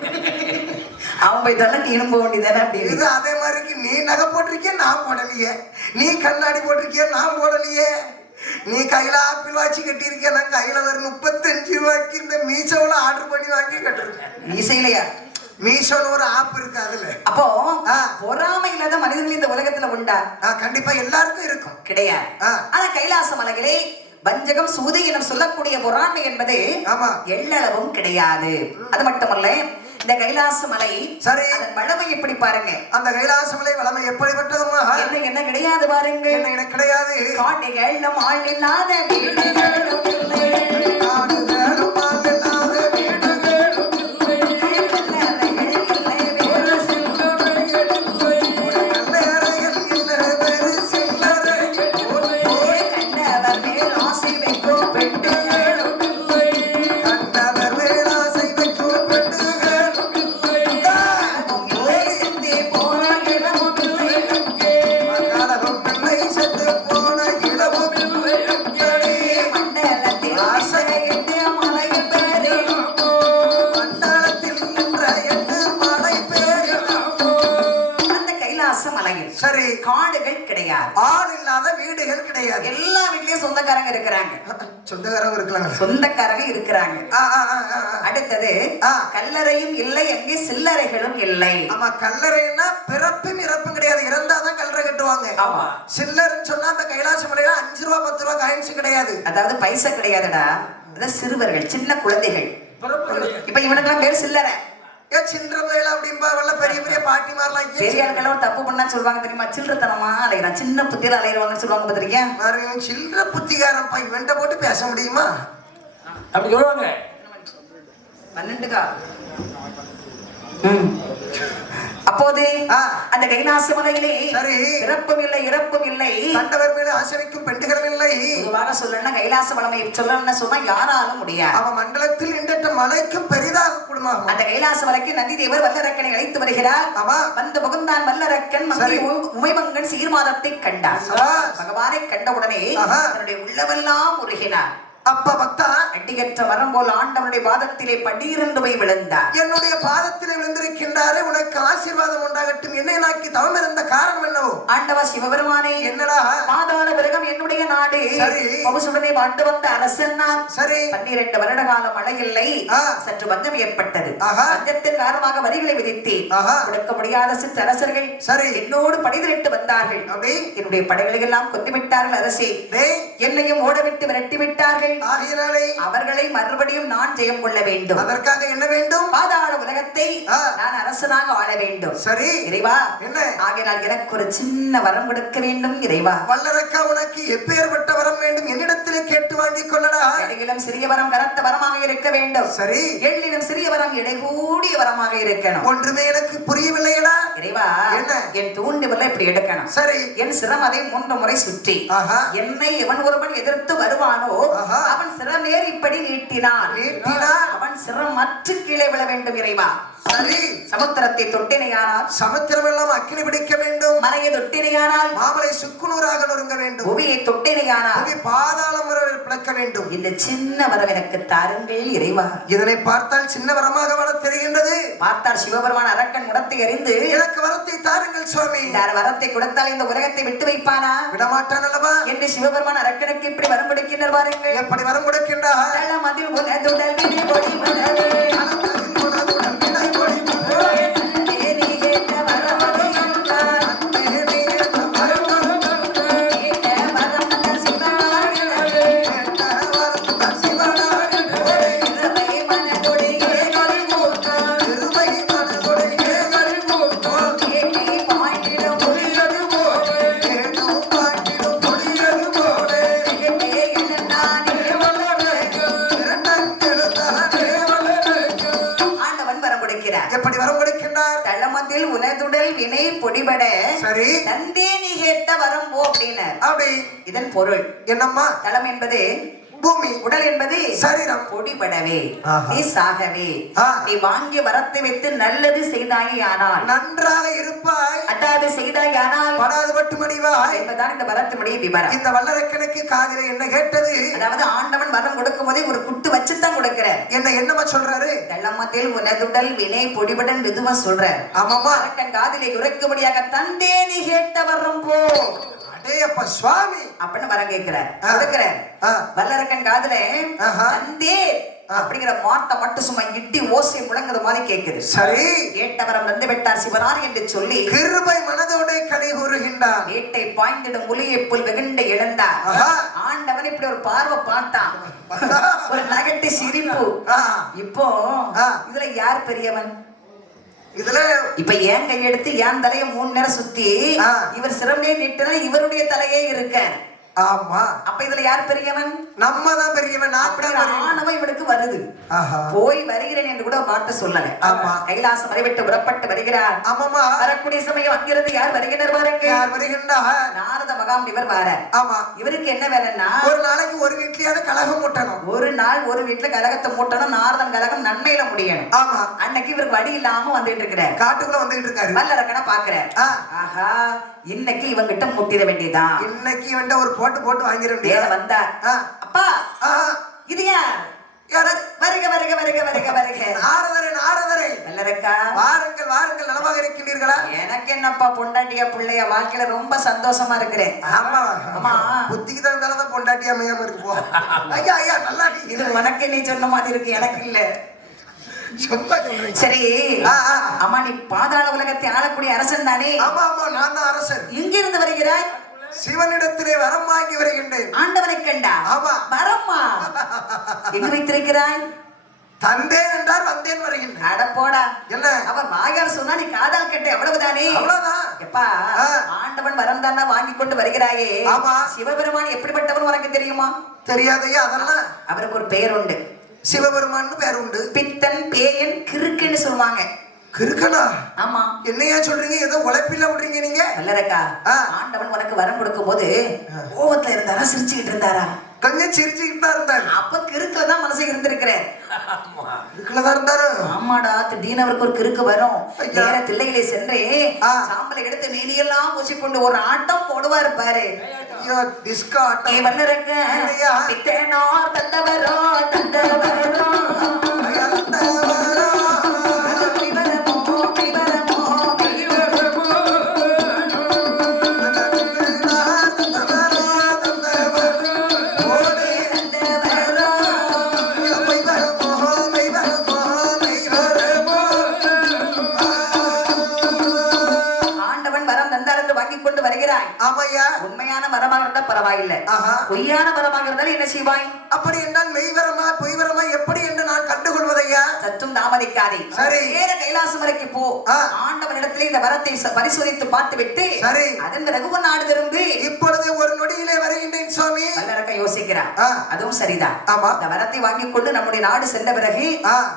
அவன் போயிட்டாலும் நீனும் போக வேண்டியதானே. அப்படி இது அதே மாதிரி நீ நகை போட்டிருக்கிய நான் போடலையே, நீ கண்ணாடி போட்டிருக்கிய நான் போடலையே, நீ கையில ஆப்பிள் வாட்சி கட்டியிருக்கிய நான் கையில ஒரு 35 ரூபாய்க்கு இந்த மீஷோல ஆர்டர் பண்ணி வாங்கி கட்டிருக்கேன். மீசையிலையா? மீஷோல ஒரு ஆப் இருக்கு அதுல. அப்போ பொறாமை இல்லாத மனிதர்கள் இந்த உலகத்துல உண்டா? கண்டிப்பா எல்லாருக்கும் இருக்கும். கிடையாது. ஆனா கைலாச மலைகளே வஞ்சகம் சூது என சொல்லக்கூடிய பொறாமை என்பது எள்ளளவும் கிடையாது. அது மட்டுமல்ல இந்த கைலாச மலை சரி அதன் வளமை எப்படி பாருங்க. அந்த கைலாச மலை வளமை எப்படிப்பட்டதுமா? என்ன கிடையாது பாருங்க. என்ன கிடையாது? காட்டுகள் ஆள் இல்லாத வீடுகளும் இல்லை. சரி காடுகள் கிடையாது, ஆள் இல்லாத வீடுகள் கிடையாது. எல்லா வீட்லயும் சொந்தக்காரங்க இருக்கிறாங்க. சொந்தக்காரங்க இருக்காங்க, சொந்தக்காரங்க இருக்கிறாங்க. அடுத்தது கல்லறையும் இல்லை, எங்கே சில்லறைகளும் இல்லை. ஆமா கல்லறைன்னா பிறப்பும் இறப்பும் கிடையாது. சில்லர்னு சொன்னா அந்த கைலாச மலையில 5 ரூபா 10 ரூபா காயின்ஸ் கிடையாது. அதாவது பைசா கிடையாதுடா. அதான் சிறுவர்கள், சின்ன குழந்தைகள். இப்ப இவனுக்கெல்லாம் பேர் சில்லறை. ஏன் சில்லற பையல அப்படிம்பா வல்ல பெரிய பெரிய பாட்டி மாரலாம் பெரிய ஆட்களும் தப்பு பண்ணா சொல்லுவாங்க தெரியுமா? சில்லறத்தனமா அலையறான், சின்ன புத்தியில அலையறவாங்கன்னு சொல்லுவாங்க பாத்திருக்கியா? பாருங்க சில்லற புத்திகாரன் பை வெண்ட போட்டு பேச முடியுமா? அப்படி சொல்லுவாங்க. 12கா. அப்போது அந்த கைலாச மலையிலே சரி இறப்பும் இல்லை இறப்பும் இல்லை, கண்டவர் மேல ஆசரிக்கும் பெண்டுகளும் இல்லை. பொதுவாக சொல்லணும்னா கைலாச மலையை சொல்லணும்னு சொன்னா யாராலும் முடியாது. அவன் மண்டலத்தில் இன்றற்ற மலைக்கும் பெரிதாக குடும்பம். அந்த கைலாச மலைக்கு நந்தி தேவர் வல்லரக்கனை அழைத்து வருகிறார். வந்து புகுந்தான் வல்லரக்கன். உமைபங்கன் சீர்மாதத்தை கண்டார். பகவானை கண்டவுடனே தன்னுடைய உள்ளவெல்லாம் உருகினார். அப்ப பக்தா அடியற்ற வரம் போல் ஆண்டவனுடைய பாதத்திலே படீரென்று போய் விழுந்தார். என்னுடைய பாதத்திலே விழுந்திருக்கின்றாரே, உனக்கு ஆசீர்வாதம் உண்டாகட்டும். என்னை நாக்கி தவம் இருந்த காரணம் என்னவோ? ஆண்டவா சிவபெருமானே, என்னடா பாதாள விரகம் என்னுடைய நாடு. சரி பகுசுடனே ஆண்டு வந்த அரசன் நான். சரி 12 வருட கால மழை இல்லை. சற்று பஞ்சம் ஏற்பட்டது. பஞ்சத்தின் காரணமாக வரிகளை விதித்தேன். கொடுக்க முடியாத சிற்றரசர்கள் சரி என்னோடு படைதிட்டு வந்தார்கள். என்னுடைய படைகளை எல்லாம் கொத்திவிட்டார்கள் அரசே. என்னையும் ஓடவிட்டு விரட்டி விட்டார்கள். அவர்களை மறுபடியும் நான் ஜெயம் கொள்ள வேண்டும். அதற்காக என்ன வேண்டும்? பாதாள உலகத்தை நான் அரசனாக ஆள வேண்டும். சரி இறைவா, என்ன ஆகையால் எனக்கு ஒரு சின்ன வரம் கொடுக்க வேண்டும் இறைவா. வல்லரக்கா, உனக்கு எப்பேற்பட்ட வரம் வேண்டும்? என்னிடத்திலே கேட்டு வாங்கிக் கொள்ளடா. எடையிலும் சிறிய வரம் கனத்த வரமாக இருக்க வேண்டும். சரி எள்ளிலும் சிறிய வரம் இடைகூடிய வரமாக இருக்கணும். ஒன்றுமே எனக்கு புரியவில்லையடா. இறைவா, என்ன என் தூண்டி வரல இப்படி எடுக்கணும். சரி என் சிரம் அதை 3 முறை சுற்றி என்னை எவன் ஒருவன் எதிர்த்து வருவானோ அவன் சிரமேறி இப்படி நீட்டினான். அவன் சிரம் மற்ற கீழே விழ வேண்டும் இறைவா. சரி சமுத்திரத்தை தொட்டினையானால் சமுத்திரம் எல்லாம் அக்கினி பிடிக்க வேண்டும். மலையை தொட்டினையானால் மாமலை சுக்குநூறாக நொறுங்க வேண்டும். புவியை தொட்டினையானால் புவி பாதாளம் வரை பிளக்க வேண்டும். இந்த சின்ன வரம் எனக்கு தாருங்கள் இறைவா. இதனை பார்த்தால் சின்ன வரமாக வர தெரிகின்றது. பார்த்தால் சிவபெருமான் அரக்கன் முடத்தை அறிந்து எனக்கு வரத்தை தாருங்கள் சுவாமி. இந்த வரத்தை கொடுத்தால் இந்த உலகத்தை விட்டு வைப்பானா? விடமாட்டான் அல்லவா என்று சிவபெருமான் அரக்கனுக்கு இப்படி வரம் கொடுக்கின்றார் பாருங்கள். எப்படி வரம் கொடுக்கின்றார்? அதில் உனதுடல் வினை கொடி மலரே வினை பொடிபட சரி நந்தே நீ கேட்ட வரம் போ அப்படின்னார். அப்படி இதன் பொருள் என்னம்மா? தலம் என்பது பூமி, உடல் என்பது சரீரம். பொடிபடவே நீ சாகவே நீ வாங்கிய வரத்தை வைத்து நல்லது செய்தாயே ஆனால் நன்றாக இருப்பாய், அதாவது செய்தாய் ஆனால் படாது மட்டும் அடிவாய் என்பதுதான் இந்த வரத்தினுடைய விவரம். இந்த வல்லரக்கனுக்கு காதிலே என்ன கேட்டது? அதாவது ஆண்டவன் வரம் கொடுக்கும் போதே ஒரு குட்டு வச்சுதான் கொடுக்கிறார். என்னமா சொல்றாரு? தள்ளமத்தில் உனதுடல் வினை பொடிபடன் மெதுவா சொல்றார். ஆமாமா, அரக்கன் காதிலே உரைக்கும்படியாக தந்தே நீ கேட்ட வரம் போ அப்ப சுவாமி அப்படின்னு வரம் கேட்கிறார். கொடுக்கிறார். வல்லரக்கன் காதுல தந்தே அப்படிங்கிற வார்த்தை மட்டும் சும்மா இட்டி ஓசை முழங்குற மாதிரி கேட்குது. சரி ஏட்டவரம் வந்து விட்டார் சிவனார் என்று சொல்லி கிருபை மனதோட கலை கூறுகின்றார். ஏட்டை பாய்ந்திடும் முலியை புல் வெகுண்ட இழந்தார். ஆண்டவன் இப்படி ஒரு பார்வை பார்த்தான், ஒரு நகட்டு சிரிப்பு. இப்போ இதுல யார் பெரியவன்? இதுல இப்ப ஏன் கையெடுத்து ஏன் தலையை 3 நேரம் சுத்தி இவர் சிரமே நீட்டினா இவருடைய தலையே இருக்க. ஆமா, அப்ப இதுல யார் பெரியவன்? நம்ம தான் பெரியவன். ஆணவம் இவனுக்கு வருது. போய் வருகிறேன் என்று கூட வார்த்தை சொல்லல. கைலாசம் வரைவிட்டு புறப்பட்டு வருகிறார். ஆமாமா, வரக்கூடிய சமயம் அங்கிருந்து யார் வருகின்றனர் பாருங்க. யார் வருகின்றார்? நாரத மகாம் இவர் வர. ஆமா, இவருக்கு என்ன வேலைன்னா ஒரு நாளைக்கு ஒரு வீட்லயாவது கலகம் மூட்டணும். ஒரு நாள் ஒரு வீட்டுல கலகத்தை மூட்டணும். நாரதன் கலகம் நன்மையில முடியணும். ஆமா, அன்னைக்கு இவருக்கு வழி இல்லாம வந்துட்டு இருக்கிறார். காட்டுக்குள்ள வந்துட்டு இருக்காரு. வல்லரக்கனை பாக்குறார். ஆஹா, இன்னைக்கு இவங்கிட்ட முட்டிட வேண்டியதான். இன்னைக்கு இவன்ட்ட ஒரு போட்டு வாங்கிட வேண்டியது. வந்தார். அப்பா, இது யார்? வருக வருக வருக வருக வருக. நாரதரே வல்லரக்கா, வாருங்கள் வாருங்கள், நலமாக இருக்கின்றீர்களா? எனக்கு என்னப்பா, பொண்டாட்டியா பிள்ளையா, வாழ்க்கையில ரொம்ப சந்தோஷமா இருக்கிறேன். ஆமா ஆமா, புத்திக்கு தந்தால்தான் பொண்டாட்டி அமையாம இருக்கு. ஐயா ஐயா, நல்லா இது உனக்கு நீ சொன்ன மாதிரி இருக்கு, எனக்கு இல்ல. சரி, ஆமா, நீ பாதாள உலகத்தை ஆளக்கூடிய அரசன் தானே? ஆமா ஆமா, நான் தான் அரசன். எங்க இருந்து வருகிறாய்? சிவனிடத்திலே வரம் வாங்கி வருகின்றேன். ஆண்டவனை கண்டா? ஆமா. வரம்மா எங்க வைத்திருக்கிறாய்? தந்தேன் என்றால் வந்தேன் வருகின்றேன். அட போடா. என்ன அவன் மாயார் சொன்னா நீ காதால் கேட்ட அவ்வளவுதானே? அவ்வளவுதான். எப்பா ஆண்டவன் வரம் தானா வாங்கி கொண்டு வருகிறாயே. ஆமா. சிவபெருமான் எப்படிப்பட்டவன் உனக்கு தெரியுமா? தெரியாதையா? அதெல்லாம் அவருக்கு ஒரு பெயர் உண்டு. சிவபெருமான் பேர் உண்டு. பித்தன் பேயன் கிறுக்குன்னு சொல்லுவாங்க. கிறுக்கனா? ஆமா. என்னையா சொல்றீங்க? ஏதோ உழைப்பில்ல விடுறீங்க நீங்க. நல்லரக்கா, ஆண்டவன் உனக்கு வரம் கொடுக்கும் போது கோவத்துல இருந்தாரா சிரிச்சுக்கிட்டு இருந்தாரா? கொஞ்சம் சிரிச்சுக்கிட்டு தான் இருந்தாரு. அப்ப கிறுக்குல தான் மனசு இருந்திருக்கிறேன். கிறுக்குலதான் இருந்தாரு. ஆமாடா, திடீர்னு அவருக்கு ஒரு கிறுக்கு வரும். நேர தில்லையிலே சென்று சாம்பலை எடுத்து நீலியெல்லாம் பூசிக்கொண்டு ஒரு ஆட்டம் போடுவாரு பாரு. ஐயோ டிஸ்கோ ஆட்டம். வல்லரக்க பித்தனார் தந்தவரோ தந்தவரோ உண்மையான மரமாக இருந்தா பரவாயில்லை, பொய்யான மரமாக இருந்தாலும் என்ன செய்வாய்? அப்படி என்றால் மெய்வரமா பொய்வரமா எப்படி என்று நான் கண்டுகொள்வதையா? சற்றும் தாமதிக்காதே. சரி, நேர கைலாசம் வரைக்கும் போ. ஆண்டவனிடத்திலே இந்த வரத்தை பரிசோதித்து பார்த்து விட்டு சரி அதன் பிறகு நாடு திரும்பி இப்பொழுது ஒரு நொடியிலே வருகின்றேன் சுவாமி. வல்லரக்க யோசிக்கிறான். அதுவும் சரிதான். ஆமா. இந்த வரத்தை வாங்கி கொண்டு நம்முடைய நாடு சென்ற பிறகு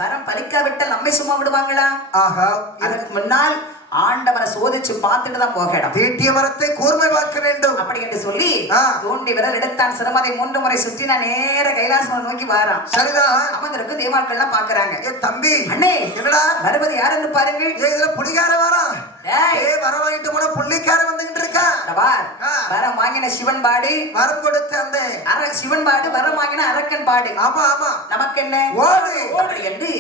வரம் பலிக்காவிட்டால் நம்மை சும்மா விடுவாங்களா? ஆஹா. அதுக்கு முன்னால் ஆண்டவரை சோதிச்சு பார்த்துட்டு தான் போகணும். தீட்டிய மரத்தை கூர்மை பார்க்க வேண்டும் அப்படி என்று சொல்லி தோண்டி விரல் எடுத்தான். சிரமதை 3 முறை சுற்றி நான் நேர கைலாசம் நோக்கி வாரான். சரிதான். அமர்ந்திருக்கு தேவாக்கள் எல்லாம் பாக்குறாங்க. ஏ தம்பி, அண்ணே என்னடா வருவது யார் என்று பாருங்கள். இதுல புலிகார வரா. வர வாங்கிட்டு போன புள்ளிக்கார வந்துகிட்டு இருக்கா. வரம் வாங்கின சிவன் பாடு, வரம் கொடுத்த அந்த சிவன் பாடு, வரம் வாங்கின அரக்கன் பாடு. ஆமா ஆமா. நமக்கு என்ன ஓடு அப்படி என்று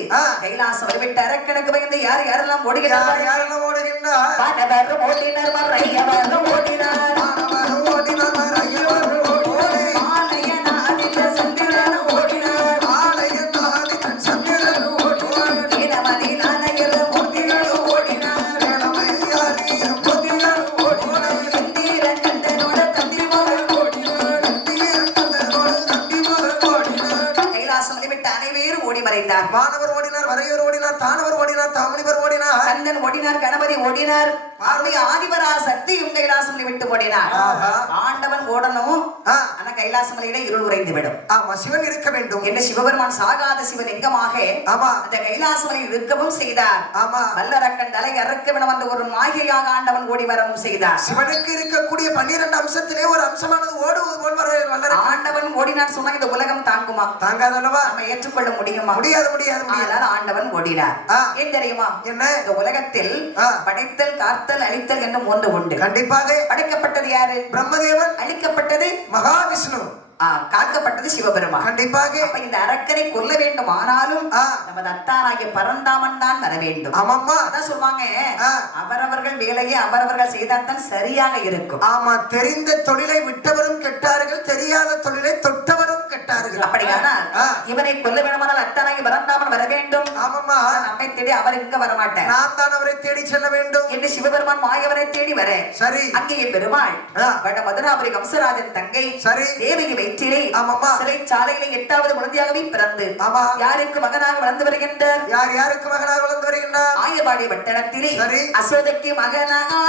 கைலாசம் விட்டு அரக்கனுக்கு பயந்து யார் யாரெல்லாம் ஓடுகிறார்? யாரெல்லாம் ஓடுகின்றார்? பாடவர் ஓடினர், மறையவர் ஓடினார், மாணவர் ஓடினார், மறையவர் ஓடினார், ஆலய நாடின சந்திரன் ஓடினார், ஆலய நாடின சந்திரன் ஓடினார், வீரமதி நாணயர் ஓடினார் ஓடினார், வேலமையாரியம் ஓடினார் ஓடினார், தந்தீர கந்தனோட தந்திரிமகள் ஓடினார், தந்தீர கந்தனோட தந்திரிமகள் ஓடினார். கைலாசம் விட்டு அனைவரும் ஓடி மறைந்தார். மாணவர் ஓடினார், வரையோர் ஓடினார், தானவர் ஓடினார், தாமணிவர் ஓடினார், கந்தன் ஓடினார், கணபதி ஓடினார், ஆதிபரா சக்தியும் கைலாசம் விட்டு ஓடினார். ஆண்டவன் ஓடணும், ஆனா கைலாசம் இருள் உறைந்து விடும். ஆமா, சிவன் இருக்க வேண்டும் என்ன சிவபெருமான் சாகாத சிவலிங்கமாக அந்த கைலாசம் இருக்கவும் செய்தார். ஆமா, வல்லரக்கன் தலை அறுக்க விட வந்த ஒரு மாயையாக ஆண்டவன் ஓடி வரவும் செய்தார். சிவனுக்கு இருக்கக்கூடிய 12 அம்சத்திலே ஒரு அம்சமானது ஓடுவது போல் வல்லரக்கன் ஆண்டவன் ஓடினார் சொன்னா இந்த உலகம் தாங்குமா? தாங்காதல்லவா? நம்ம ஏற்றுக்கொள்ள முடியுமா? முடியாது முடியாது முடியாது. ஆண்டவன் ஓடினார். ஏன் தெரியுமா? என்ன? இந்த உலகத்தில் படைத்தல், காத்தல், அழித்தல் என்று 3 உண்டு. கண்டிப்பாக. படைக்கப்பட்டது யாரு? பிரம்மதேவன். அழிக்கப்பட்டது மகாவிஷ்ணு. காக்கப்பட்டது சிவபெருமான். கண்டிப்பாக. அப்ப இந்த அரக்கனை கொல்ல வேண்டும், ஆனாலும் நமது அத்தானாகிய பரந்தாமன் தான் வர வேண்டும். ஆமாம்மா. அதான் சொல்லுவாங்க, அவரவர்கள் வேலையை அவரவர்கள் செய்தால் தான் சரியாக இருக்கும். ஆமா, தெரிந்த தொழிலை விட்டவரும் கெட்டார்கள், தெரியாத தொழிலை தொட்டவரும் கெட்டார்கள். அப்படியானால் இவனை கொல்ல வேண்டுமானால் அத்தானாகிய பரந்தாமன் வர வேண்டும். ஆமாம்மா. நம்மை தேடி அவர் இங்க வர மாட்டார், நான் தான் அவரை தேடி செல்ல வேண்டும் என்று சிவபெருமான் மாயவரை தேடி வர. சரி. அங்கே பெருமாள் வட மதுராபுரி கம்சராஜன் தங்கை சரி தேவகி வயிற்றிலே சிறைச்சாலையிலே 8வது குழந்தையாகவே பிறந்து யாருக்கு மகனாக வளர்ந்து வருகின்றார்? யாருக்கு மகனாக வளர்ந்து வருகின்றார்? ஆயர்வாடி பட்டணத்திலே அசோதைக்கு மகனாக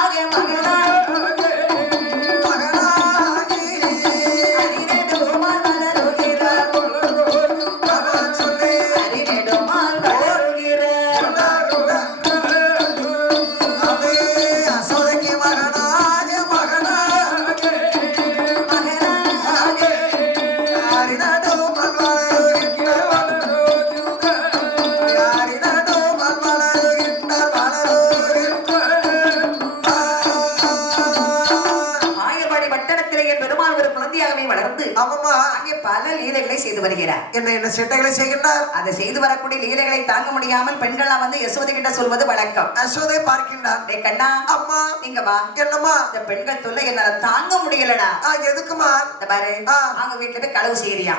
குழந்தையாகவே வளர்ந்து ஆமாமா அங்கே பல லீலைகளை செய்து வருகிறார். என்ன சேட்டைகளை செய்கின்றார்? அதை செய்து வரக்கூடிய லீலைகளை தாங்க முடியாமல் பெண்கள்லாம் வந்து யசோதை கிட்ட சொல்வது வழக்கம். யசோதை பார்க்கின்றார். டேய் கண்ணா, அம்மா நீங்க வா. என்னம்மா? இந்த பெண்கள் தொல்லை என்னால தாங்க முடியலடா. எதுக்குமா? இந்த பாரு, அவங்க வீட்டுல போய் களவு செய்யறியா,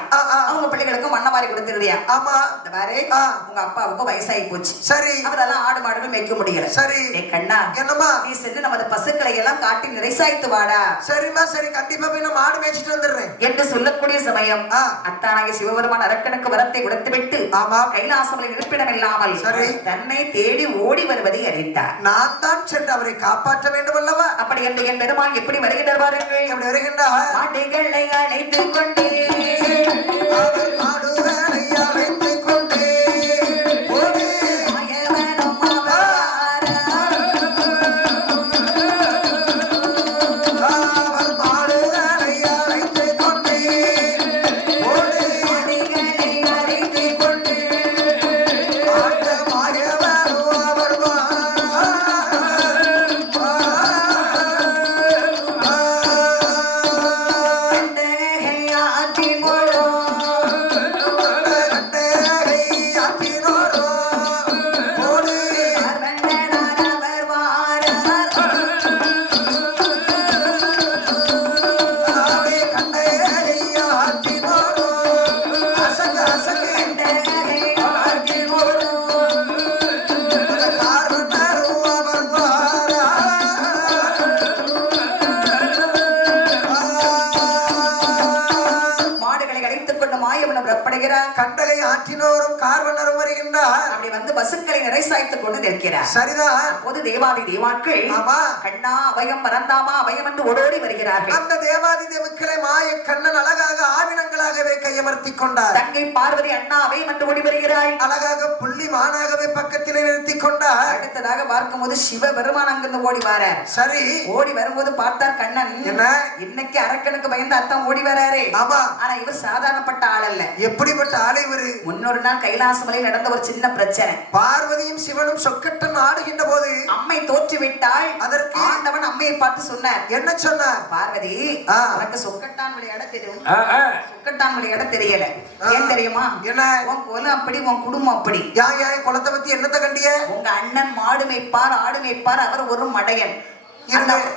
அவங்க பிள்ளைகளுக்கும் மண்ண மாதிரி கொடுத்துருவியா. ஆமா. இந்த பாரு, உங்க அப்பாவுக்கும் வயசாகி போச்சு. சரி. அவரெல்லாம் ஆடு மாடுகள் மேய்க்க முடியல. சரி. டேய் கண்ணா, என்னம்மா? நீ சென்று நமது பசுக்களை எல்லாம் காட்டி நிறைசாய்த்து வாடா. சரிம்மா சரி, கண்டிப்பா போய் நான் மாடு மேய்ச்சிட்டு வந்துடுறேன் என்று சொல்லக்கூடிய சமயம் அத்தானாகிய சிவபெருமான் அரக்கனுக்கு வரத்தை உடைத்துவிட்டு ஆமா கைலாசமலை இருப்பிடம் இல்லாமல் தன்னை தேடி ஓடி வருவதை அறிந்தார். நான் தான் சென்று அவரை காப்பாற்ற வேண்டும் அல்லவா? அப்படி என்று என் பெருமான் எப்படி வருகின்றார் பாருங்கள். எப்படி வருகின்றார்? மாடுகளை அழைத்துக் கொண்டே மாடுகளை அழைத்துக் கொண்டே கண்டகை ஆற்றினோரும் கார்வனரும் வருகின்றார். அப்படி வந்து பசுக்களை நிறைசாய்த்துக் கொண்டு நிற்கிறார். சரிதான். அப்போது தேவாதி தேவாட்கள் கண்ணா அபயம் பரந்தாமா அபயம் என்று ஓடோடி வருகிறார்கள். அந்த தேவாதி தேவக்களை மாய கண்ணன் அழகாக ஆவினங்களாகவே கையமர்த்தி கொண்டார். தங்கை பார்வதி அண்ணா அபயம் என்று ஓடி வருகிறாள். அழகாக புள்ளி மானாகவே பக்கத்திலே நிறுத்தி கொண்டார். அடுத்ததாக பார்க்கும்போது சிவபெருமான் அங்கிருந்து ஓடி வர. சரி. ஓடி வரும்போது பார்த்தார் கண்ணன் என்ன இன்னைக்கு அரக்கனுக்கு பயந்து அத்தான் ஓடி வராரு. ஆமா. ஆனா இவர் சாதாரணப்பட்ட ஆள் அல்ல. எப்படிப்பட்ட ஆளை இவரு? முன்னொரு நாள் கைலாசமலை நடந்த ஒரு சின்ன பிரச்சனை. பார்வதியும் சிவனும் சொக்கட்டன் ஆடுகின்ற போது அம்மை தோற்று விட்டாள். அதற்கு ஆண்டவன் அம்மையை பார்த்து சொன்னார். என்ன சொன்னார்? பார்வதி, உனக்கு சொக்கட்டான் விளையாட தெரியும், சொக்கட்டான் விளையாட தெரியல. ஏன் தெரியுமா? என்ன? உன் குலம் அப்படி, உன் குடும்பம் அப்படி. யாய் குலத்தை பத்தி என்னத்தை கண்டிய? உங்க அண்ணன் மாடு மேய்ப்பார், ஆடு மேய்ப்பார், அவர் ஒரு மடையன்.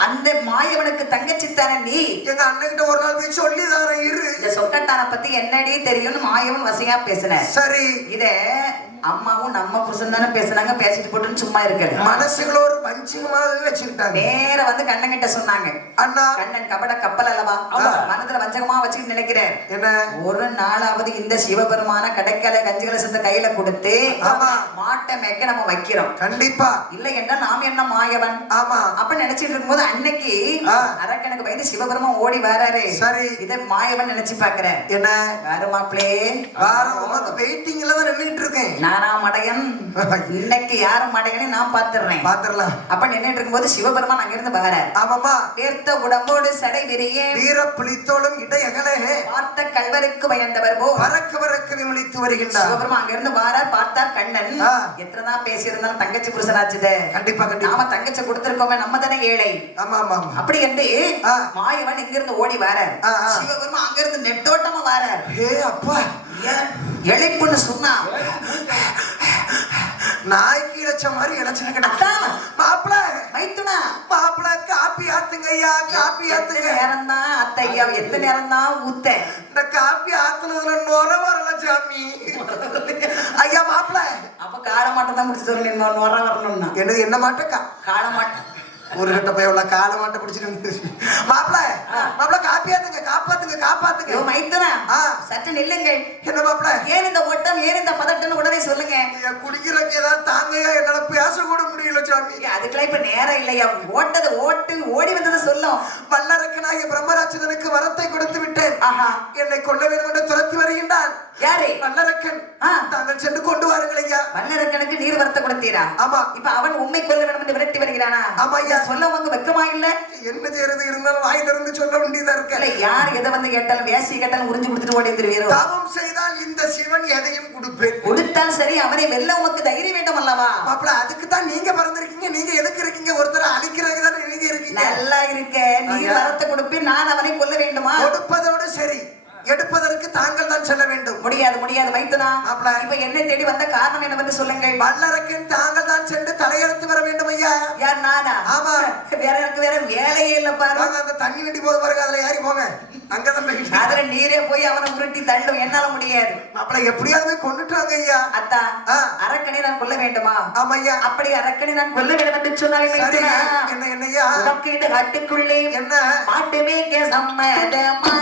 அந்த மாயவனுக்கு தங்கச்சி தானே நீ. எங்க அண்ணன்கிட்ட ஒரு நாள் போய் சொல்லி தாரேன் இரு. இந்த சொக்கட்டான பத்தி என்னடி தெரியும்னு மாயவன் வசையா பேசின. சரி. இத அம்மாவும் நம்ம புருஷன் தானே பேசுனாங்க, பேசிட்டு போட்டுன்னு சும்மா இருக்கல. மனசுல ஒரு பஞ்சமாவே வச்சுக்கிட்டாங்க. நேர வந்து கண்ணன் கிட்ட சொன்னாங்க. அண்ணா, கண்ணன் கபட கப்பல் அல்லவா, மனதுல வஞ்சகமா வச்சுக்கிட்டு நினைக்கிறேன். என்ன ஒரு நாளாவது இந்த சிவபெருமான கடைக்கல கஞ்சிகளை சேர்ந்த கையில கொடுத்து மாட்டை மேய்க்க நம்ம வைக்கிறோம். கண்டிப்பா. இல்லை என்றால் நாம் என்ன மாயவன். ஆமா. அப்ப நினைச்சிட்டு இருக்கும்போது அன்னைக்கு அரக்கனுக்கு பயந்து சிவபெருமான் ஓடி வராரு. சரி. இதை மாயவன் நினைச்சு பாக்குறேன். என்ன வருமாப்ளே, வெயிட்டிங்ல தான் நின்றுட்டு இருக்கேன். நானா மடையன், இன்னைக்கு யாரும் மடையனே நான் பாத்துறேன். பாத்துறலாம். அப்ப நின்னுட்டு இருக்கும்போது சிவபெருமான் அங்கிருந்து வர. ஆமாமா. நேர்த்த உடம்போடு சடை விரியே வீர புலித்தோளும் இடையகலே பார்த்த கல்வருக்கு பயந்தவர் போ பறக்க பறக்க விமலித்து வருகின்றார். சிவபெருமான் அங்கிருந்து வாரார். பார்த்தார் கண்ணன். எத்தனைதான் பேசியிருந்தாலும் தங்கச்சி புருஷனாச்சுதே. கண்டிப்பா கண்டிப்பா. நாம தங்கச்சி கொடுத்திருக்கோமே, நம்ம தானே ஏழை. ஆமா ஆமா. அப்படி என்று மாயவன் இங்கிருந்து ஓடி வாரார். சிவபெருமான் அங்கிருந்து நெட்டோட்டமா வாரார். ஏ அப்பா, எழைப்புன்னு சொன்னா நாய்க்கு இழைச்ச மாதிரி இழைச்சுக்கிட்ட மாப்பிள மைத்துனா, மாப்பிள காப்பி ஆத்துங்க ஐயா, காப்பி ஆத்துங்க. நேரம் தான் அத்தையா, எத்தனை நேரம் தான் ஊத்த. இந்த காப்பி ஆத்துனதுல நுர வரல சாமி. ஐயா மாப்பிள, அப்ப கால மாட்டை தான் முடிச்சு சொல்லி நுர வரணும்னா என்னது? என்ன மாட்டக்கா? கால மாட்டை. ஒரு கட்ட போய் உள்ள கால மாட்டை பிடிச்சிட்டு மாப்பிள மாப்பிள காப்பி ஆத்துங்க, காப்பாத்துங்க காப்பாத்துங்க. மைத்துனா சற்று நில்லுங்கள். என்ன மாப்பிள, ஏன் இந்த ஓட்டம், ஏன் இந்த பதட்டம் உடனே சொல்லுங்க. குடிக்கிறக்கு ஏதாவது தாங்கையா, என்னால பேச கூட முடியல சாமி. அதுக்கெல்லாம் இப்ப நேரம் இல்லையா, ஓட்டது ஓட்டு ஓடி வந்தது சொல்லும். வல்லரக்கனாகிய பிரம்மராட்சதனுக்கு வரத்தை கொடுத்து விட்டேன். என்னை கொல்ல வேண்டும் என்று துரத்தி வருகின்றான். யாரு? வல்லரக்கன். தாங்கள் சென்று கொண்டு வாருங்கள் ஐயா. வல்லரக்கனுக்கு நீர் வரத்தை கொடுத்தீரா? ஆமா. இப்ப அவன் உண்மை கொல்ல வேண்டும் என்று விரட்டி வருகிறானா? ஆமா ஐயா. சொல்ல உங்க வெக்கமா இல்ல? என்ன செய்யறது, இருந்தாலும் வாய் திறந்து சொல்ல வேண்டியதா இருக்கு. யார் எதை வந்து கேட்டாலும் வேசி கேட்டாலும் உறிஞ்சு கொடுத்துட்டு ஓடி வந்துருவீரோ. தவம் செய்தால் இந்த சிவன் எதையும் கொடுப்பேன். கொடுத்தால் சரி, அவனை வெல்ல உமக்கு தைரியம் வேண்டும் அல்லவா? மாப்பிள, அதுக்கு தான் நீங்க பிறந்து வந்திருக்கீங்க, நீங்க எதுக்கு இருக்கீங்க? ஒருத்தரை அழிக்கிறதுக்கு தானே நீங்க இருக்கீங்க. நல்லா இருக்க, நீ வரத்தை கொடுப்பேன், நான் அவனை கொல்ல வேண்டுமா? கொடுப்பதோடு சரி, எடுப்பதற்கு தாங்கள் தான் செல்ல வேண்டும். முடியாது முடியாது மைத்துனா. இப்ப என்னை தேடி வந்த காரணம் என்னவென்று சொல்லுங்கள். வல்லரக்கன் தாங்கள் தான் சென்று தலையெடுத்து வர வேண்டும் ஐயா. யார், நானா? ஆமா. வேற எனக்கு வேற வேலையே இல்ல பாரு. அந்த தண்ணி வண்டி போது பாருங்க, அதுல ஏறி போங்க. அங்கதான் அதுல நீரே போய் அவனை உருட்டி தள்ளும், என்னால முடியாது. அப்படி எப்படியாவது கொண்டுட்டு வாங்க ஐயா. அத்தா, அரக்கனை நான் கொல்ல வேண்டுமா? ஆமா ஐயா. அப்படி அரக்கனை நான் கொல்ல வேண்டும் என்று சொன்னாங்க. என்ன என்னையா உனக்கு இந்த காட்டுக்குள்ளே என்ன மாட்டுமே சம்மதமா?